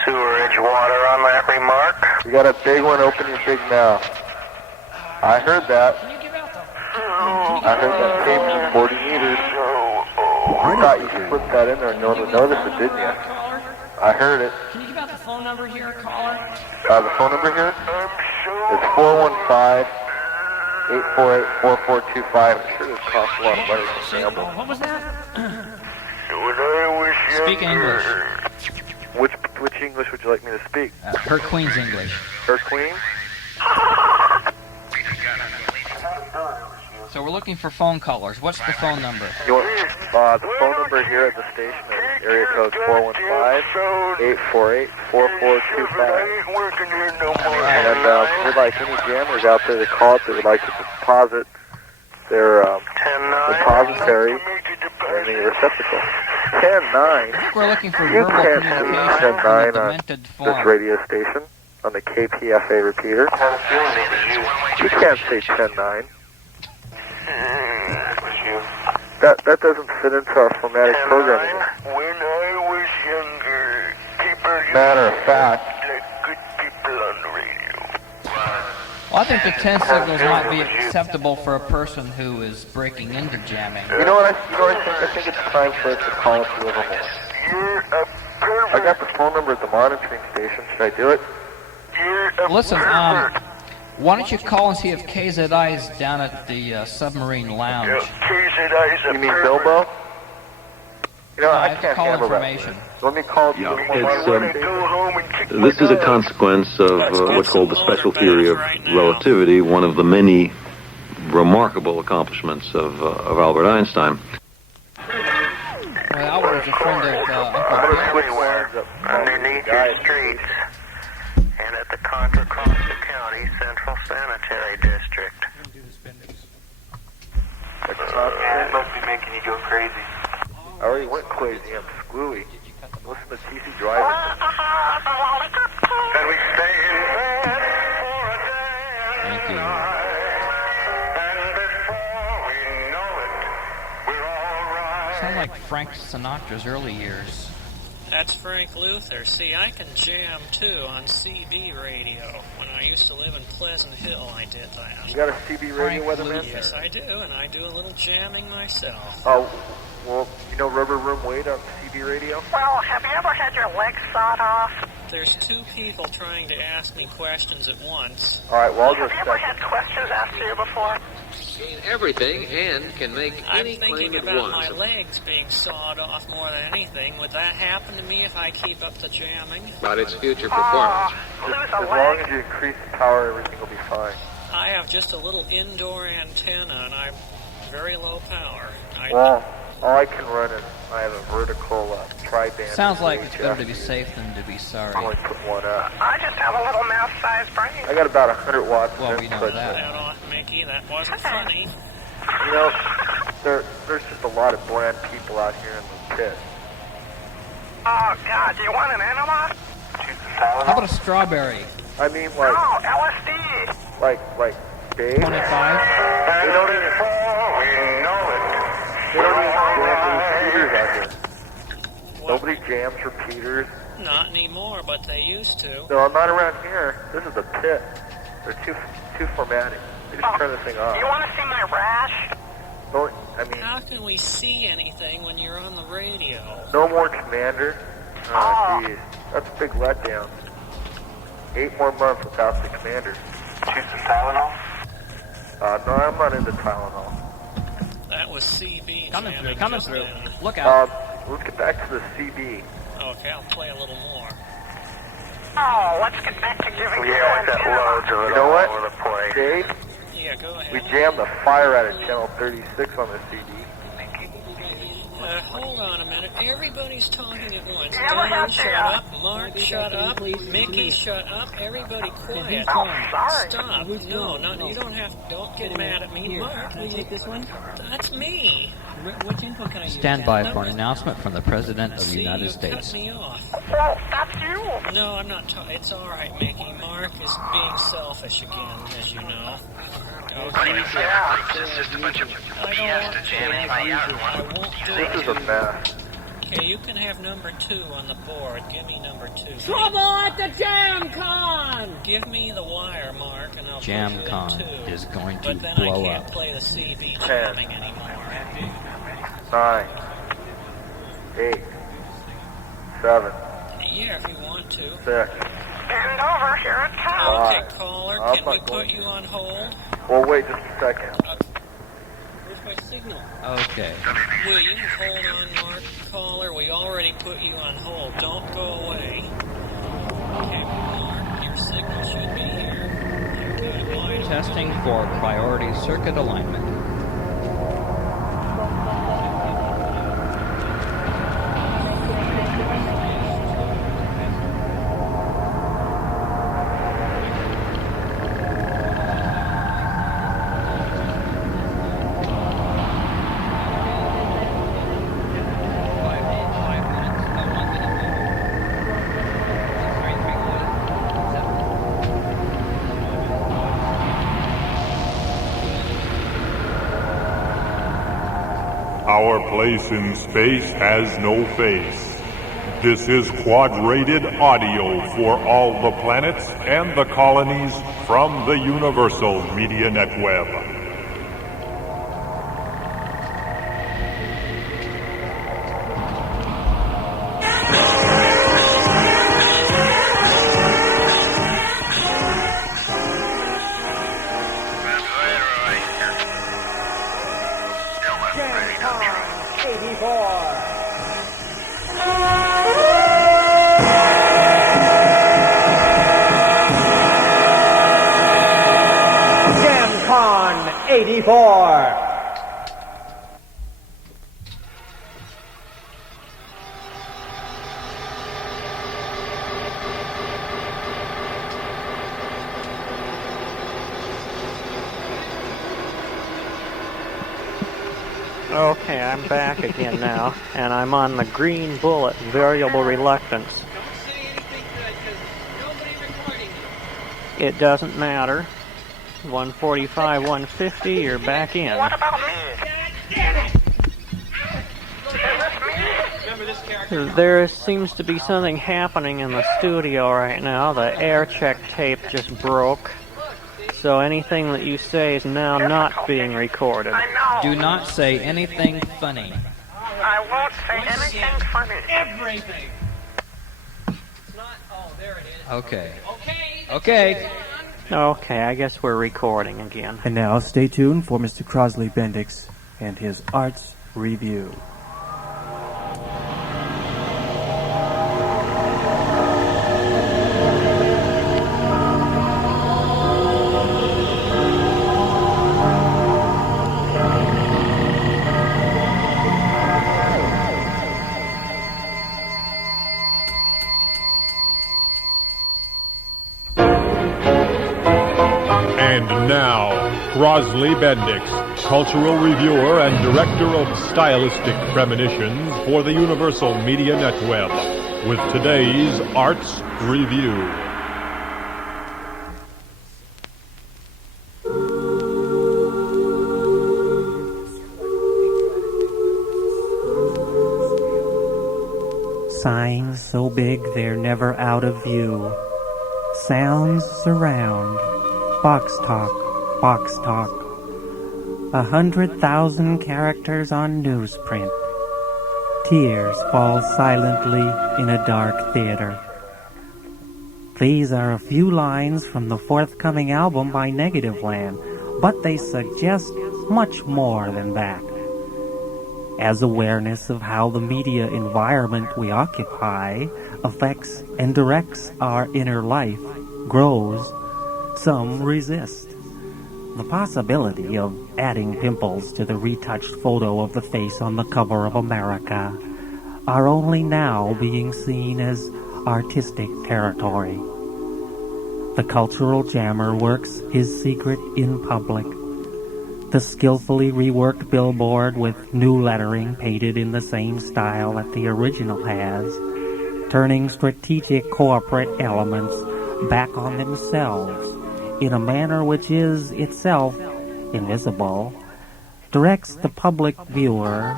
Sewerage water on that remark. You got a big one, open your big mouth. I heard that. I heard that tape from 40 meters. I thought you slipped that in there and no one would notice it, didn't you? I heard it. Can you give out the phone number here, caller? The phone number here? It's 415-848-4425. It sure does cost a lot of money to sample. What was that? Speak English. Which English would you like me to speak? Her Queen's English. Her Queen? So we're looking for phone callers. What's the phone number? You want, the phone number here at the station is area code 415-848-4425. And we'd like any jammers out there to call it that would like to deposit their depository in the receptacle. 10-9. We're looking for You verbal can't communication send in a 10-9 on demented this form. radio station on the KPFA repeater. You can't say 10-9. That doesn't fit into our formatic programming. When I was younger, people Matter of fact, good people on the radio. Well, I think the 10 signals might be acceptable for a person who is breaking into jamming. you know what I think? I think it's time for us to call it to Livermore. I got the phone number at the monitoring station. Should I do it? Listen, why don't you call and see if KZI is down at the submarine lounge? You mean Bilbo? You know, I have to can't call handle information. that. Let me call it. This is a consequence of what's called the special theory of relativity, one of the many remarkable accomplishments of Albert Einstein. Well, Albert was a friend of Uncle Bill. Underneath your streets and at the Contra Costa County Central Sanitary District. That must be making you go crazy. I already went crazy. I'm screwy. Listen to TC driving. And we stay in bed for a day. Thank you. And before we know it, we're all right. Sound like Frank Sinatra's early years. That's Frank Luther. See, I can jam, too, on CB radio. When I used to live in Pleasant Hill, I did that. You got a CB radio, Weatherman? Yes, I do, and I do a little jamming myself. Oh, well, you know Rubber Room Wade on CB radio? Well, have you ever had your legs sawed off? There's two people trying to ask me questions at once. All right, well, I'll Have just you ever had questions asked to you before? Seen everything and can make any I'm claim thinking it about wants. my legs being sawed off more than anything. Would that happen to me if I keep up the jamming? About its future performance. as long as you increase the power, everything will be fine. I have just a little indoor antenna, and I'm very low power. Well, all I can run is I have a vertical tri-band. Sounds like it's better to be safe than to be sorry. I only put one up. I just have a little mouse-sized brain. I got about 100 watts. Well, we know that. That ought, Mickey, that wasn't funny. You know, there's just a lot of bland people out here in the pit. Oh, God, do you want an enema? How about a strawberry? I mean, like... No, LSD. Like Dave? 25. They don't even jam repeaters out here. Nobody jams repeaters. Not anymore, but they used to. No, I'm not around here. This is a pit. They're too formatting. They just turn this thing off. You want to see my rash? No, I mean, How can we see anything when you're on the radio? no more Commander. Oh, jeez. That's a big letdown. 8 more months without the Commander. Choose some Tylenol? No, I'm not into Tylenol. That was CB. Coming through. Then. Look out. Let's get back to the CB. Okay, I'll play a little more. Oh, let's get back to giving you Yeah, with that loads of it You know all what? over the place. Dave, Yeah, go ahead. we jammed the fire out of channel 36 on the CD. Hold on a minute. Everybody's talking at once. You ever Dan, have shut the, up. Mark, shut up. Mickey, shut up. Everybody quiet. Oh, sorry. Stop. No, you don't have. Don't get mad at me, Mark. Can I take this one? That's me. Which info can I use? Stand by for an announcement from the President of the See, United you States. cut me off. Well, that's you. No, I'm not. It's all right, Mickey. Mark is being selfish again, as you know. Okay. Yeah, it's just a bunch of BS to jam anybody out. I won't do This is a it. mess. Okay, you can have number 2 on the board. Give me number 2. Trouble at the Jamcon! Give me the wire, Mark, and I'll Jamcon put you in 2. is going to But then blow I can't up. play the CB 10. jamming anymore. 9, 8, 7, Yeah, if you want to. 6. Bend over, here it comes. Okay, caller, I'm can we not put going you on hold? Well, wait just a second. Where's my signal? Okay. Will you hold on, Mark? Caller, we already put you on hold. Don't go away. Okay, Mark, your signal should be here. Good. Why- Testing for priority circuit alignment. Our place in space has no face. This is quad-rated audio for all the planets and the colonies from the Universal Media Net Web. Jamcon 84. Jamcon 84. Okay, I'm back again now, and I'm on the green bullet variable reluctance. It doesn't matter. 145, 150, you're back in. What about me? There seems to be something happening in the studio right now. The air check tape just broke. So anything that you say is now not being recorded. I know. Do not say anything funny. I won't say anything funny. Everything. Okay. Okay. Okay, I guess we're recording again. And now stay tuned for Mr. Crosley Bendix and his arts review. And now, Crosley Bendix, cultural reviewer and director of stylistic premonitions for the Universal Media Net Web, with today's Arts Review. Signs so big they're never out of view. Sounds surround. Box talk, box talk. 100,000 characters on newsprint. Tears fall silently in a dark theater. These are a few lines from the forthcoming album by Negativland, but they suggest much more than that. As awareness of how the media environment we occupy affects and directs our inner life grows, some resist. The possibility of adding pimples to the retouched photo of the face on the cover of America are only now being seen as artistic territory. The cultural jammer works his secret in public. The skillfully reworked billboard with new lettering painted in the same style that the original has, turning strategic corporate elements back on themselves in a manner which is itself invisible, directs the public viewer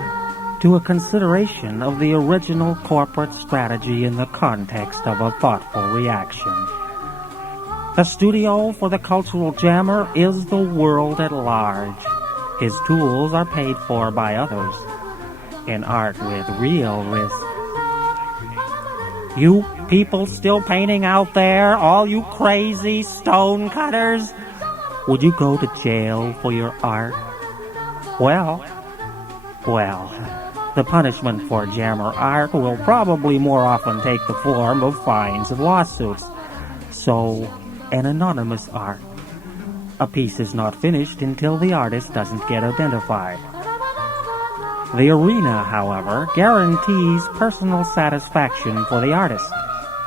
to a consideration of the original corporate strategy in the context of a thoughtful reaction. The studio for the cultural jammer is the world at large. His tools are paid for by others, and art with real risk. You people still painting out there, all you crazy stone cutters? Would you go to jail for your art? Well, the punishment for jammer art will probably more often take the form of fines and lawsuits. So, an anonymous art. A piece is not finished until the artist doesn't get identified. The arena, however, guarantees personal satisfaction for the artist,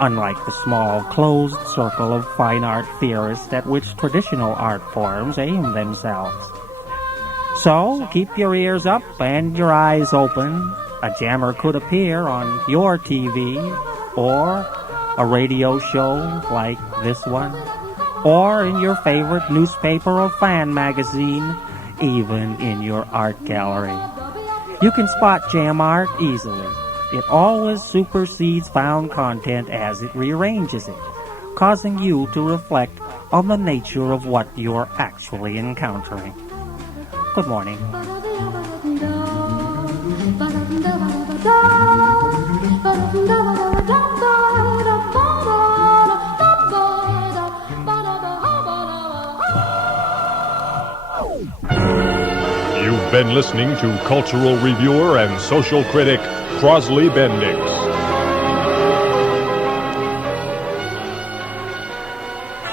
unlike the small, closed circle of fine art theorists at which traditional art forms aim themselves. So, keep your ears up and your eyes open. A jammer could appear on your TV, or a radio show like this one, or in your favorite newspaper or fan magazine, even in your art gallery. You can spot jam art easily. It always supersedes found content as it rearranges it, causing you to reflect on the nature of what you're actually encountering. Good morning. You've been listening to cultural reviewer and social critic Crosley Bendix.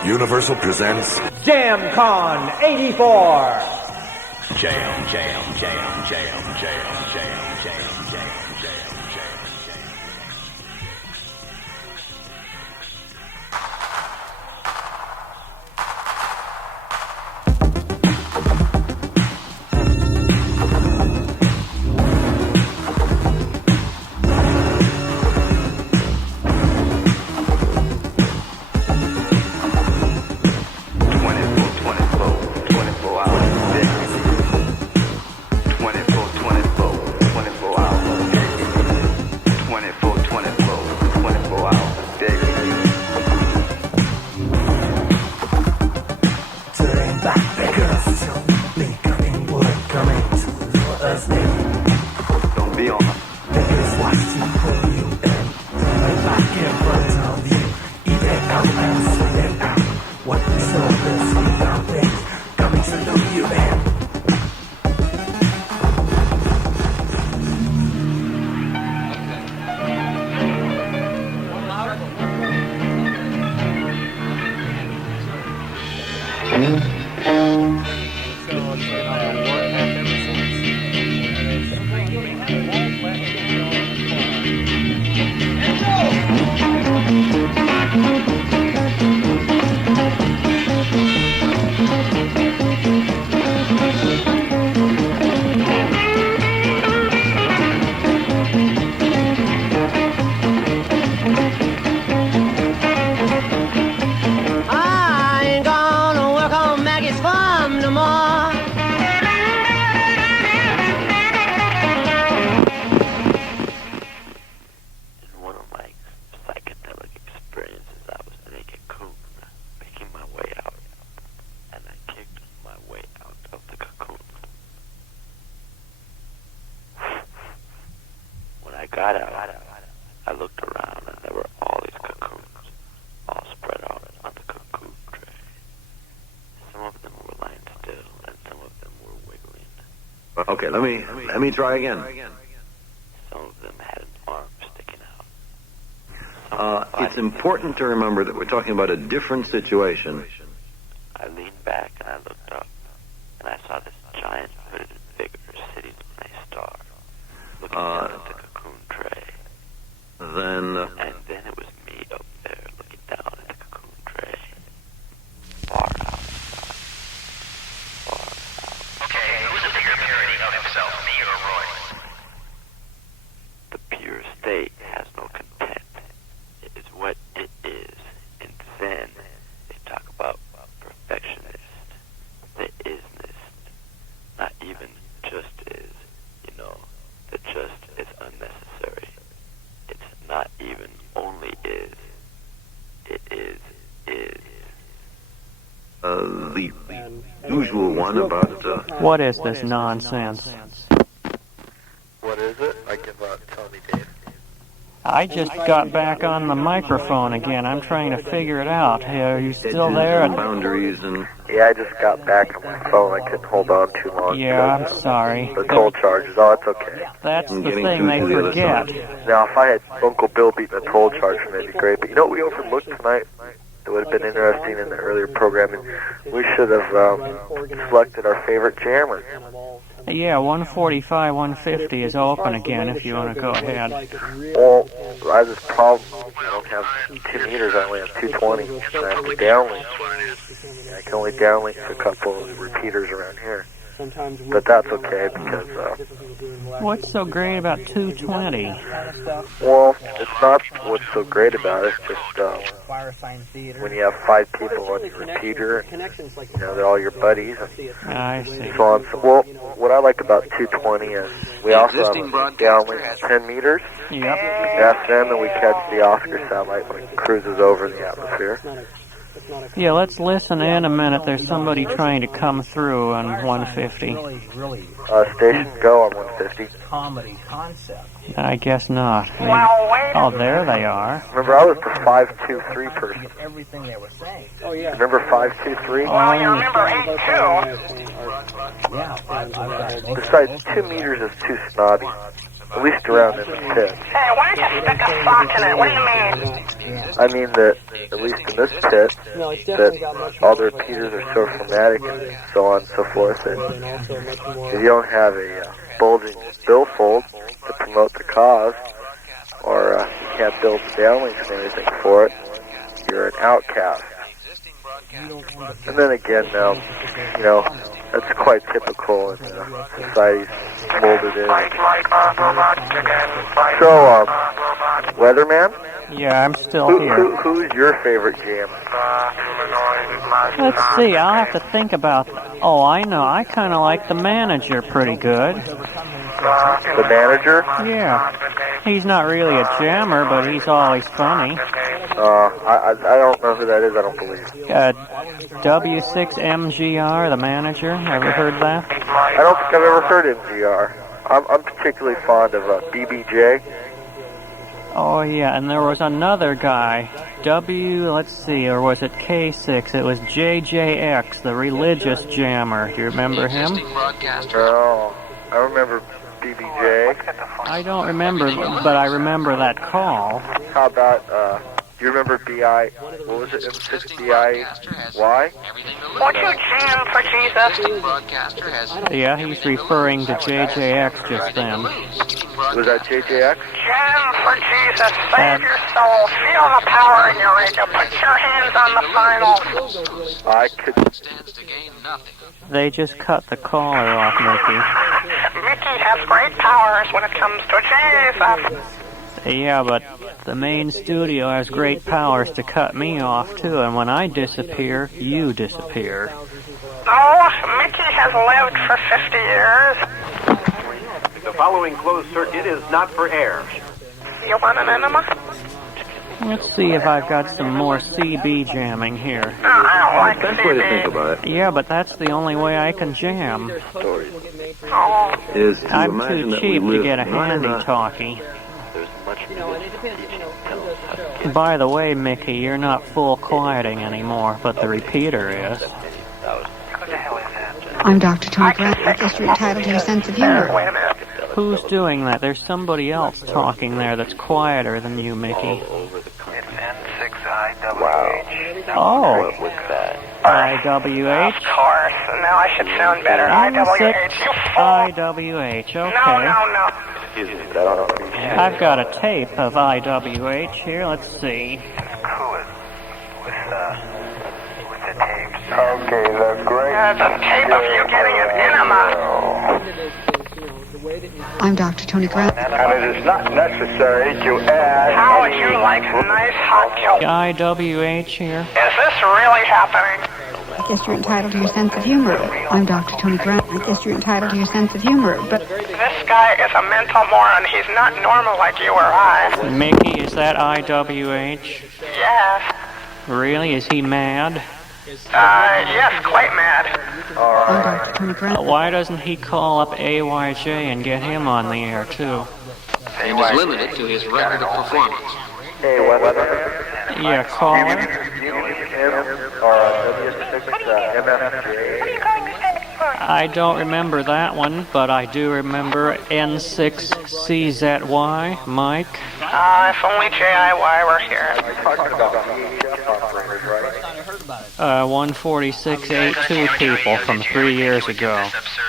Universal presents Jamcon 84. Jam. got out, I looked around and there were all these cocoons all spread out on the cocoon tray. Some of them were lying still and some of them were wiggling. Okay, let me try again. Some of them had an arm sticking out. It's important to remember that we're talking about a different situation. I leaned back and I looked up, and I saw this giant hooded figure sitting on a star, looking down at the cocoon tray. Then it was me up there looking down at the cocoon tray. Far out. Okay, who's a bigger parody of himself, me or Roy? The pure state has no content. It is what it is. And then they talk about perfectionist, the isness, not even just is. You know, the just is unnecessary. It's not even only is. It is. The usual one about... What is this nonsense? What is it? I give up. Tell me, Dave. I just got back on the microphone again. I'm trying to figure it out. Are you still there? Boundaries and... Yeah, I just got back on my phone. I couldn't hold on too long. Yeah, I'm sorry. The toll charges. Oh, it's okay. That's the thing they forget. Now, if I had Uncle Bill beating a toll charge, that'd be great. But you know what we overlooked tonight? It would have been interesting in the earlier programming. We should have selected our favorite jammer. Yeah, 145, 150 is open again if you want to go ahead. Well, I have this problem. I don't have 2 meters. I only have 220. And I have to downlink. I can only downlink a couple of repeaters around here. But that's okay because... What's so great about 220? Well, it's not what's so great about it. It's just when you have 5 people on your repeater, and, you know, they're all your buddies. I see. So on. Well, what I like about 220 is we also have a downlink 10 meters. Yep. FM, and we catch the Oscar satellite when it cruises over the atmosphere. Yeah, let's listen in a minute. There's somebody trying to come through on 150. Stations go on 150. Comedy concept. I guess not. Oh, there they are. Remember, I was the 523 person. Everything they were saying. Oh, yeah. Remember 523? Well, you remember 82. Yeah. Besides, 2 meters is too snobby. At least around in the pit. Hey, why don't you stick a sock in it? What do you mean? I mean that, at least in this pit, that all the repeaters are so chromatic and so on and so forth, that if you don't have a bulging billfold to promote the cause, or you can't build the downlinks and anything for it, you're an outcast. And then again, you know, that's quite typical in societies molded in. So, Weatherman? Yeah, I'm still here. Who's your favorite jam? Let's see, I'll have to think about... Oh, I know, I kind of like the manager pretty good. The manager? Yeah. He's not really a jammer, but he's always funny. I don't know who that is, I don't believe. W6MGR, the manager. Ever heard that? I don't think I've ever heard MGR. I'm particularly fond of BBJ. Oh, yeah, and there was another guy. Let's see, or was it K6? It was JJX, the religious jammer. Do you remember him? No, I remember BBJ. I don't remember, but I remember that call. How about, do you remember BI, what was it, M6BIY? Won't you jam for Jesus? Yeah, he's referring to JJX just then. Was that JJX? Jam for Jesus. Save your soul. Feel the power in your radio. Put your hands on the final. I could... They just cut the caller off, Mickey. Mickey has great powers when it comes to Jesus. Yeah, but the main studio has great powers to cut me off, too, and when I disappear, you disappear. Oh, Mickey has lived for 50 years. The following closed circuit is not for air. You want an enema? Let's see if I've got some more CB jamming here. No, I don't like Best way to think about it. Yeah, but that's the only way I can jam. Is to I'm imagine too that cheap we to live get a not in handy-talkie. By the way, Mickey, you're not full quieting anymore, but the repeater is. I'm Dr. Tony Grant. I guess you're entitled to your sense of humor. Who's doing that? There's somebody else talking there that's quieter than you, Mickey. Oh. IWH? Of course. Now I should sound better. IWH, you fool. IWH, okay. No. I've got a tape of IWH here. Let's see. Okay, that's great. It's a tape of you getting an enema. I'm Dr. Tony Grant. And it is not necessary to add... How would you like a nice hot kill? IWH here. Is this really happening? I guess you're entitled to your sense of humor. I'm Dr. Tony Grant. I guess you're entitled to your sense of humor, but... This guy is a mental moron. He's not normal like you or I. Mickey, is that IWH? Yes. Really? Is he mad? Yes, quite mad. I'm Dr. Tony Grant. Why doesn't he call up AYJ and get him on the air, too? And is limited to his record of performance. Yeah, call him. I don't remember that one, but I do remember N6CZY, Mike. If only JIY were here. 14682 people from 3 years ago.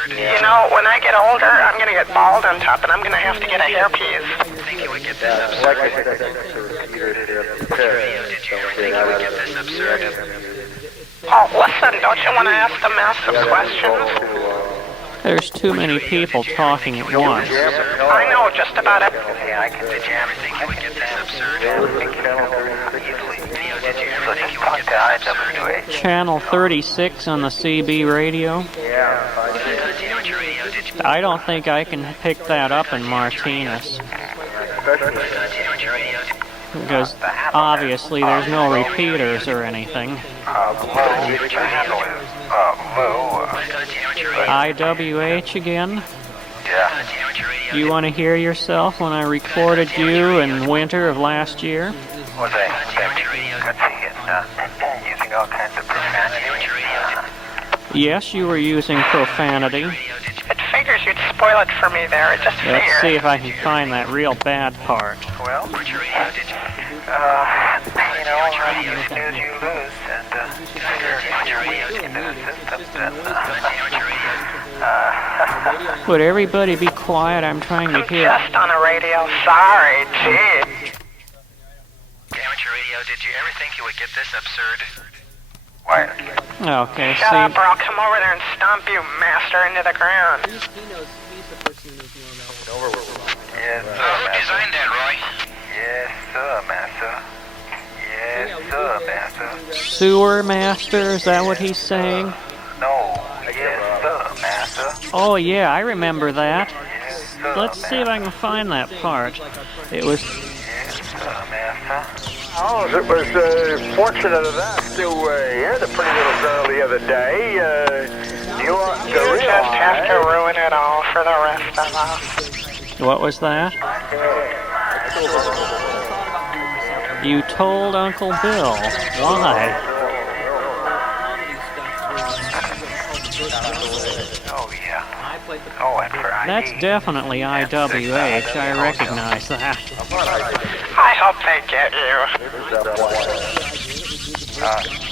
You know, when I get older, I'm going to get bald on top, and I'm going to have to get a hairpiece. I think you would get this absurd. Oh, listen, don't you want to ask the massive questions? There's too many people talking at once. I know just about everything. I can jam. I think you would get this absurd. Channel 36 on the CB radio. I don't think I can pick that up in Martinez. Because obviously there's no repeaters or anything. IWH again? Yeah. You want to hear yourself when I recorded you in winter of last year? Was I using all kinds of profanity? Yes, you were using profanity. It figures you'd spoil it for me there. It just figures. Let's see if I can find that real bad part. Well, you snooze, you lose, and Would everybody be quiet? I'm trying to hear. Just on a radio. Sorry, gee. Amateur radio, did you ever think you would get this absurd? Why? Okay, Shut up or I'll come over there and stomp you, master, into the ground. Yes, who designed that, Roy? Yes, sir, master. Yes, sir, master. Sewer master, is that what he's saying? No, yes, sir, master. Oh yeah, I remember that. Yes, sir, Let's see if I can find that part. It was... Yes, sir, master. Oh, it was fortunate enough to hit a pretty little girl the other day. You just have to ruin it all for the rest of us. What was that? You told Uncle Bill. Why? Oh, yeah. Oh, and for That's definitely IWH. I recognize that. I hope they get you.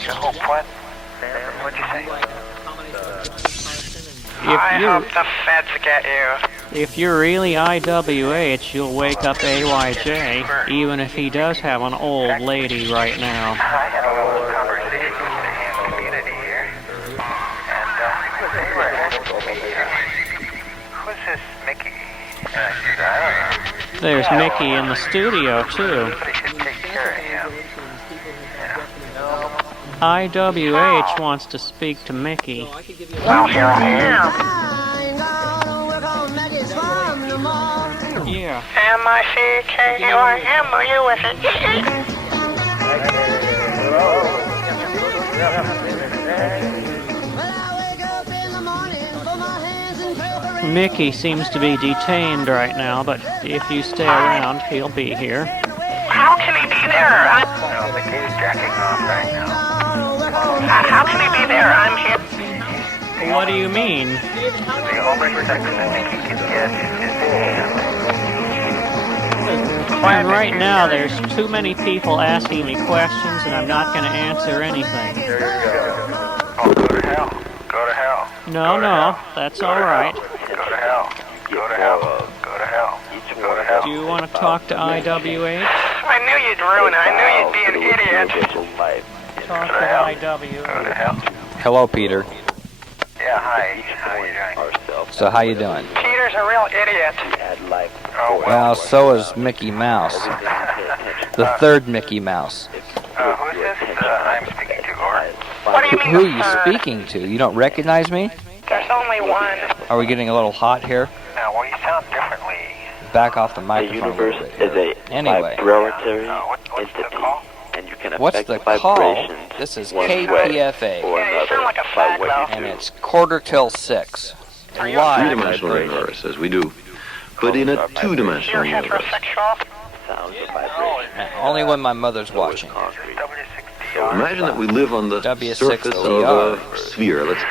You hope what? What'd you say? I hope the feds get you. If you're really IWH, you'll wake up AYJ, even if he does have an old lady right now. I had a little conversation with the community here, and who's this Mickey? I don't know. There's Mickey in the studio, too. Somebody should take care of him. IWH wants to speak to Mickey. Well, here I am. Yeah. M-I-C-K-U-I-M-U with it. Mickey seems to be detained right now, but if you stay around, he'll be here. How can he be there? The kid's jacking off right now. How can he be there? I'm here. What do you mean? The only protection I think he can get is his hand. And right now, there's too many people asking me questions, and I'm not going to answer anything. Oh, go to hell. Go to hell. No, that's all right. Go to hell. Go to hell. Go to hell. Go to hell. Do you want to talk to IWH? I knew you'd ruin it. I knew you'd be an idiot. Talk to IWH. Go to hell. Hello, Peter. Yeah, hi. How are you doing? So how you doing? Peter's a real idiot. Oh, Well, so is Mickey Mouse. The third Mickey Mouse. who's this? I'm speaking to, or? What do you mean? Who are you speaking to? You don't recognize me? There's only one. Are we getting a little hot here? Now, well, you sound differently. Back off the The microphone a universe little bit is here. a Anyway, vibratory What's the entity, call? and you can what's affect the the call? vibrations This is one way KPFA, or Yeah, you sound another like a by fag, what though. you and do. it's 6:45. Live. Three-dimensional universe, as we do. But in a two-dimensional You're universe. heterosexual. Sounds of vibration. Only when my mother's watching. Imagine that we live on the surface of W6OER. a sphere. Let's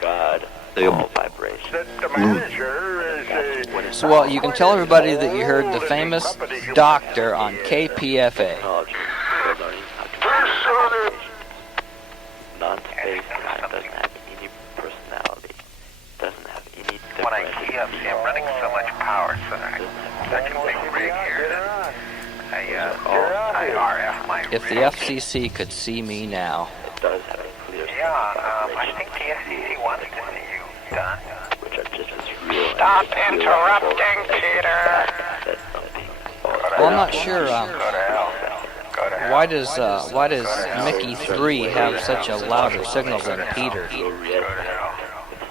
God, say all vibration. The manager is a... So, well, you can tell everybody that you heard the famous doctor on KPFA. Technology. We're learning how to non-space doesn't have any personality. Doesn't have any When I key up, see, I'm running so much power, so such a big rig here that I RF my If the rig. FCC could see me now. It does have a clear I think the FCC wants to see you, Don. which are just as real. Stop interrupting, Peter. That's something. Well, I'm not sure. Go to hell. Go to hell. Why does Mickey 3 have such a louder signal than Peter? Go to hell.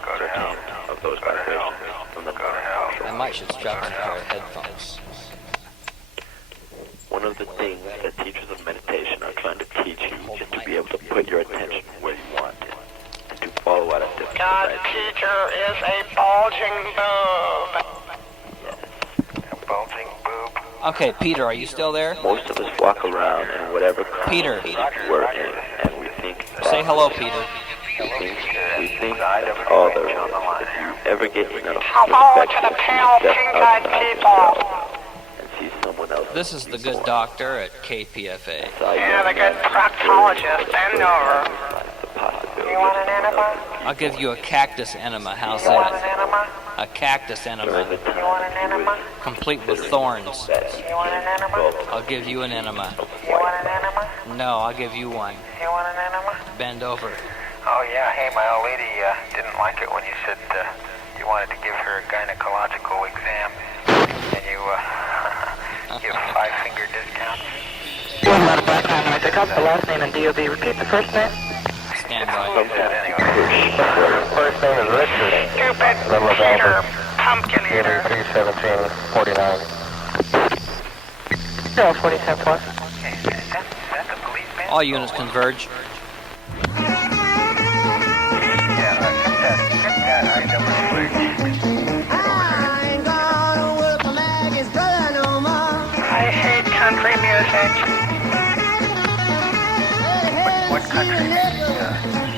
Go to hell. Of those vibrations from the Go to hell. I might should strap in a pair of headphones. One of the things that teachers of meditation are trying to teach you is to be able to put your attention where you want it and to follow out a different God's direction. teacher is a bulging boob. A bulging boob. Okay, Peter, are you still there? Most of us walk around in whatever Peter. is working, and we think. Say hello, Peter. We think of others. If you ever get enough Hello to the pale, step pink-eyed outside people. yourself and see someone else. This is the good doctor at KPFA. Yeah, the good proctologist. Bend over. You want an enema? I'll give you a cactus enema. How's You want an that? enema? A cactus enema, You want an enema? complete with thorns. You want an enema? I'll give you an enema. You want an enema? No, I'll give you one. You want an enema? Bend over. Oh, yeah. Hey, my old lady didn't like it when you said you wanted to give her a gynecological exam. And you give 5-finger discounts. One about a black eye. When I pick up the last name and DOB, repeat the first name. Stand by. First name is Richard. Stupid Peter Pumpkin Eater. 317-49. 47 plus. All units converge. I hate country music. What country?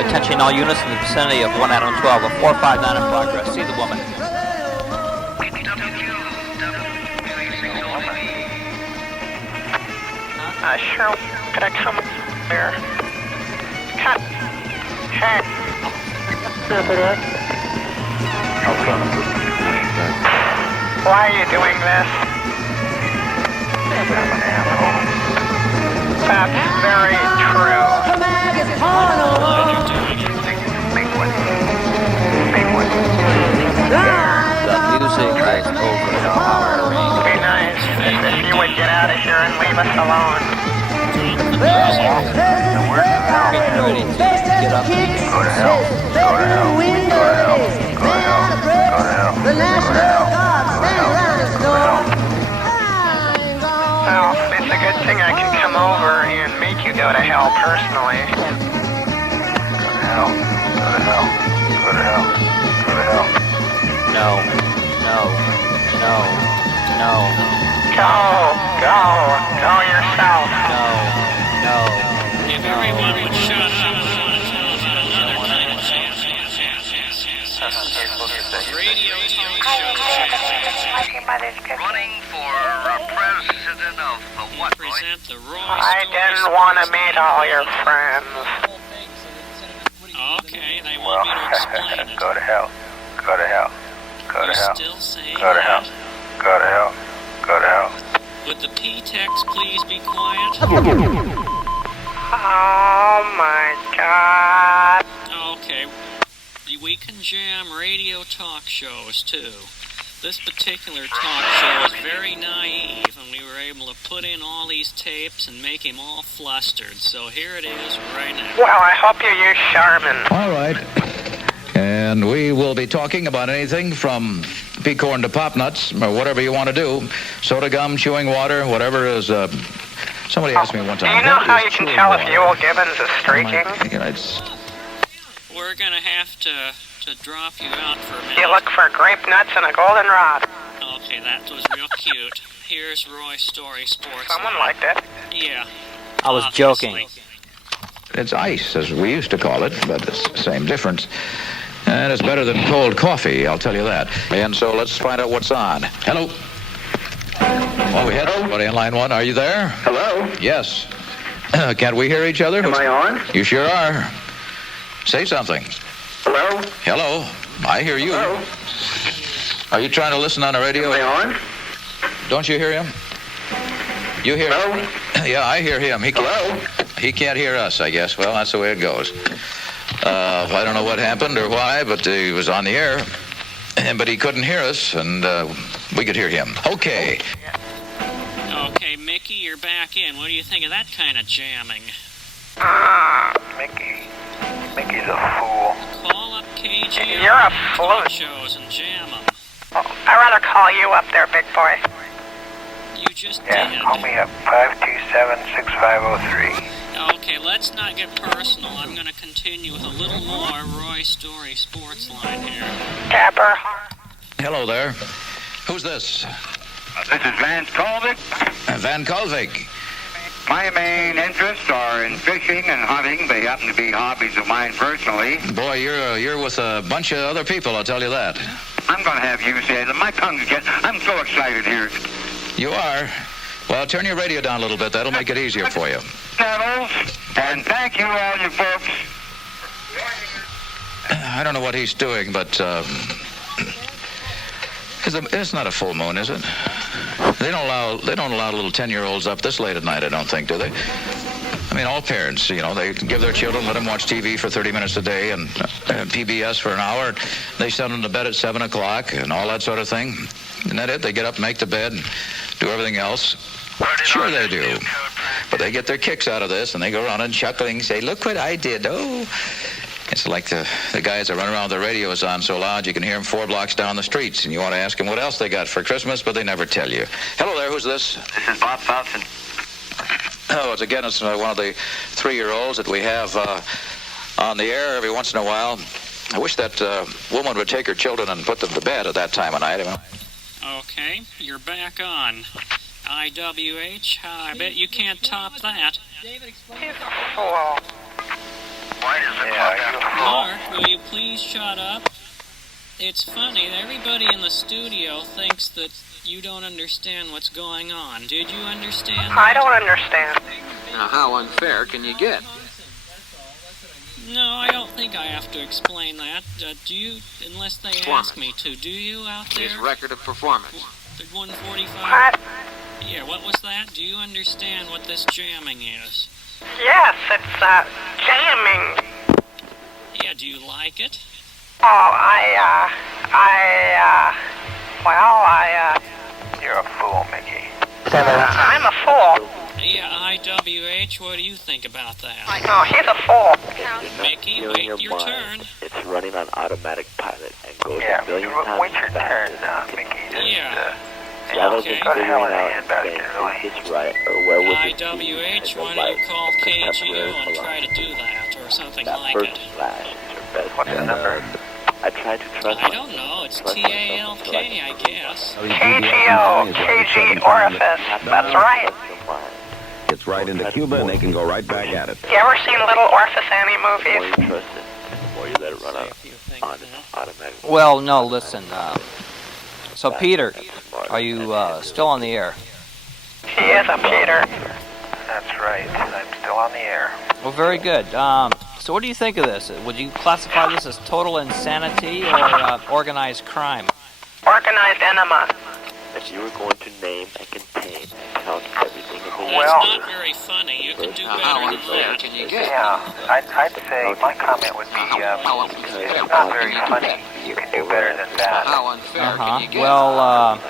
Attention all units in the vicinity of 1 Adam 12 of 459 in progress. See the woman. Sure, could I come here? Cut. Hey. Why are you doing this? That's very true. The music is over our ring. It'd be nice if you would get out of here and leave us alone. Getting ready to get up. Go to hell. Go to hell. Go to hell. Go to hell. Go to hell. Go to hell. Go to hell. Well, it's a good thing I can come over and make you go to hell personally. Go to hell. Go to hell. Go to hell. Go to hell. No. No. No. No. Go yourself. No. No. If everyone would shut up, radio talk show. Running for president of the what? Present the Roy I didn't want to meet all your friends. Okay, they want me to explain it. Go to hell. Go to hell. Go to hell. Still saying Go to hell. Go to hell. Go to hell. Would the P-Tex please be quiet? Oh my God. Okay, we can jam radio talk shows too. This particular talk show is very naive, and we were able to put in all these tapes and make him all flustered. So here it is right now. Well, I hope you use Charmin. All right. And we will be talking about anything from peacorn to pop nuts, or whatever you want to do. Soda gum, chewing water, whatever is... somebody asked me one time. Do you know how you can tell if Ewell Gibbons is streaking? We're gonna have to drop you out for a minute. You look for grape nuts and a goldenrod. Okay, that was real cute. Here's Roy's Story Sports. Someone liked it. Yeah. I was joking. It's ice, as we used to call it, but it's the same difference. And it's better than cold coffee, I'll tell you that. And so let's find out what's on. Hello. Well, we had somebody in line one. Are you there? Hello? Yes. Can't we hear each other? Am I on? You sure are. Say something. Hello? Hello. I hear you. Hello? Are you trying to listen on the radio? Am I on? Don't you hear him? You hear Hello? him? Yeah, I hear him. Hello? He can't hear us, I guess. Well, that's the way it goes. I don't know what happened or why, but he was on the air. But he couldn't hear us, and we could hear him. Okay. Okay, Mickey, you're back in. What do you think of that kind of jamming? Mickey's a fool. Call up KG. You're a flute. Shows and jam them. I'd rather call you up there, big boy. You just Yeah, did. call me up. 527-6503. Okay, let's not get personal. I'm going to continue with a little more Roy Story Sports line here. Capper. Hello there. Who's this? This is Van Colvik. Van Colvik. My main interests are in fishing and hunting. They happen to be hobbies of mine personally. Boy, you're with a bunch of other people, I'll tell you that. I'm going to have you say that. My tongue's getting... I'm so excited here. You are? Well, turn your radio down a little bit. That'll make it easier for you. Nettles, and thank you, all you folks. I don't know what he's doing, but it's not a full moon, is it? They don't allow little 10-year-olds up this late at night, I don't think, do they? I mean, all parents, they give their children, let them watch TV for 30 minutes a day and PBS for an hour. They send them to bed at 7 o'clock and all that sort of thing. Isn't that it? They get up, make the bed, and do everything else. Sure they do. But they get their kicks out of this, and they go around and chuckling and say, look what I did. Oh. It's like the guys that run around with the radios on so loud you can hear them 4 blocks down the streets, and you want to ask them what else they got for Christmas, but they never tell you. Hello there, who's this? This is Bob Fountain. Oh, it's one of the 3-year-olds that we have on the air every once in a while. I wish that woman would take her children and put them to bed at that time of night. Okay, you're back on. IWH, I bet you can't top that. Mark, will you please shut up? It's funny, everybody in the studio thinks that you don't understand what's going on. Did you understand that? I don't understand. Now, how unfair can you get? No, I don't think I have to explain that. Do you, unless they ask me to. Do you out there? His record of performance. 145? What? Yeah, what was that? Do you understand what this jamming is? Yes, it's, jamming. Yeah, do you like it? Oh, You're a fool, Mickey. I'm a fool. Yeah, IWH, what do you think about that? Oh, he's a fool. Mickey, wait your turn. It's running on automatic pilot and goes Yeah, a million wait times your faster turn, Mickey. Yeah. rather than figuring out and saying, is this right, or where would this be, IWH, why don't you call KGO and try to do that, or something that like first it? slash is your best. What's the number? I tried to trust I don't know, it's TALK, I guess. KGO, KG orifice, that's right. It's right into Cuba, and they can go right back at it. You ever seen Little Orifice Annie movies? The more you trust it, the more you let it run out automatically. Well, no, listen. So, Peter, are you still on the air? He is a Peter. That's right. I'm still on the air. Well, very good. So what do you think of this? Would you classify this as total insanity or organized crime? Organized enema. If you were going to name and contain and count everything in the It's not very funny. You can do better than that. Can you get? Yeah, I'd say my comment would be, it's not very funny. You can do better than that. How unfair can you get? Well,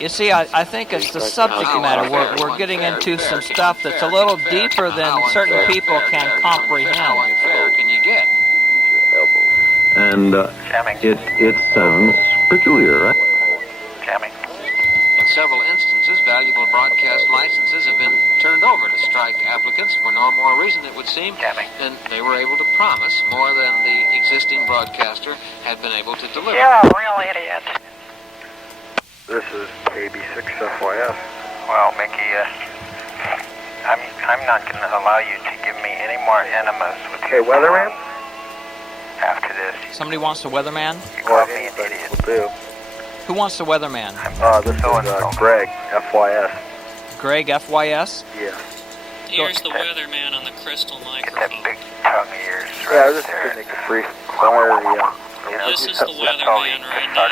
you see, I think it's the subject matter. We're getting into some stuff that's a little deeper than certain people can comprehend. How unfair can you get? And it sounds peculiar, right? Jamming. In several instances, valuable broadcast licenses have been turned over to strike applicants for no more reason, it would seem, than they were able to promise more than the existing broadcaster had been able to deliver. You're a real idiot. This is AB6FYS. Well, Mickey, I'm not going to allow you to give me any more enemas with Hey, weatherman? after this. Somebody wants the weatherman? You call me an idiot. Will do. Who wants the weatherman? This is Greg, FYS. Greg, FYS? Yeah. Here's the weatherman on the crystal microphone. That big tongue of yours Yeah, I was just going to make a brief summary. This is the weatherman right now.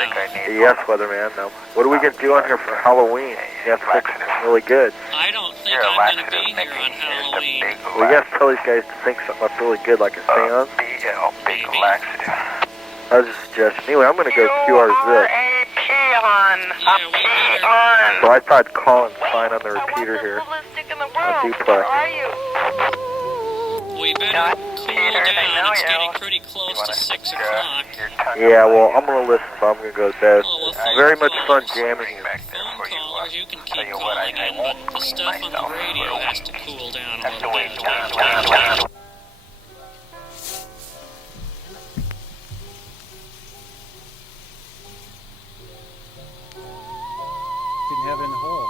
Yes, weatherman. What are we going to do on here for Halloween? You have to think something really good. I don't think I'm going to be here on Halloween. We got to tell these guys to think something up really good, like a seance. Big laxative. That was a suggestion. Anyway, I'm going to go QR zip. So I thought Colin's fine on the repeater here. On duplex. We better cool down. It's getting pretty close to 6 o'clock. Yeah, well, I'm going to listen, so I'm going to go to bed. Very much fun jamming here. Phone callers, you can keep calling in, but the stuff on the radio has to cool down a little bit. Didn't have it in the hole.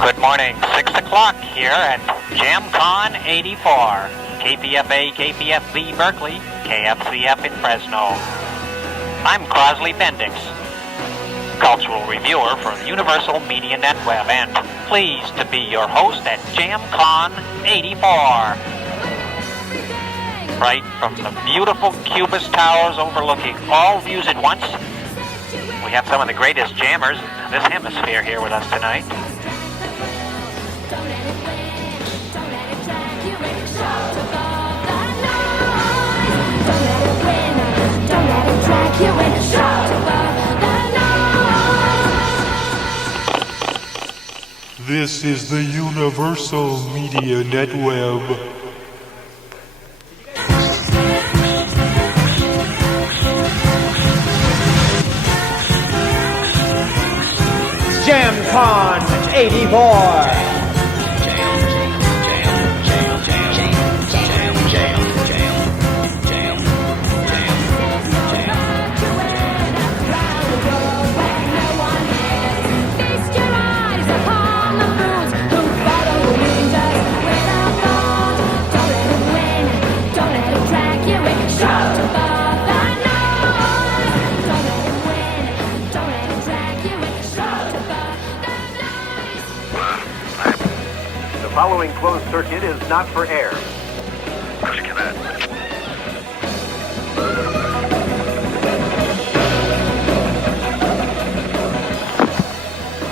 Good morning, 6 o'clock here at Jamcon 84, KPFA, KPFB Berkeley, KFCF in Fresno. I'm Crosley Bendix. cultural reviewer for the Universal Media Netweb, and pleased to be your host at Jamcon 84. Right from the beautiful Cubist Towers overlooking all views at once, we have some of the greatest jammers in this hemisphere here with us tonight. This is the Universal Media Netweb. Jamcon 84. The following closed circuit is not for air.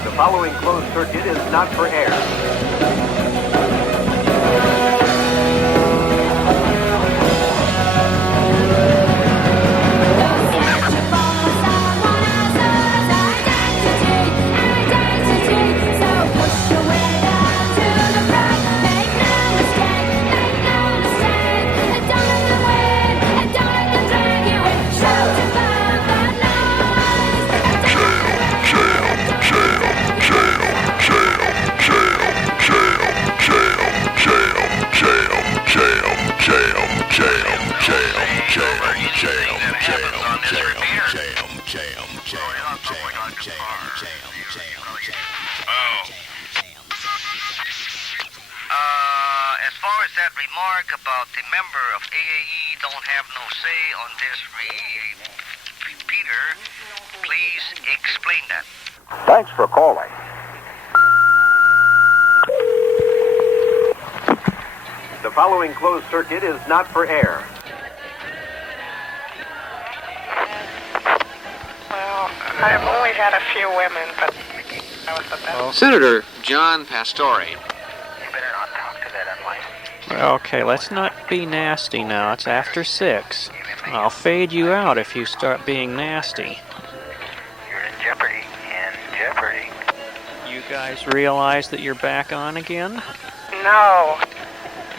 The following closed circuit is not for air. As far as that remark about the member of AAE don't have no say on this, Peter, please explain that. Thanks for calling. The following closed circuit is not for air. Well, I've only had a few women, but that was the best. Senator John Pastore. Okay, let's not be nasty now. It's after 6. I'll fade you out if you start being nasty. You're in jeopardy, You guys realize that you're back on again? No,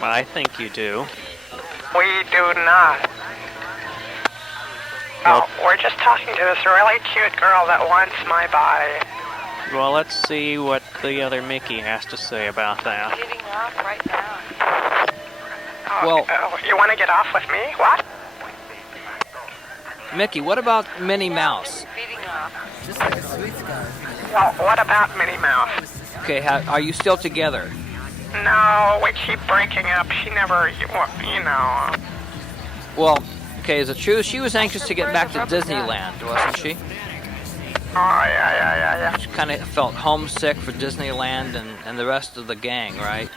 I think you do. we do not. Oh, we're just talking to this really cute girl that wants my body. Well, let's see what the other Mickey has to say about that. Getting off right now. Well, you want to get off with me? What? Mickey, what about Minnie Mouse? Just like a sweet guy. Well, what about Minnie Mouse? Okay, are you still together? No, we keep breaking up. She never, you know. Well, okay, is it true? She was anxious to get back to Disneyland, wasn't she? Oh, yeah. She kind of felt homesick for Disneyland and the rest of the gang, right?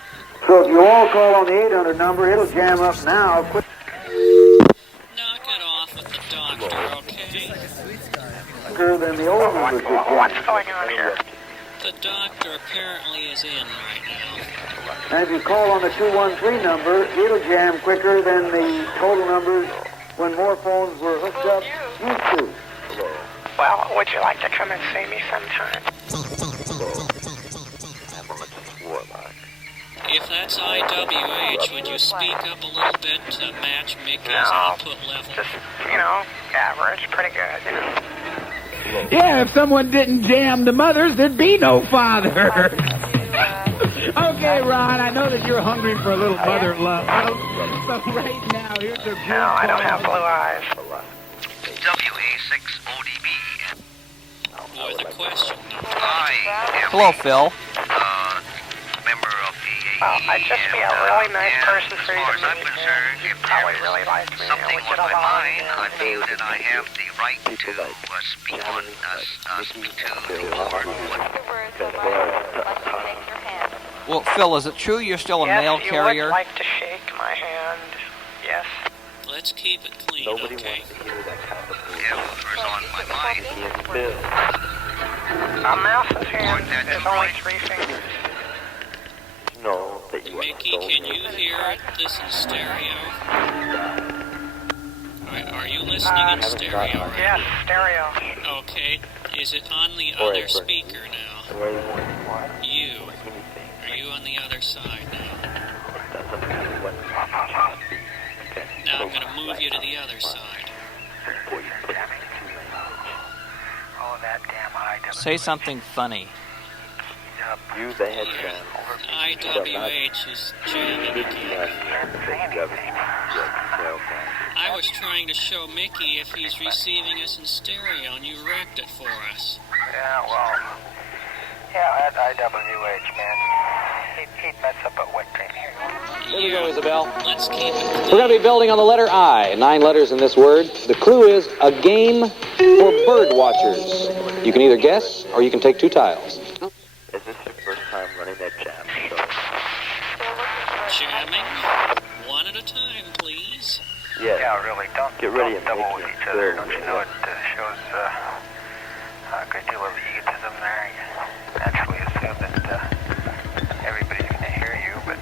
So if you all call on the 800 number, it'll jam up now. Quick. Knock it off with the doctor, okay? Quicker than the old numbers would jam. What's going on here? The doctor apparently is in right now. And if you call on the 213 number, it'll jam quicker than the total numbers when more phones were hooked up used to. Well, would you like to come and see me sometime? If that's IWH, would you speak up a little bit to match Mickey's output level? Just, average, pretty good, Yeah, if someone didn't jam the mothers, there'd be no father. Okay, Ron, I know that you're hungry for a little mother love. So right now, here's a good No, I don't have blue eyes. WA6ODB. With a question. I am Hello, Phil. member of AAE. Well, I'd just be a really nice person for you to meet. You'd probably really like me. Something We get on my along. mind, I feel that I have the right to speak on the board. Well, Phil, is it true you're still a yes, mail you carrier? would like to shake my hand. Yes. Let's keep it clean, okay? Whatever's on my mind. A mouse's hand is only 3 fingers. No, that you Mickey, can you hear this in stereo? Are you listening in stereo right Yes, now? stereo. Okay. Is it on the other speaker now? You. Are you on the other side now? Now I'm going to move you to the other side. Oh, that damn high. Say something funny. You, the head jam. IWH is jamming again. I was trying to show Mickey if he's receiving us in stereo, and you wrecked it for us. Yeah, well, that IWH, man. He'd mess up a wet dream here. Here we go, Isabel. Let's keep it. We're going to be building on the letter I. 9 letters in this word. The clue is a game for bird watchers. You can either guess or you can take 2 tiles. Is this your first time running that jam show? Jamming? One at a time, please. Yeah, really. Don't get ready don't double with each other. Don't you know it shows a great deal of egotism there. You naturally assume that everybody's going to hear you, but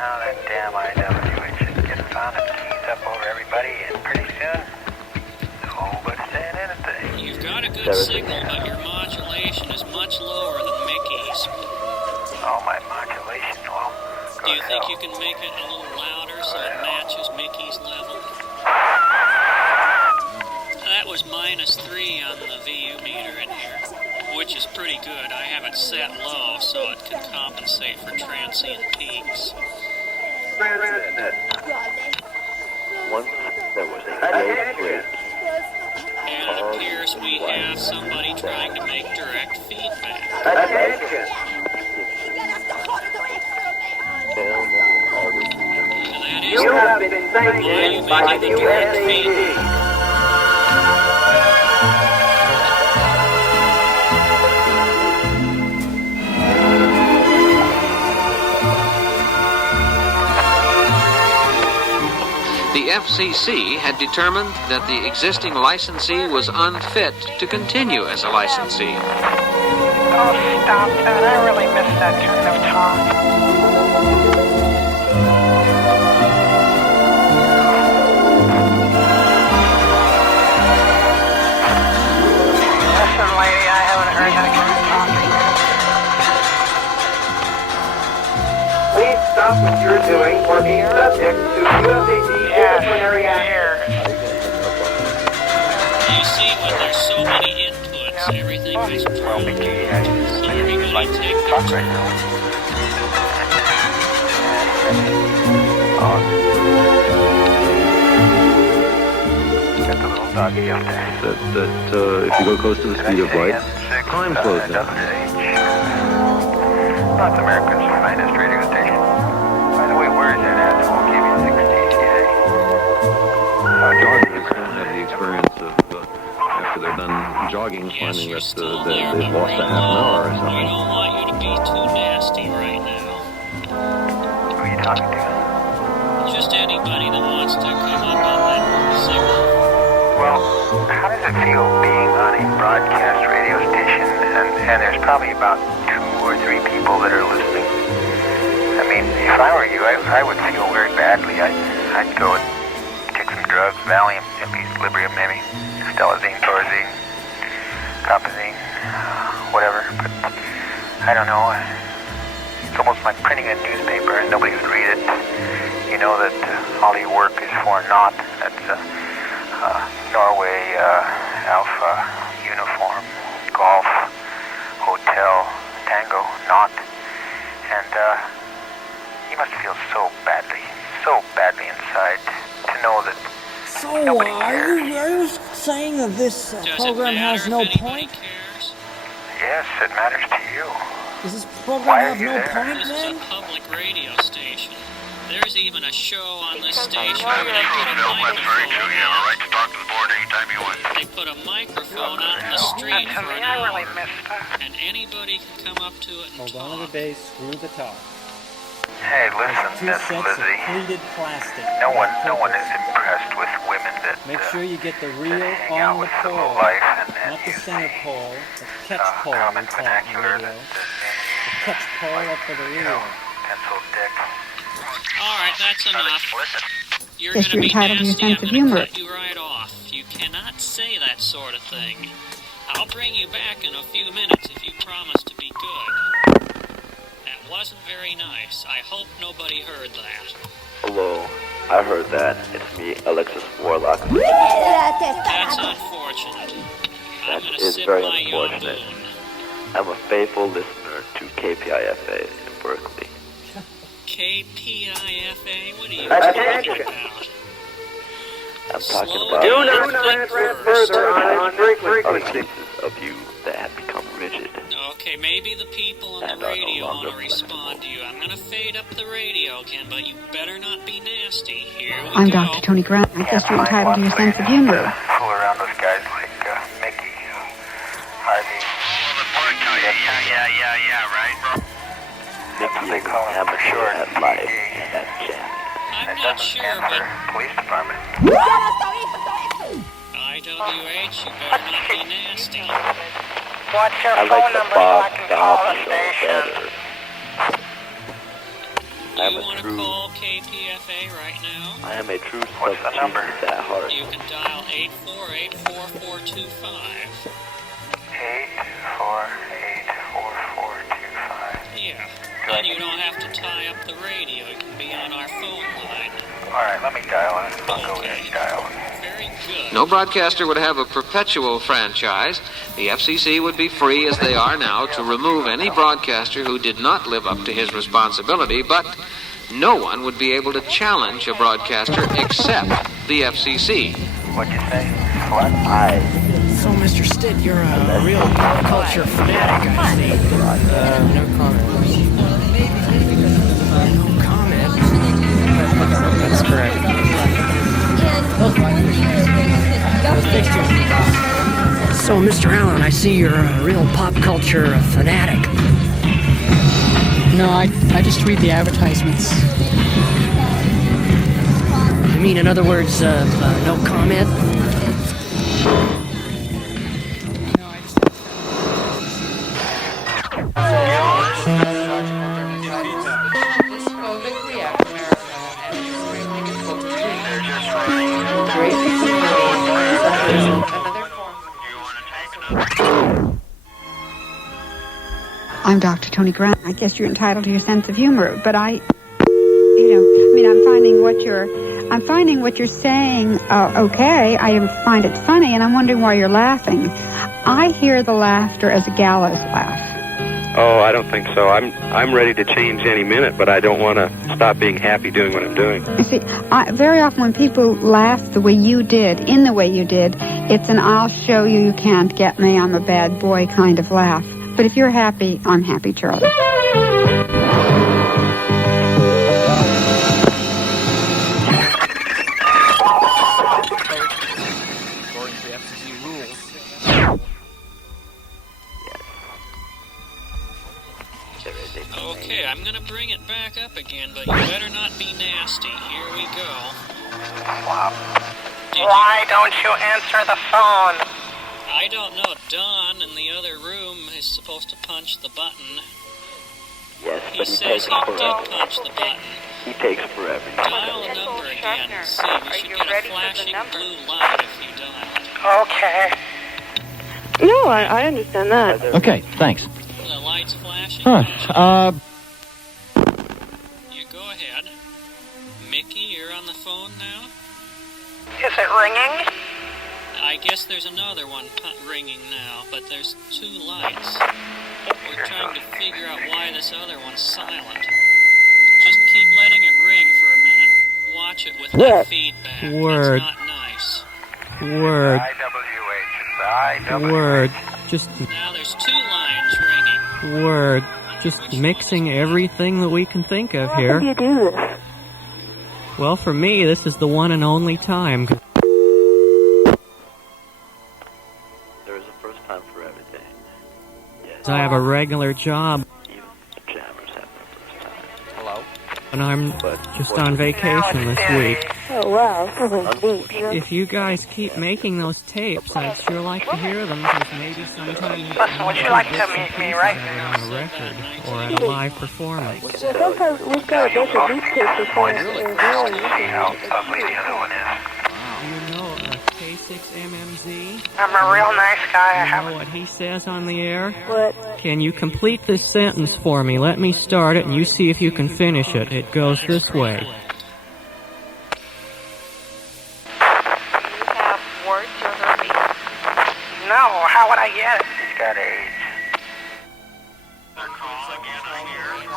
now that damn IWH is getting found and keys up over everybody, and pretty soon, nobody's saying anything. You've got a good signal, but your modulation is much lower than Mickey's. Oh, my modulation. Well, do you think you can make it a little louder so it matches Mickey's level? That was -3 on the VU meter in here, which is pretty good. I have it set low so it can compensate for transient peaks. Once there was a great break. And it appears we have somebody trying to make direct feedback. You have been sanctioned by the USAID. The FCC had determined that the existing licensee was unfit to continue as a licensee. Oh, stop that. I really miss that kind of talk. Listen, lady, I haven't heard that kind of talk. Please stop what you're doing or be subject to USAID disciplinary action. You see, when there's so many inputs, everything is programmed. So everybody take their turn. Got the little doggy up there. That if you go close to the speed of light, time slows down. North America's finest radio station. By the way, where is that asshole? KPFA. Joggers don't have the experience of after they're done jogging, finding that they've lost a half an hour or We something. don't want you to be too nasty right now. Who are you talking to? Just anybody that wants to come up on that signal. Well, how does it feel being on a broadcast radio station and there's probably about 2 or 3 people that are listening? I mean, if I were you, I would feel very badly. I'd go and take some drugs, Valium, Librium maybe, Stelazine, Thorazine, Copazine, whatever. But I don't know. It's almost like printing a newspaper and nobody would read it. You know that all your work is for naught. That's Norway, Alpha, Uniform, Golf, Hotel, Tango, naught. And you must feel so badly inside to know that nobody cares. Are you saying that this program has no point? Yes, it matters to you. Does this program have no point, This is then? a public radio station. There's even a show on this station where they put a microphone out. They put a microphone out in the street for an hour, and anybody can come up to it and Hold talk. on to the bass, screw the top. Hey, listen, Two Miss sets of Lizzie. pleated plastic. No one is impressed with women that Make sure you get the reel hang out on the with the pole, lowlife and not the use center pole, the catch pole, we common call it in vernacular radio. that The catch pole up for the reel. pencil dick. All right, that's enough. You're Yes, going to you're be entitled to your nasty. I'm sense of going to humor. cut you right off. You cannot say that sort of thing. I'll bring you back in a few minutes if you promise to be good. That wasn't very nice. I hope nobody heard that. Hello, I heard that. It's me, Alexis Warlock. That's unfortunate. I'm That going to is sip very my unfortunate. Yongoon. I'm a faithful listener to KPFA in Berkeley. KPIFA? What are you talking about? I'm talking Slow about down, other think first. cases of you that have become rigid. Okay, maybe the people on the radio want to respond to you. I'm going to fade up the radio again, but you better not be nasty. Here we I'm go. Dr. Tony Grant. I guess you're entitled to your sense of humor. Fool around with guys like Mickey, Harvey. Yeah, right. Mickey is an amateur at life and at jamming. I'm not sure, but Police department. IWH, you better not be nasty. What's your I phone like the number so I Bob can call the Pops show station? better. Do I'm you a want to true, call KPFA right now? I am a true subgenius at heart. You can dial 848-4425. 848-4425. Yeah. Then you don't have to tie up the radio. You can be on our phone line. All right, let me dial it. I'll go ahead and dial it. Very good. No broadcaster would have a perpetual franchise. The FCC would be free, as they are now, to remove any broadcaster who did not live up to his responsibility, but no one would be able to challenge a broadcaster except the FCC. What'd you say? What? So, Mr. Stitt, you're a real pop culture fanatic, I see. No comment. No comment? That's correct. So, Mr. Allen, I see you're a real pop culture fanatic. No, I just read the advertisements. I mean, in other words, no comment? I'm Dr. Tony Grant. I guess you're entitled to your sense of humor, but I'm finding what you're saying okay. I find it funny, and I'm wondering why you're laughing. I hear the laughter as a gallows laugh. Oh, I don't think so. I'm ready to change any minute, but I don't want to stop being happy doing what I'm doing. You see, very often when people laugh the way you did, in the way you did, it's an I'll show you, you can't get me, I'm a bad boy kind of laugh. But if you're happy, I'm happy, Charlie. According to the FCC rules. Okay, I'm gonna bring it back up again, but you better not be nasty. Here we go. Why don't you answer the phone? I don't know. Don in the other room is supposed to punch the button. Yes, He but he says takes he forever. did punch the button. He takes forever. Dial the number again and see. We should get a flashing blue light if you dial it. Okay. No, I understand that. Okay, thanks. The light's flashing. Huh. You go ahead. Mickey, you're on the phone now? Is it ringing? I guess there's another one ringing now, but there's two lights. We're trying to figure out why this other one's silent. Just keep letting it ring for a minute. Watch it with that feedback. Word. That's not nice. Word. IWH. Word. Just Now there's two lines ringing. word. just mixing everything that we can think of here. How do you do this? Well, for me, this is the one and only time. There is a first time for everything. Yes. I have a regular job. Even the jammers have their first time. Hello? And I'm just on vacation this week. Oh, wow. This is neat. If you guys keep making those tapes, I'd sure like to hear them, because maybe sometime Listen, would you like to meet me, right? on a record or at a live performance. Well, sometimes we've got to make a newspaper for us. See how ugly the other one is. You know K6MMZ? I'm a real nice guy. You know what he says on the air? What? Can you complete this sentence for me? Let me start it and you see if you can finish it. It goes this way. Do you have words you're going to read? No, how would I get it? He's got AIDS.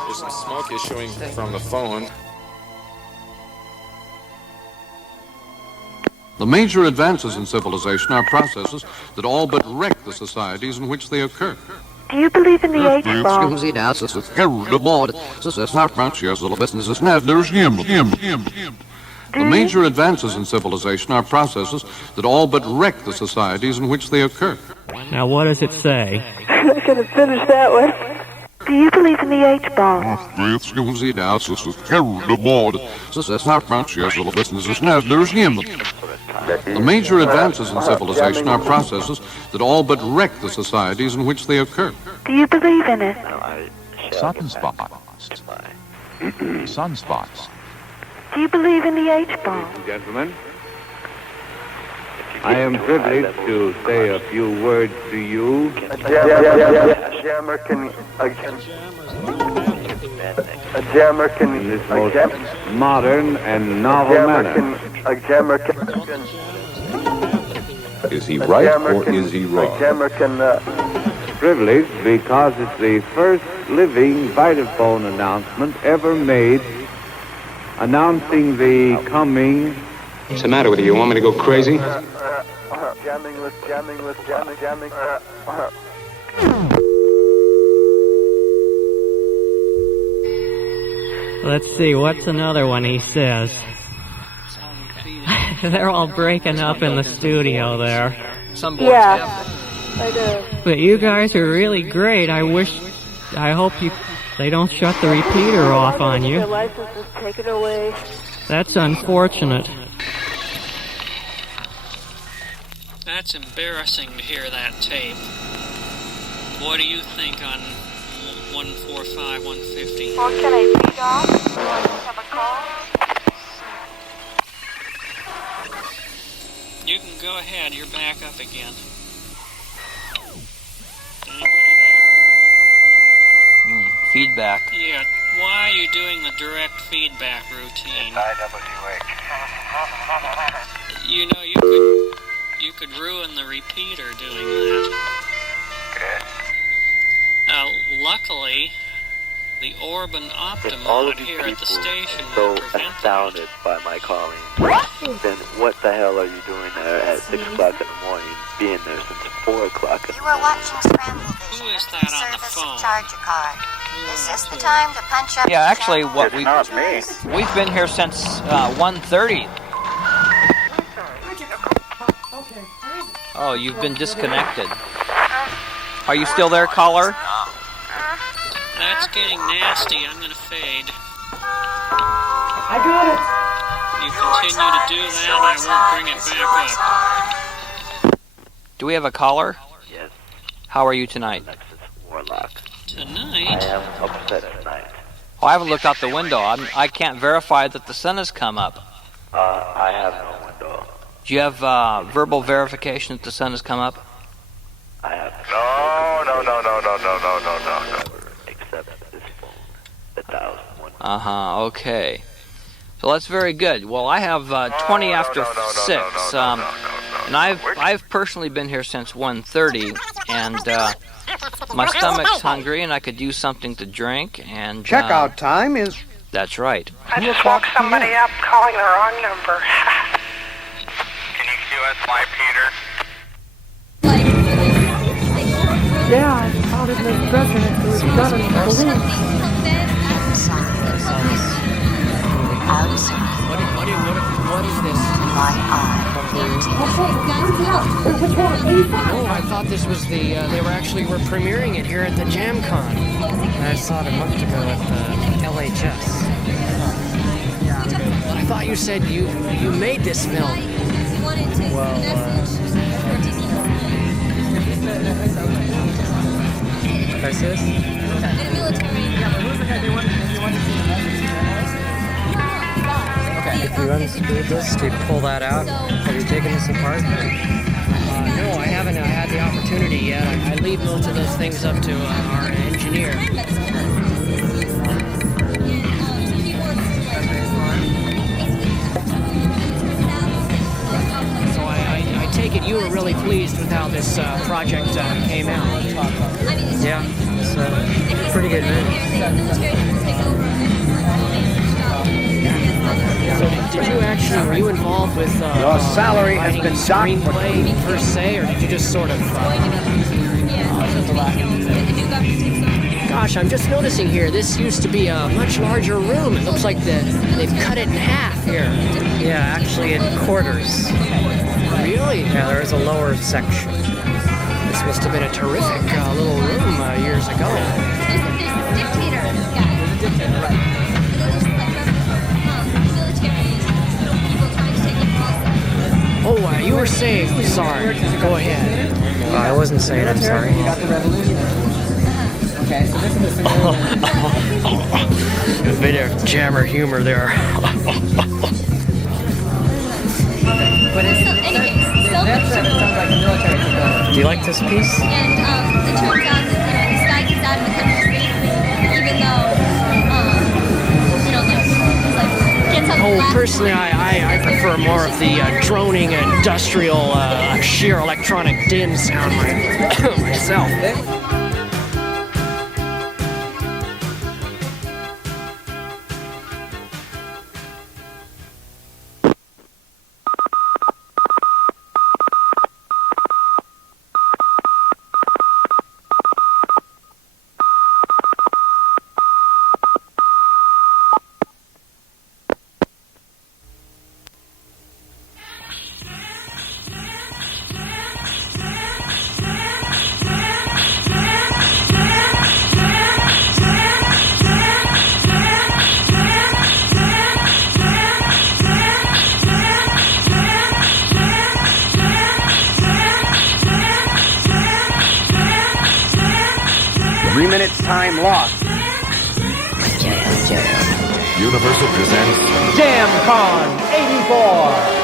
There's some smoke issuing from the phone. The major advances in civilization are processes that all but wreck the societies in which they occur. Do you believe in the H-bomb? The major advances in civilization are processes that all but wreck the societies in which they occur. Now what does it say? I'm not going to finish that one. Do you believe in the H-bomb? The major advances in civilization are processes that all but wreck the societies in which they occur. Do you believe in it? Sunspots. Sunspots. Do you believe in the H-bomb? Gentlemen, I am privileged to say a few words to you. A jammer can in this most modern and novel manner. A jammer can. Is he right or is he wrong? A jammer can. Privileged because it's the first living Vitaphone announcement ever made, announcing the coming. What's the matter with you? You want me to go crazy? Jamming. Let's see, what's another one he says? They're all breaking up in the studio there. Some boys Yeah, I know. But you guys are really great. I hope they don't shut the repeater off on you. Your license is taken away. That's unfortunate. That's embarrassing to hear that tape. What do you think on 145, 150? Well, can I read off? Do I have a call? You can go ahead, you're back up again. Feedback. Yeah, why are you doing the direct feedback routine? IWH. You know, you could ruin the repeater doing that. Good. Luckily, the Orb and Optima all out of these here at the people station so will prevent astounded by my calling, then what the hell are you doing there at 6 o'clock in the morning, being there since 4 o'clock in the morning? You are watching Scramble Vision. Who is that on the Service phone? and charge a card. Is this the time to punch up? Yeah, actually, what It's not me. we've been here since 1:30. Oh, you've been disconnected. Are you still there, caller? That's getting nasty. I'm going to fade. I got it. You continue to do that, and I won't bring it back up. Do we have a caller? Yes. How are you tonight? Alexis Warlock. Tonight? I am upset tonight. Oh, I haven't looked out the window. I can't verify that the sun has come up. I have no window. Do you have verbal verification that the sun has come up? I have No. except this phone, the 1001. Okay. So that's very good. Well, I have 20 after 6, and I've personally been here since 1:30, and my stomach's hungry, and I could use something to drink. And Checkout time is. That's right. I just woke somebody up calling the wrong number. Can you QSY Peter? Yeah, wanted Mr. President to return the balloon. What is this? Which one? 85? Oh, I thought this was the, they were premiering it here at the Jamcon. I saw it a month ago at the LHS. But I thought you said you made this film. Well, Can I see this? If you unscrew this, do you pull that out? Have you taken this apart? No, I haven't had the opportunity yet. I leave most of those things up to our engineer. So I take it you were really pleased with how this project came out. Yeah, it's a pretty good movie. So did you actually, were you involved with Your salary has been screenplay per se, or did you just sort of... Gosh, I'm just noticing here, this used to be a much larger room. It looks like they've cut it in half here. Yeah, actually in quarters. Really? Yeah, there is a lower section. This must have been a terrific little room years ago. Oh, you were saying, sorry. Go ahead. I wasn't saying I'm sorry. You got the revolution. Okay, so this is the A bit of jammer humor there. But Do you like this piece? And it turns out that this guy gets out of the country, even though, gets up. Oh, personally, I prefer more of the droning, industrial, sheer electronic din sound myself. 3 minutes time lost. Universal presents Jamcon 84.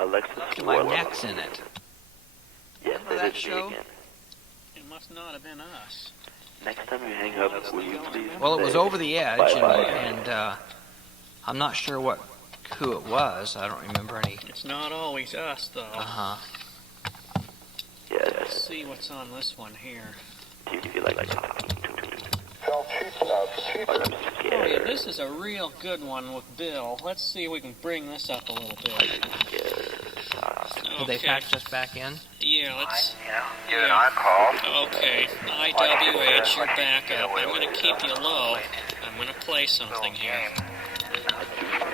Alexis My neck's in it. Yes, Remember that show? It must not have been us. Next time you hang up, will you please? Well, it was Over the Edge, Bye-bye. and I'm not sure who it was. I don't remember any. It's not always us, though. Uh-huh. Yes. Let's see what's on this one here. Do you feel like talking to me? Oh, yeah, this is a real good one with Bill. Let's see if we can bring this up a little bit. Did they patch us back in? Yeah, let's... Get an on-call. Okay, IWH, you're back up. I'm going to keep you low. I'm going to play something here.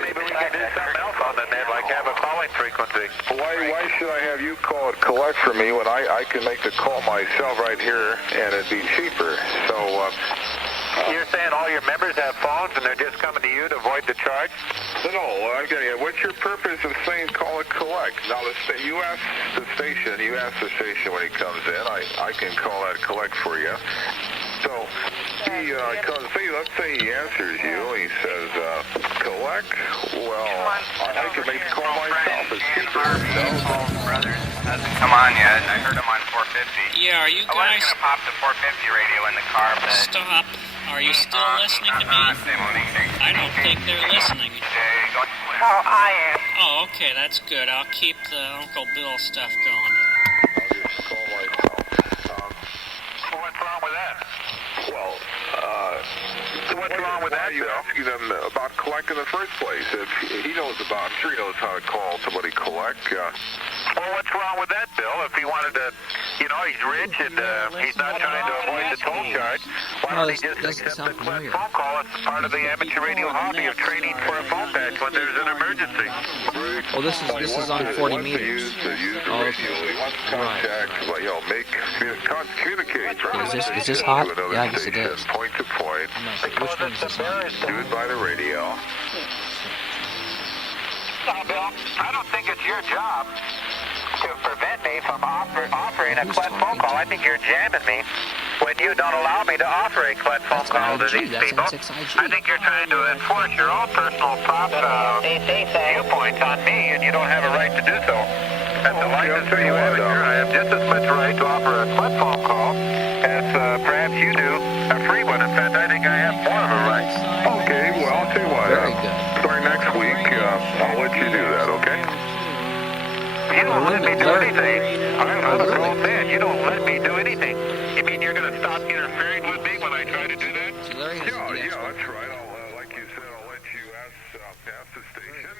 Maybe we can do something else on the net, like have a calling frequency. Why should I have you call it collect for me when I can make the call myself right here and it'd be cheaper? So, You're saying all your members have phones and they're just coming to you to avoid the charge? No, I get it. What's your purpose of saying call it collect? Now, you ask the station when he comes in. I can call that collect for you. So, he comes, let's say he answers you, he says, collect? Well, I can make the call myself. It's cheaper. Brothers hasn't come on yet. I heard him on 450. Yeah, are you guys... I was going to pop the 450 radio in the car, but... Stop. Are you still listening to me? I don't think they're listening. Oh, I am. Oh, okay, that's good. I'll keep the Uncle Bill stuff going. I'll just call myself. What's wrong with that? Well, what's wrong with that, you asking them about collect in the first place? If he knows about, I'm sure he knows how to call somebody collect. Well, what's wrong with that, Bill? If he wanted to, you know, he's rich and he's not trying to avoid the toll charge, why don't he just accept the phone call as part of the amateur radio hobby of trading for a phone patch when there's an emergency? Oh, this is on 40 meters. Oh, okay. Communicate. Is this hot? Yeah, I guess it is. Point to point. Which one is this on? Do it by the radio. Bill, I don't think it's your job to prevent me from offering a collect phone call. I think you're jamming me when you don't allow me to offer a collect phone call to these people. I think you're trying to enforce your own personal viewpoints on me, and you don't have a right to do so. As a licensed radio amateur, I have just as much right to offer a collect phone call as perhaps you do a free one. In fact, I think I have more of a right. Okay, well, I'll tell you what. Starting next week, I'll let you do that, okay? You don't let me do anything. I'm a grown man. You don't let me do anything. You mean you're going to stop interfering with me when I try to do that? Yeah, that's right. Like you said, I'll let you pass the station.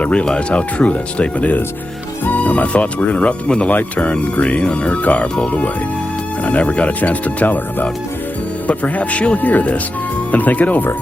I realized how true that statement is. And my thoughts were interrupted when the light turned green and her car pulled away. And I never got a chance to tell her about it. But perhaps she'll hear this and think it over.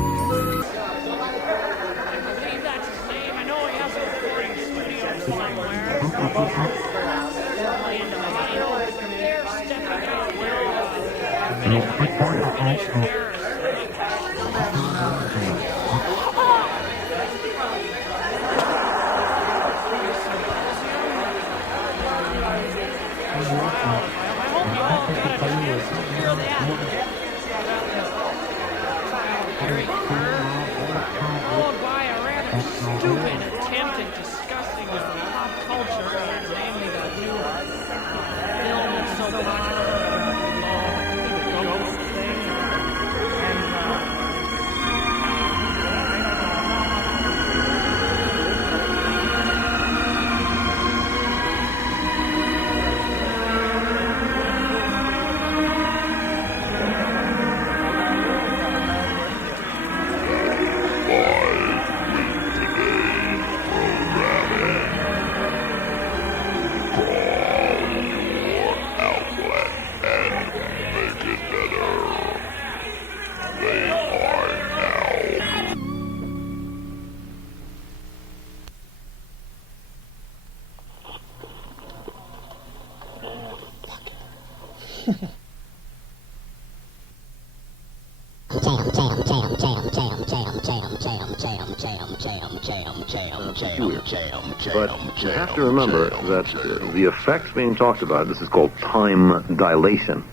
But you have to remember that the effects being talked about, this is called time dilation,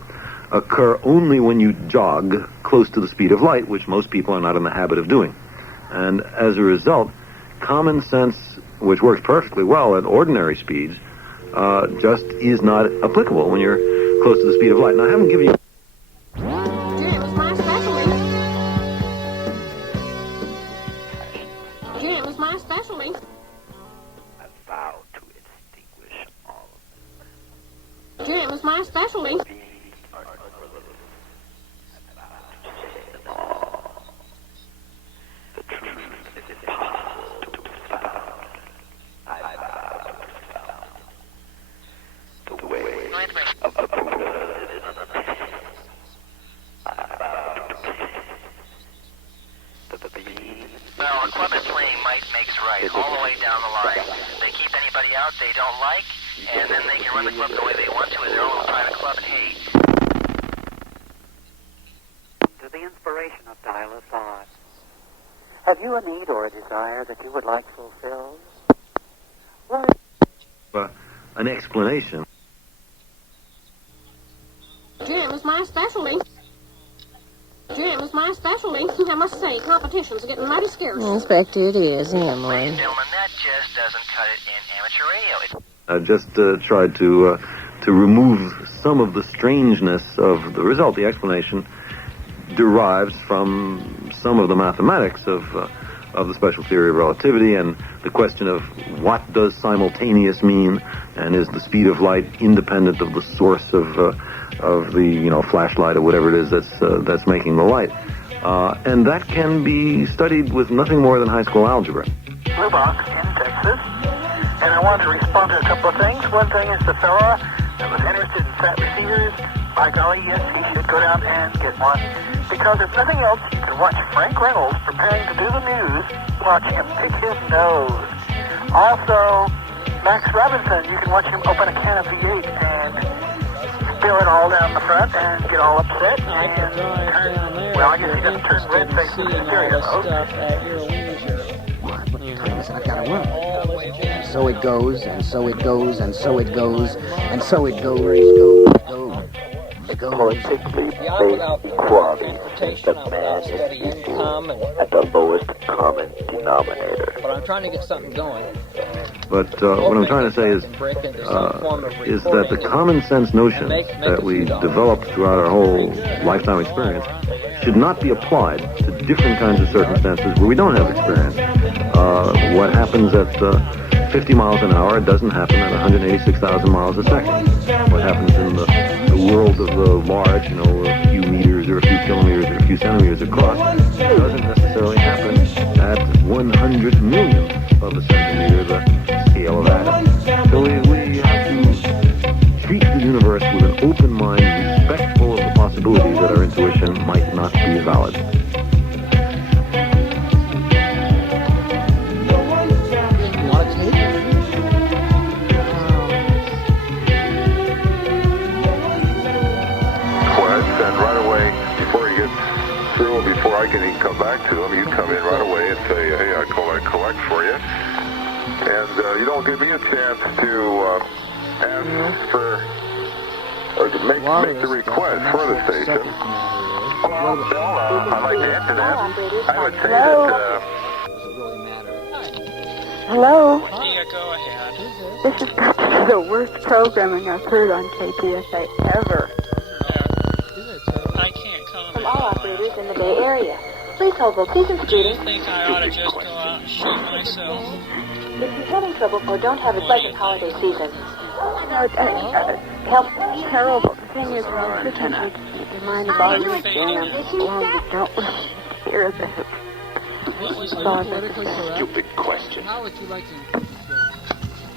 occur only when you jog close to the speed of light, which most people are not in the habit of doing. And as a result, common sense, which works perfectly well at ordinary speeds, just is not applicable when you're close to the speed of light. Now, I haven't given you... Have you a need or a desire that you would like fulfilled? Well, an explanation. Jam is my specialty. Jam is my specialty. I must say, competitions are getting mighty scarce. I expect it is, Emily. Ladies and gentlemen, that just doesn't cut it in amateur radio. I've just tried to remove some of the strangeness of the result. The explanation derives from some of the mathematics of the special theory of relativity and the question of what does simultaneous mean, and is the speed of light independent of the source of the flashlight or whatever it is that's making the light, and that can be studied with nothing more than high school algebra. Box in Texas, and I wanted to respond to a couple of things. One thing is the fella that was interested in fat receivers. By golly, yes, he should go down and get one. Because if nothing else, you can watch Frank Reynolds preparing to do the news, watch him pick his nose. Also, Max Robinson, you can watch him open a can of V8 and spill it all down the front and get all upset. And, well, I guess he doesn't turn red face with the stereo mode. Listen, I've got to run. So it goes, and so it goes, and so it goes, and so it goes. Politically based equality is the man is equal at the lowest common denominator. But I'm trying to get something going. But what I'm trying to say is that the common sense notion that we developed throughout our whole lifetime experience should not be applied to different kinds of circumstances where we don't have experience. What happens at 50 miles an hour doesn't happen at 186,000 miles a second. What happens in the world of the large, a few meters or a few kilometers or a few centimeters across, doesn't necessarily happen at 100 millionth of a centimeter, the scale of atoms. So we have to treat the universe with an open mind, respectful of the possibility that our intuition might not be valid. Before I can even come back to them, you come in right away and say, hey, I collect for you. And you don't give me a chance to ask for, or to make the request for the station. I'd like to answer that. I would say that... Hello? Yeah, go ahead. This is the worst programming I've heard on KPFA ever. I can't comment. From all operators in the Bay Area. Please hold location Do you scooting. think I ought to just go out and shoot myself? If you're having trouble or don't have a pleasant holiday season, help terrible. The thing is, Lieutenant, your mind is always jammed. You don't hear of it. Stupid question. How would you like to...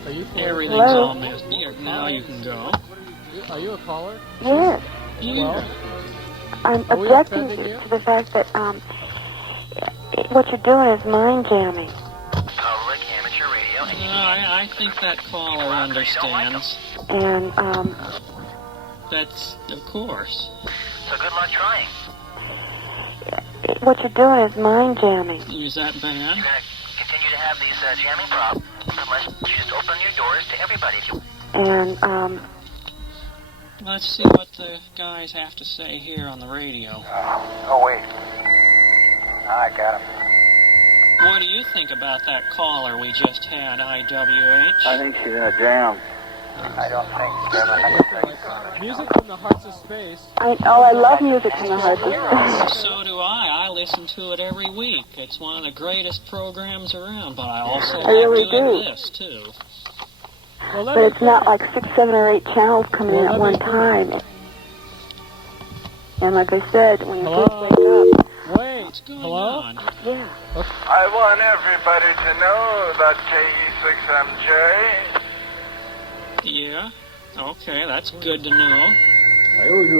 Are you Everything's all messed up. Now you can go. Are you a caller? Yes. Yeah. I'm objecting to the fact that what you're doing is mind jamming. Public amateur radio. I think that caller understands. And That's, of course. So good luck trying. what you're doing is mind jamming. Is that bad? You're going to continue to have these jamming problems unless you just open your doors to everybody. If you... And Let's see what the guys have to say here on the radio. Oh, wait. I got him. What do you think about that caller we just had, IWH? I think she's in a jam. I don't think Music from the hearts of space. I love music from the hearts of space. So do I. I listen to it every week. It's one of the greatest programs around, but I also I really like doing do. this, too. But it's not like 6, 7, or 8 channels coming in at one time. And like I said, when you first wake up... Wait, what's going hello? on? Yeah. I want everybody to know that KE6MJ... Yeah? Okay, that's good to know.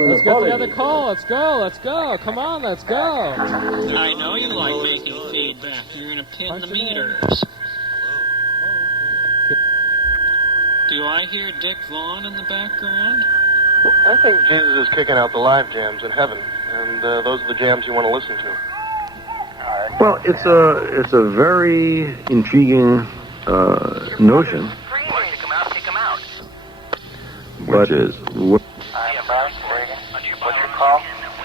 Let's get the other call. Let's go. Come on, let's go. I know you like making feedback. You're going to pin the meters. Do I hear Dick Vaughn in the background? I think Jesus is kicking out the live jams in heaven, and those are the jams you want to listen to. Well, it's a very intriguing notion. Which is... I'm Barry Reagan. What's your call?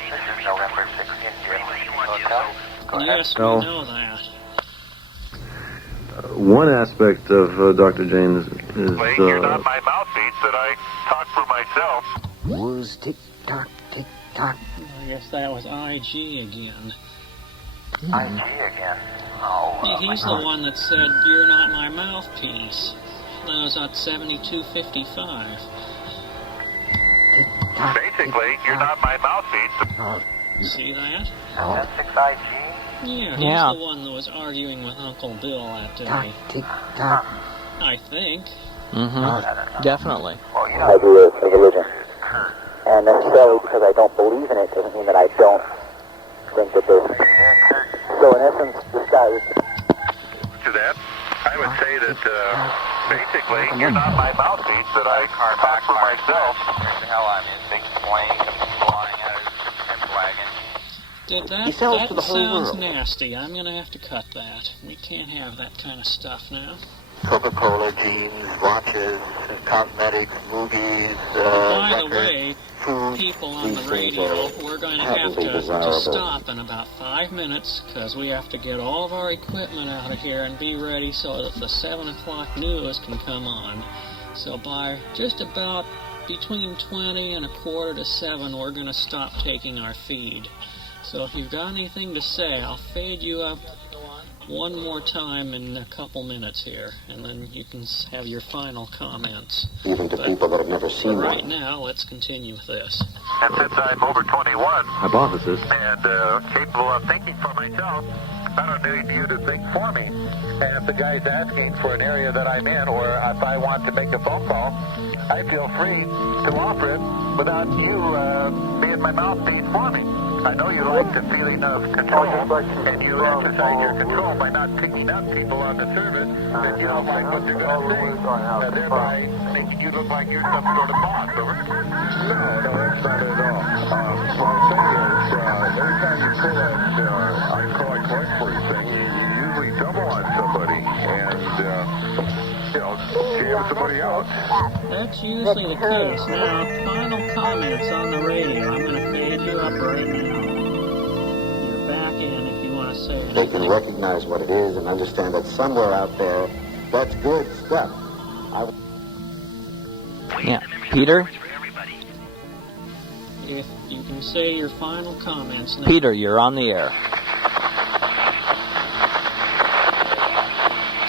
This is November 16th, Berkeley Hotel. Go ahead. Yes, we know that. One aspect of Dr. James is... You're not my mouthpiece, that I talk for myself. Was tick-tock, tick-tock. I guess that was IG again. IG again? Oh, He's the one that said, "You're not my mouthpiece." That was at 7255. Basically, you're not my mouthpiece. See that? That's 6IG? Yeah, he's the one that was arguing with Uncle Bill that day. Tick-tock. I think. Mm-hmm. Definitely. Well, you know, I believe in religion. And necessarily because I don't believe in it doesn't mean that I don't think that there's... So in essence, this guy was... To that, I would say that, basically, you're not my mouthpiece, that I talk for myself. Where the hell I'm in, big plane flying out of his wagon. That sounds nasty. I'm going to have to cut that. We can't have that kind of stuff now. Coca-Cola, jeans, watches, cosmetics, movies, By the way, people on the radio, we're going to have to stop in about 5 minutes because we have to get all of our equipment out of here and be ready so that the 7 o'clock news can come on. So by just about between 20 and a quarter to 7, we're going to stop taking our feed. So if you've got anything to say, I'll fade you up one more time in a couple minutes here, and then you can have your final comments. Even to people that have never seen right one. now, let's continue with this. And since I'm over 21 Hypothesis. and capable of thinking for myself, I don't need you to think for me. And if the guy's asking for an area that I'm in, or if I want to make a phone call, I feel free to offer it without you being my mouthpiece for me. I know you like the feeling of control, and you exercise your control by not picking up people on the service that you don't like what they're going to say, thereby making you look like you're some sort of boss, over? No, that's not it at all. What I'm saying is, every time you pull that I call it collect thing, you usually double on somebody, and, jam somebody out. That's usually the case. Now, final comments on the radio. I'm going to fade you up right now. You're back in if you want to say anything. They can recognize what it is and understand that somewhere out there, that's good stuff. Yeah. Peter? If you can say your final comments now. Peter, you're on the air.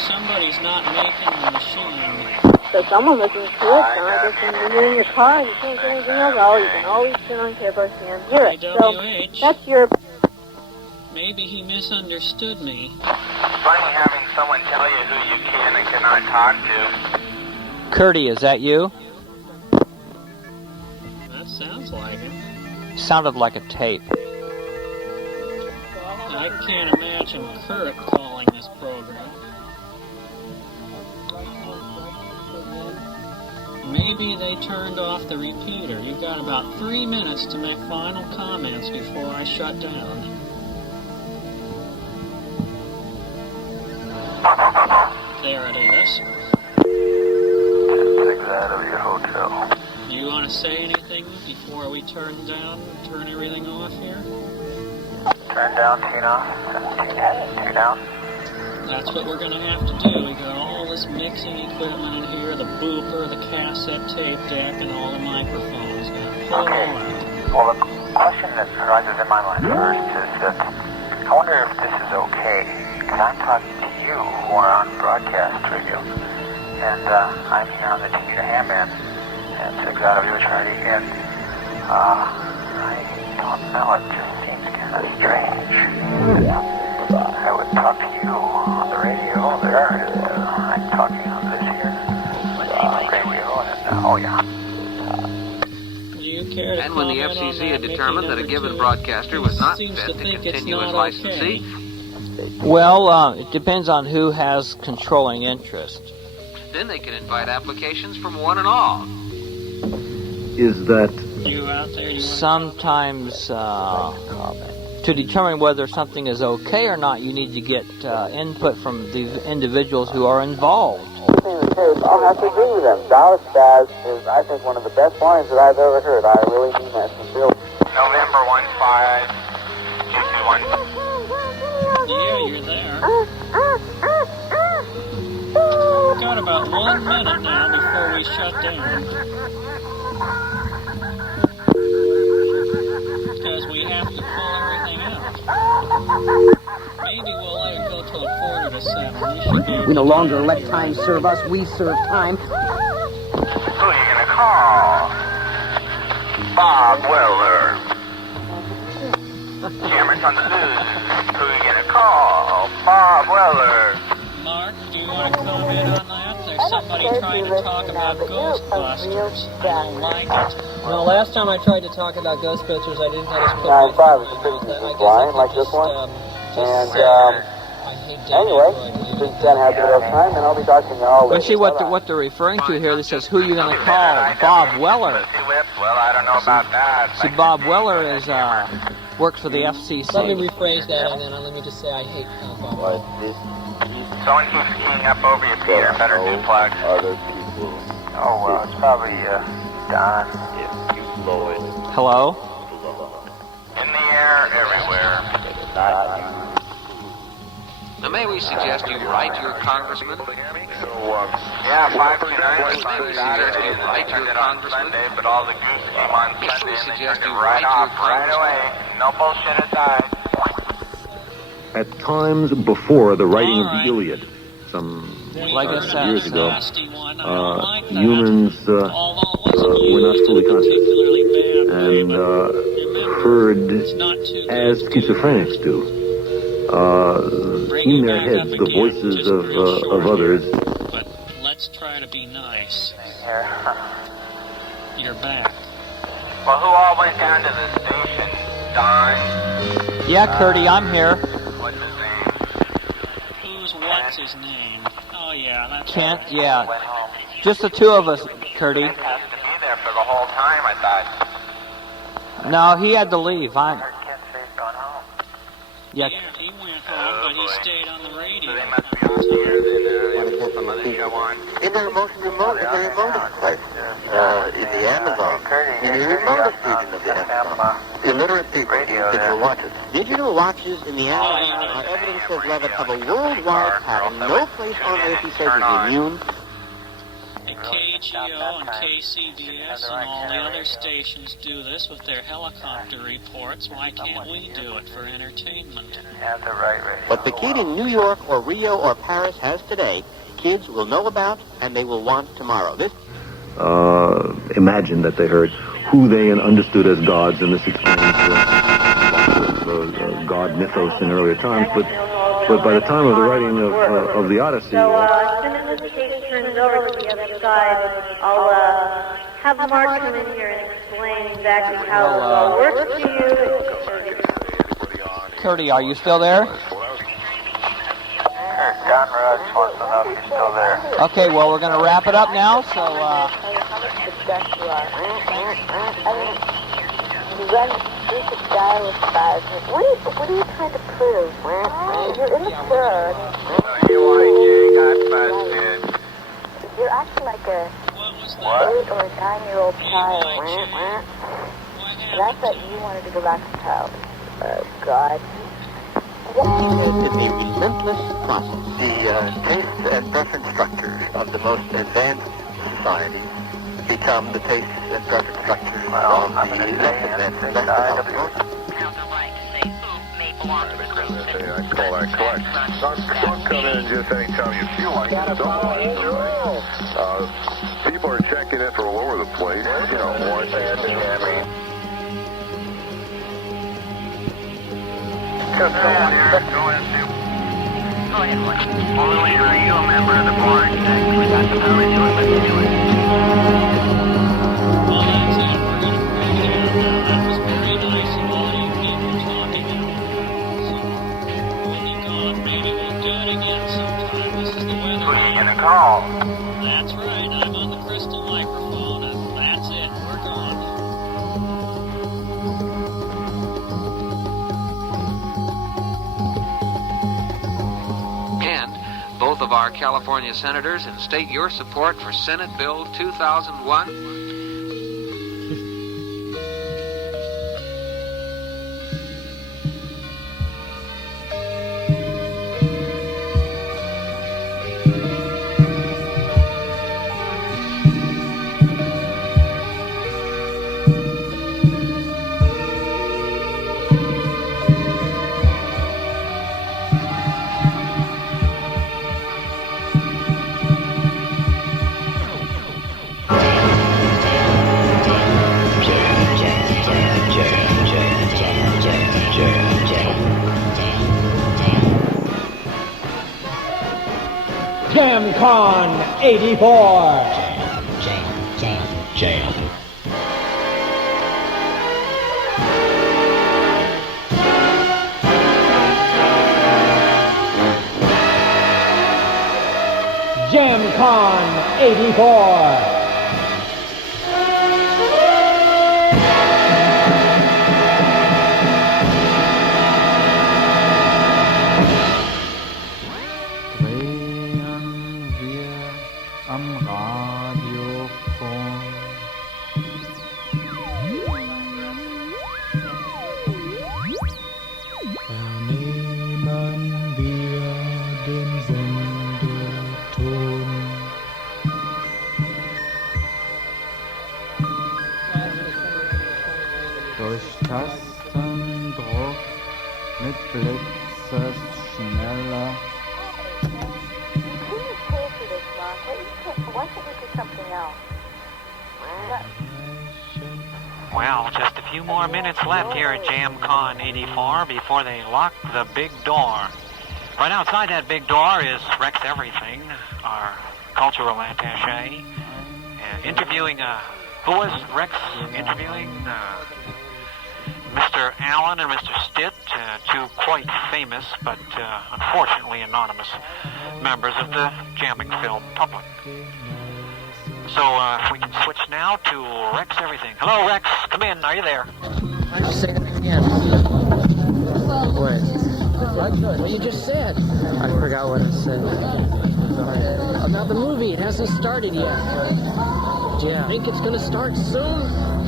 Somebody's not making the machine. So someone listens to it, so I guess when you're in your car and you can't get anything else, oh, you can always turn on KPFA and hear it. So that's your... Maybe he misunderstood me. Funny having someone tell you who you can and cannot talk to. Curdy, is that you? That sounds like him. Sounded like a tape. I can't imagine Kurt calling this program. Maybe they turned off the repeater. You've got about 3 minutes to make final comments before I shut down. There it is. Take that out of your hotel. Do you want to say anything before we turn everything off here? Turn down, tune off, tune down. That's what we're going to have to do. We got all this mixing equipment in here, the booper, the cassette tape deck, and all the microphones. Okay. Well, the question that arises in my mind first is that I wonder if this is okay. Because I'm talking to you who are on broadcast radio. And I'm here on the TV to Ham Band. And 6 out of you, Charlie. And I don't know, it just seems kind of strange. I would talk to you on the radio there, and I'm talking on this here radio, and oh yeah. And when the FCC had determined that a given broadcaster was not fit to continue as licensee? Well, it depends on who has controlling interest. Then they can invite applications from one and all. Is that... You out there? Sometimes... to determine whether something is okay or not, you need to get input from the individuals who are involved. case, I'll have to agree with them. Dallas Spaz is, I think, one of the best lines that I've ever heard. I really mean that sincerely. November 15, 221. Yeah, you're there. We've got about 1 minute now before we shut down. Because we have to pull everything out. Maybe we'll let it go till 6:45. We no longer let time serve us, we serve time. Who are you gonna call? Bob Weller. Cameron's on the news. Who are you gonna call? Bob Weller. Mark, do you want to comment on that? There's somebody trying to talk about Ghostbusters. I don't like it. No, last time I tried to talk about Ghostbusters, I didn't have to put 9-5 is a pretty decent line, like this one. And, anyway, please Ken have a bit of time, and I'll be talking to you all later. But see what they're referring to here, that says, who you going to call? Bob Weller. Well, I don't know about that. See, Bob Weller is, works for the FCC. Let me rephrase that, and then let me just say I hate Bob Weller. Someone keeps keying up over your Peter. Better duplex. Other people. Oh, well, it's probably, Don. If you blow it. Hello? In the air, everywhere. Now, may we suggest you write your congressman? Yeah, 529. May we suggest you write your congressman? But all the goose came on Sunday, and they suggest turned you it right write your off right away. No bullshit aside. At times before the writing of the Iliad, some years ago, humans were not fully conscious and heard as schizophrenics do. In their heads, the voices of others. But let's try to be nice. You're back. Well, who all went down to the station? Don? Yeah, Curdy, I'm here. What's his name? What's his name? Oh, yeah, that's Kent, right. yeah. Just the two of us, Curdy. He has to be there for the whole time, I thought. No, he had to leave. Yeah. He went home, but he stayed on the radio. They must be on here, then put some other show on. In the remotest place, in the Amazon, in the remotest region of the Amazon, illiterate people use digital watches. Digital watches in the Amazon are evidence of Levitt of a worldwide pattern. No place on earth, he says, is immune. And KGO and KCBS and all the other stations do this with their helicopter reports. Why can't we do it for entertainment? What the kid in New York or Rio or Paris has today, kids will know about and they will want tomorrow. Imagined that they heard who they understood as gods, and this explains the god mythos in earlier times. But by the time of the writing of the Odyssey, So, as soon as the case turns over to the other side, I'll have Mark come in here and explain exactly how it all works to you. Curdy, are you still there? John Rudd wants to know if you're still there. Okay, well, we're going to wrap it up now, so, What are you trying to prove? You're immature. You're acting like a 8 or 9-year-old child. And I thought you wanted to go back to child. God. It's a relentless process. The tastes and preference structures of the most advanced societies become the tastes and preference structures of the less advanced societies. I call that collect. Don't come in just anytime you feel like it. Don't like it. People are checking in from all over the place. You know, more things. Go ahead, well, Louis, are you a member of the board? We got the power to it, let's do it. Well, that's it. We're going to wrap it up. That was very nice of all you people talking. So, we'll be gone. Maybe we'll do it again sometime. This is the weather. Who are you going to call? That's right. I'm on the crystal microphone, and that's it. We're gone. And both of our California senators and state your support for Senate Bill 2001? Jamcon 84. Jam. Jamcon 84. Durch Tastendruck mit Blitzes schneller. Well, just a few more minutes left here at Jamcon 84 before they lock the big door. Right outside that big door is Rex Everything, our cultural attaché, interviewing, who was Rex interviewing? Mr. Allen and Mr. Stitt, two quite famous but unfortunately anonymous members of the jamming film public. So if we can switch now to Rex Everything. Hello, Rex. Come in. Are you there? Why don't you say it again? What? What you just said. I forgot what I said. Sorry. About the movie. It hasn't started yet. Do you think it's going to start soon?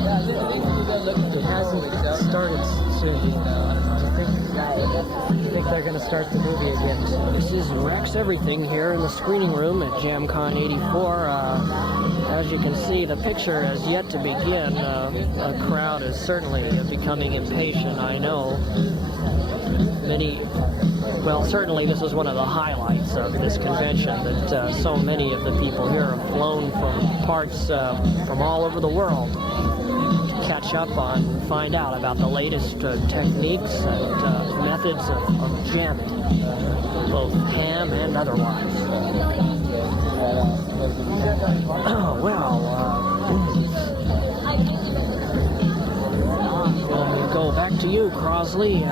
It hasn't started soon. I think they're going to start the movie again. This is Rex Everything here in the screening room at Jamcon 84. As you can see, the picture has yet to begin. The crowd is certainly becoming impatient, I know. Certainly this is one of the highlights of this convention, that so many of the people here have flown from parts from all over the world to catch up on and find out about the latest techniques and methods of jamming, both ham and otherwise. We'll go back to you, Crosley.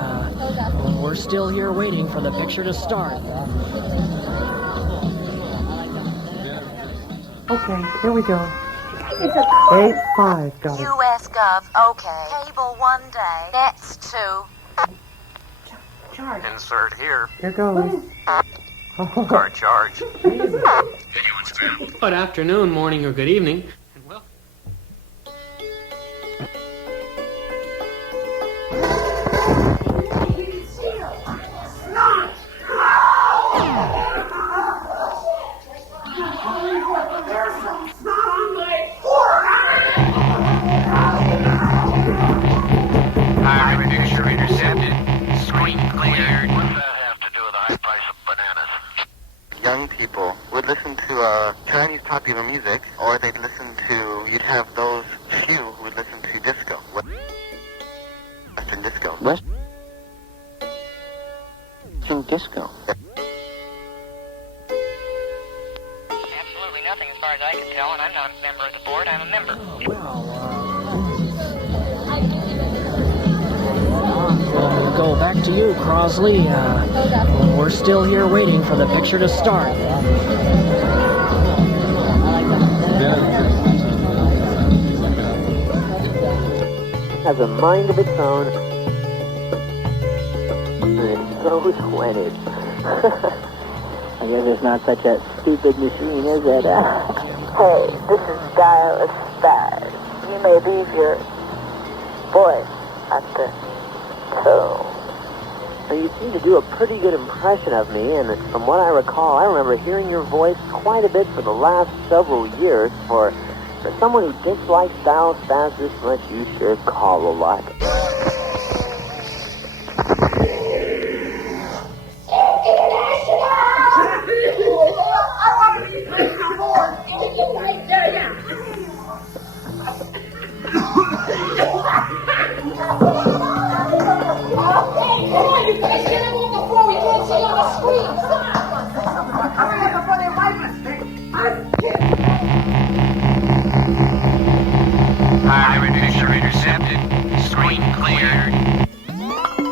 We're still here waiting for the picture to start. Okay, here we go. 8-5, got it. US Gov, okay. Cable 1 day, that's 2. Charge. Insert here. Here goes. Card charge. Good afternoon, morning, or good evening. Young people would listen to Chinese popular music, or they'd listen to, you'd have those few who would listen to disco. Western disco. Western disco. Absolutely nothing as far as I can tell, and I'm not a member of the board, I'm a member. We'll go back to you, Crosley. We're still here waiting for the picture to start. Has a mind of its own, and it knows when it. I guess it's not such a stupid machine, is it? Hey, this is Dial Spaz. You may leave your voice at the tone. You seem to do a pretty good impression of me, and from what I recall, I remember hearing your voice quite a bit for the last several years. For someone who dislikes Dial Spaz this much, you sure call a lot.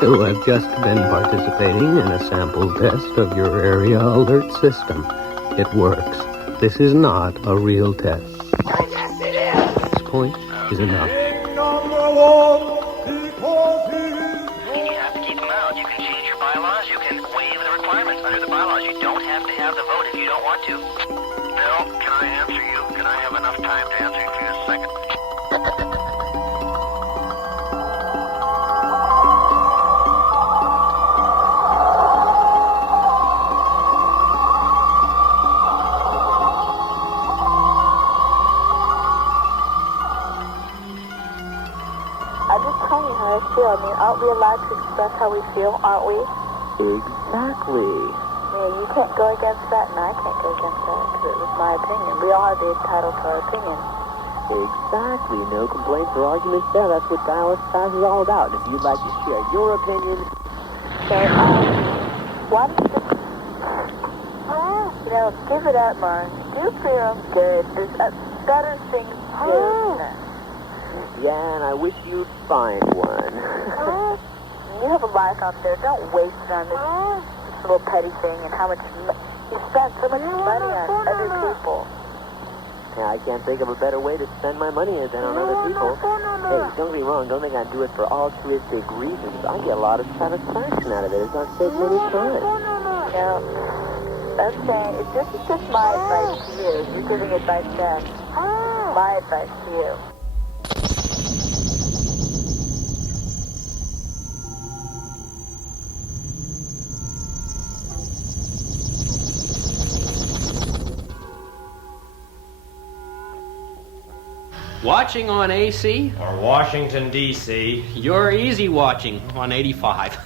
You have just been participating in a sample test of your area alert system. It works. This is not a real test. Yes, it is! This point is enough. You have to keep them out. You can change your bylaws. You can waive the requirements under the bylaws. You don't have to have the vote if you don't want to. Bill, can I answer you? Can I have enough time to answer you for a second? I mean, aren't we allowed to express how we feel, aren't we? Exactly. Yeah, you can't go against that, and I can't go against that, because it was my opinion. We all have the entitled to our opinion. Exactly. No complaints or arguments there. That's what Dial Spaz is all about. If you'd like to share your opinion... So, why don't you just... give it up, Mark. You feel good. There's better things to do. Yeah, and I wish you'd find one. You have a life out there. Don't waste it on this little petty thing and how much you spend so much money on other people. Yeah, I can't think of a better way to spend my money than on other people. Hey, don't get me wrong. Don't think I do it for altruistic reasons. I get a lot of satisfaction out of it. It's not so many times. Yeah. Okay, this is just my advice to you. You're giving advice to them. My advice to you. Watching on AC? Or Washington, D.C. You're easy watching on 85.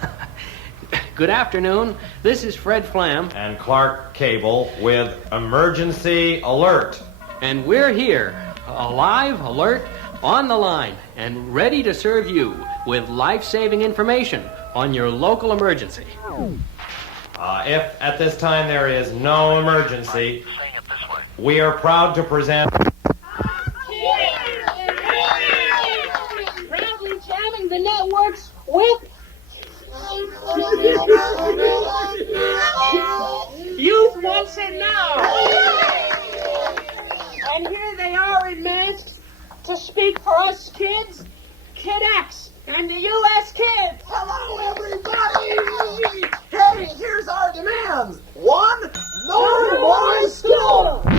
Good afternoon. This is Fred Flam. And Clark Cable with Emergency Alert. And we're here, alive, alert, on the line, and ready to serve you with life-saving information on your local emergency. If at this time there is no emergency, we are proud to present... Proudly jamming the networks with... Youth wants it now! And here they are in masks to speak for us kids, Kid X, and the U.S. kids! Hello, everybody! Hey, here's our demands! 1, no more school! 2,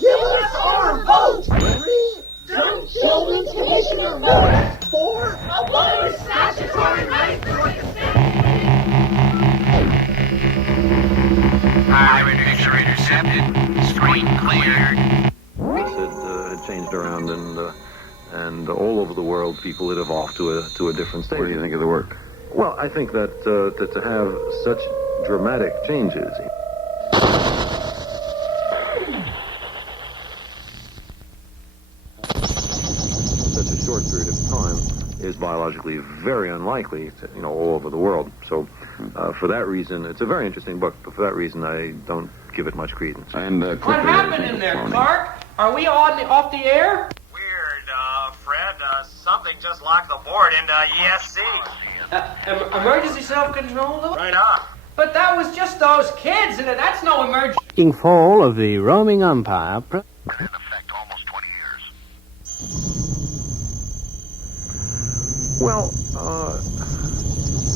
give us our vote! 3, don't children's commissioner vote! 4, abolish statutory rights for Pirate intercepted. Screen cleared. It had changed around, and all over the world, people had evolved to a different state. What do you think of the work? Well, I think that to have such dramatic changes. Such a short period of time is biologically very unlikely, all over the world. So, for that reason, it's a very interesting book. But for that reason, I don't give it much credence. And what happened in there, Clark? Are we off the air? Weird, Fred. Something just locked the board into ESC. Emergency self-control, though? Right on. But that was just those kids, and that's no emergency. Taking fall of the roaming umpire. In effect almost 20 years. Well,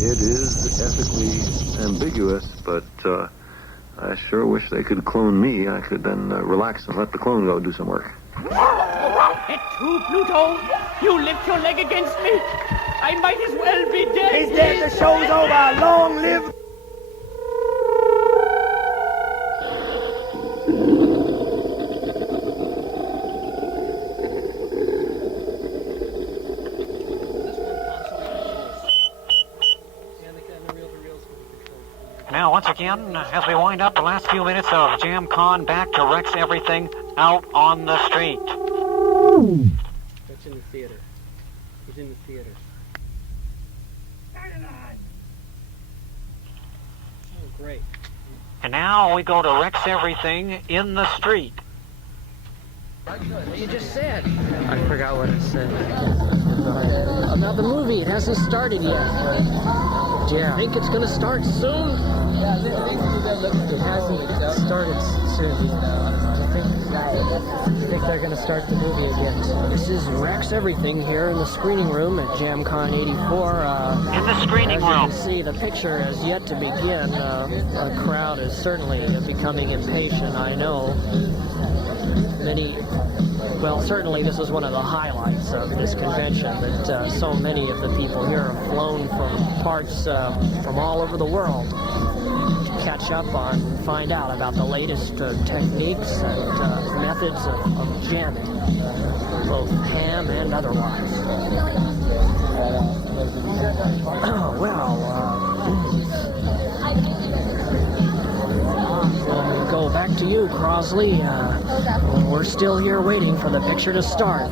it is ethically ambiguous, but I sure wish they could clone me. I could then relax and let the clone go do some work. Et tu, Pluto? You lift your leg against me? I might as well be dead. He's dead. The show's over. Long live... Now, once again, as we wind up the last few minutes of Jamcon, back to Rex Everything out on the street. That's in the theater. He's in the theater. Oh, great. And now we go to Rex Everything in the street. What you just said. I forgot what I said. About the movie. It hasn't started yet. Yeah. Think it's going to start soon? It hasn't started soon. Do you think they're going to start the movie again? This is Rex Everything here in the screening room at Jamcon 84. In the screening room. As you can see, the picture has yet to begin. The crowd is certainly becoming impatient, I know. Well, certainly this is one of the highlights of this convention, that so many of the people here have flown from parts from all over the world to catch up on and find out about the latest techniques and methods of jamming, both ham and otherwise. Go back to you, Crosley. We're still here waiting for the picture to start.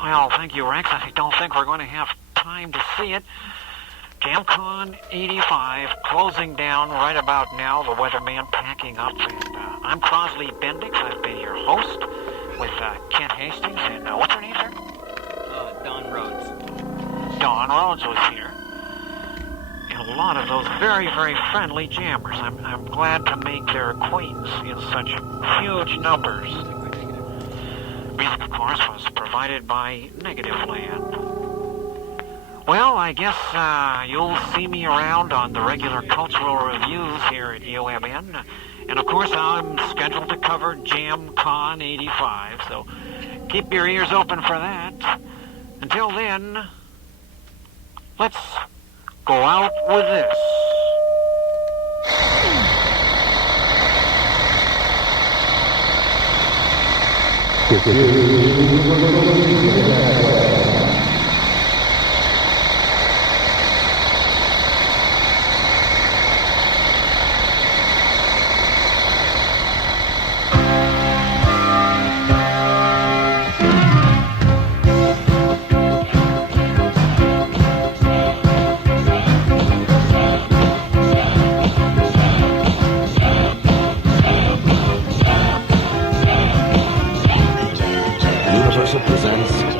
Well, thank you, Rex. I don't think we're going to have time to see it. Jamcon 85 closing down right about now. The weatherman packing up. And I'm Crosley Bendix. I've been your host with Kent Hastings. And what's her name, sir? Don Rhodes. Don Rhodes was here. And a lot of those very, very friendly jammers. I'm glad to make their acquaintance in such huge numbers. Music, of course, was provided by Negativland. Well, I guess you'll see me around on the regular cultural reviews here at UMN. And, of course, I'm scheduled to cover Jamcon 85, so keep your ears open for that. Until then, let's go out with this.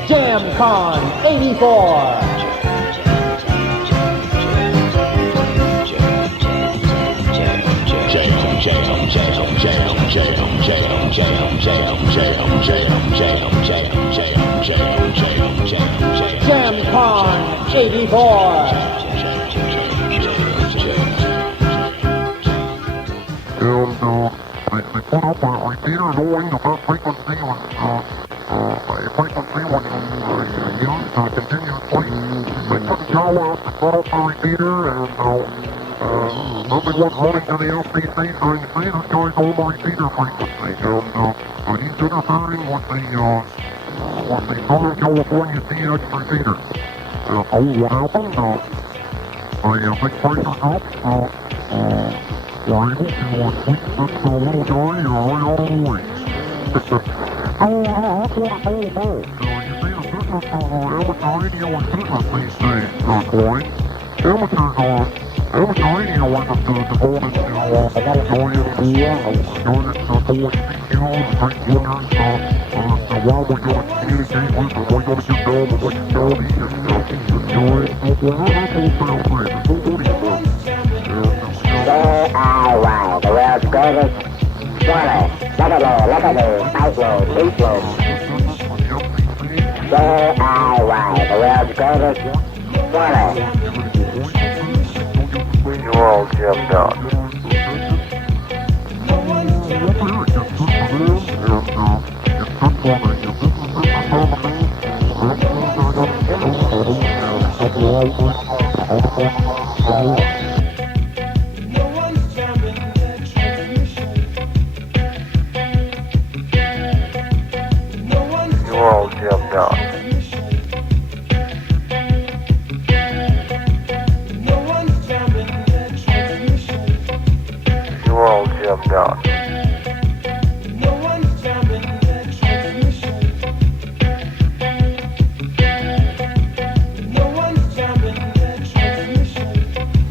Jamcon 84. Jamcon 84. They put up a repeater going to that frequency when continuously. They took a jaw out to put up the repeater, and everyone's running to the LCC trying to say this guy's on the repeater frequency. And he's interfering with the Southern California DX repeater. What happened? A big pressure drop. We're able to tweak this little guy right all the way. That's what it's all about. You see, the business of amateur radio and business these days, Corey. Amateur radio isn't devoted to a little guy that's going to CQ and great winners, while we're going to communicate with them, we're going to give them a flexibility and we're not going to fail great. Wow, the world's greatest swirler. Look at me, outlaw, beat load. Alright, let's go to 20. You all jammed out. You all jammed out. You all jammed out.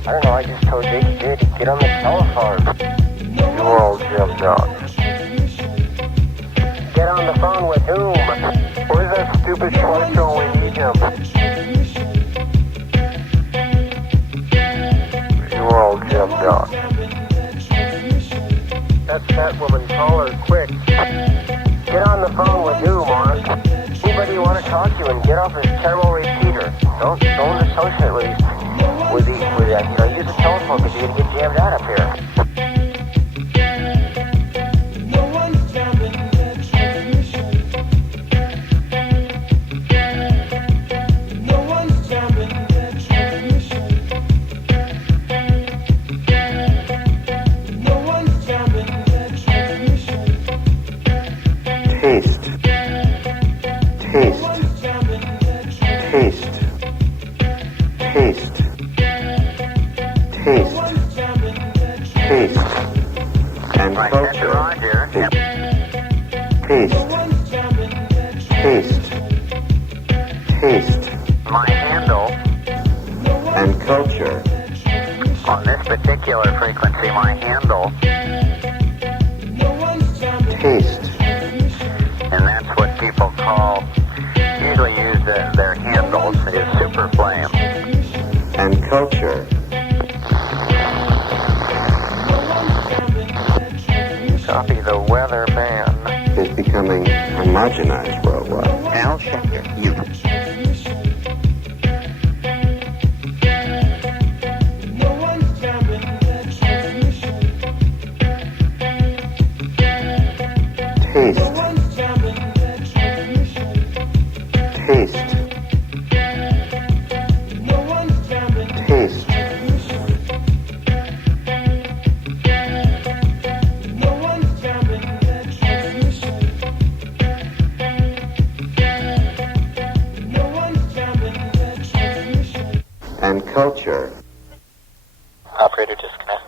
I don't know, I just told Jakey to get on the telephone. You all jammed out. Get on the phone with whom? Where's that stupid short show? We need him. You all jammed out. That's that woman, call her quick. Get on the phone with who, Mark? Anybody you want to talk to and get off this terrible repeater. Don't associate with that. You know, use the telephone because you're going to get jammed out up here. Taste. Taste. Taste. Taste. Taste. Taste. And culture. Yep. Taste. Taste. Taste. My handle And culture. on this particular frequency, my handle, Taste. and that's what people usually use their handles, is super flame. And culture. Copy the weather man. Is becoming homogenized worldwide. Al Schechter, you. Taste. Taste. Taste. And culture. Operator disconnect.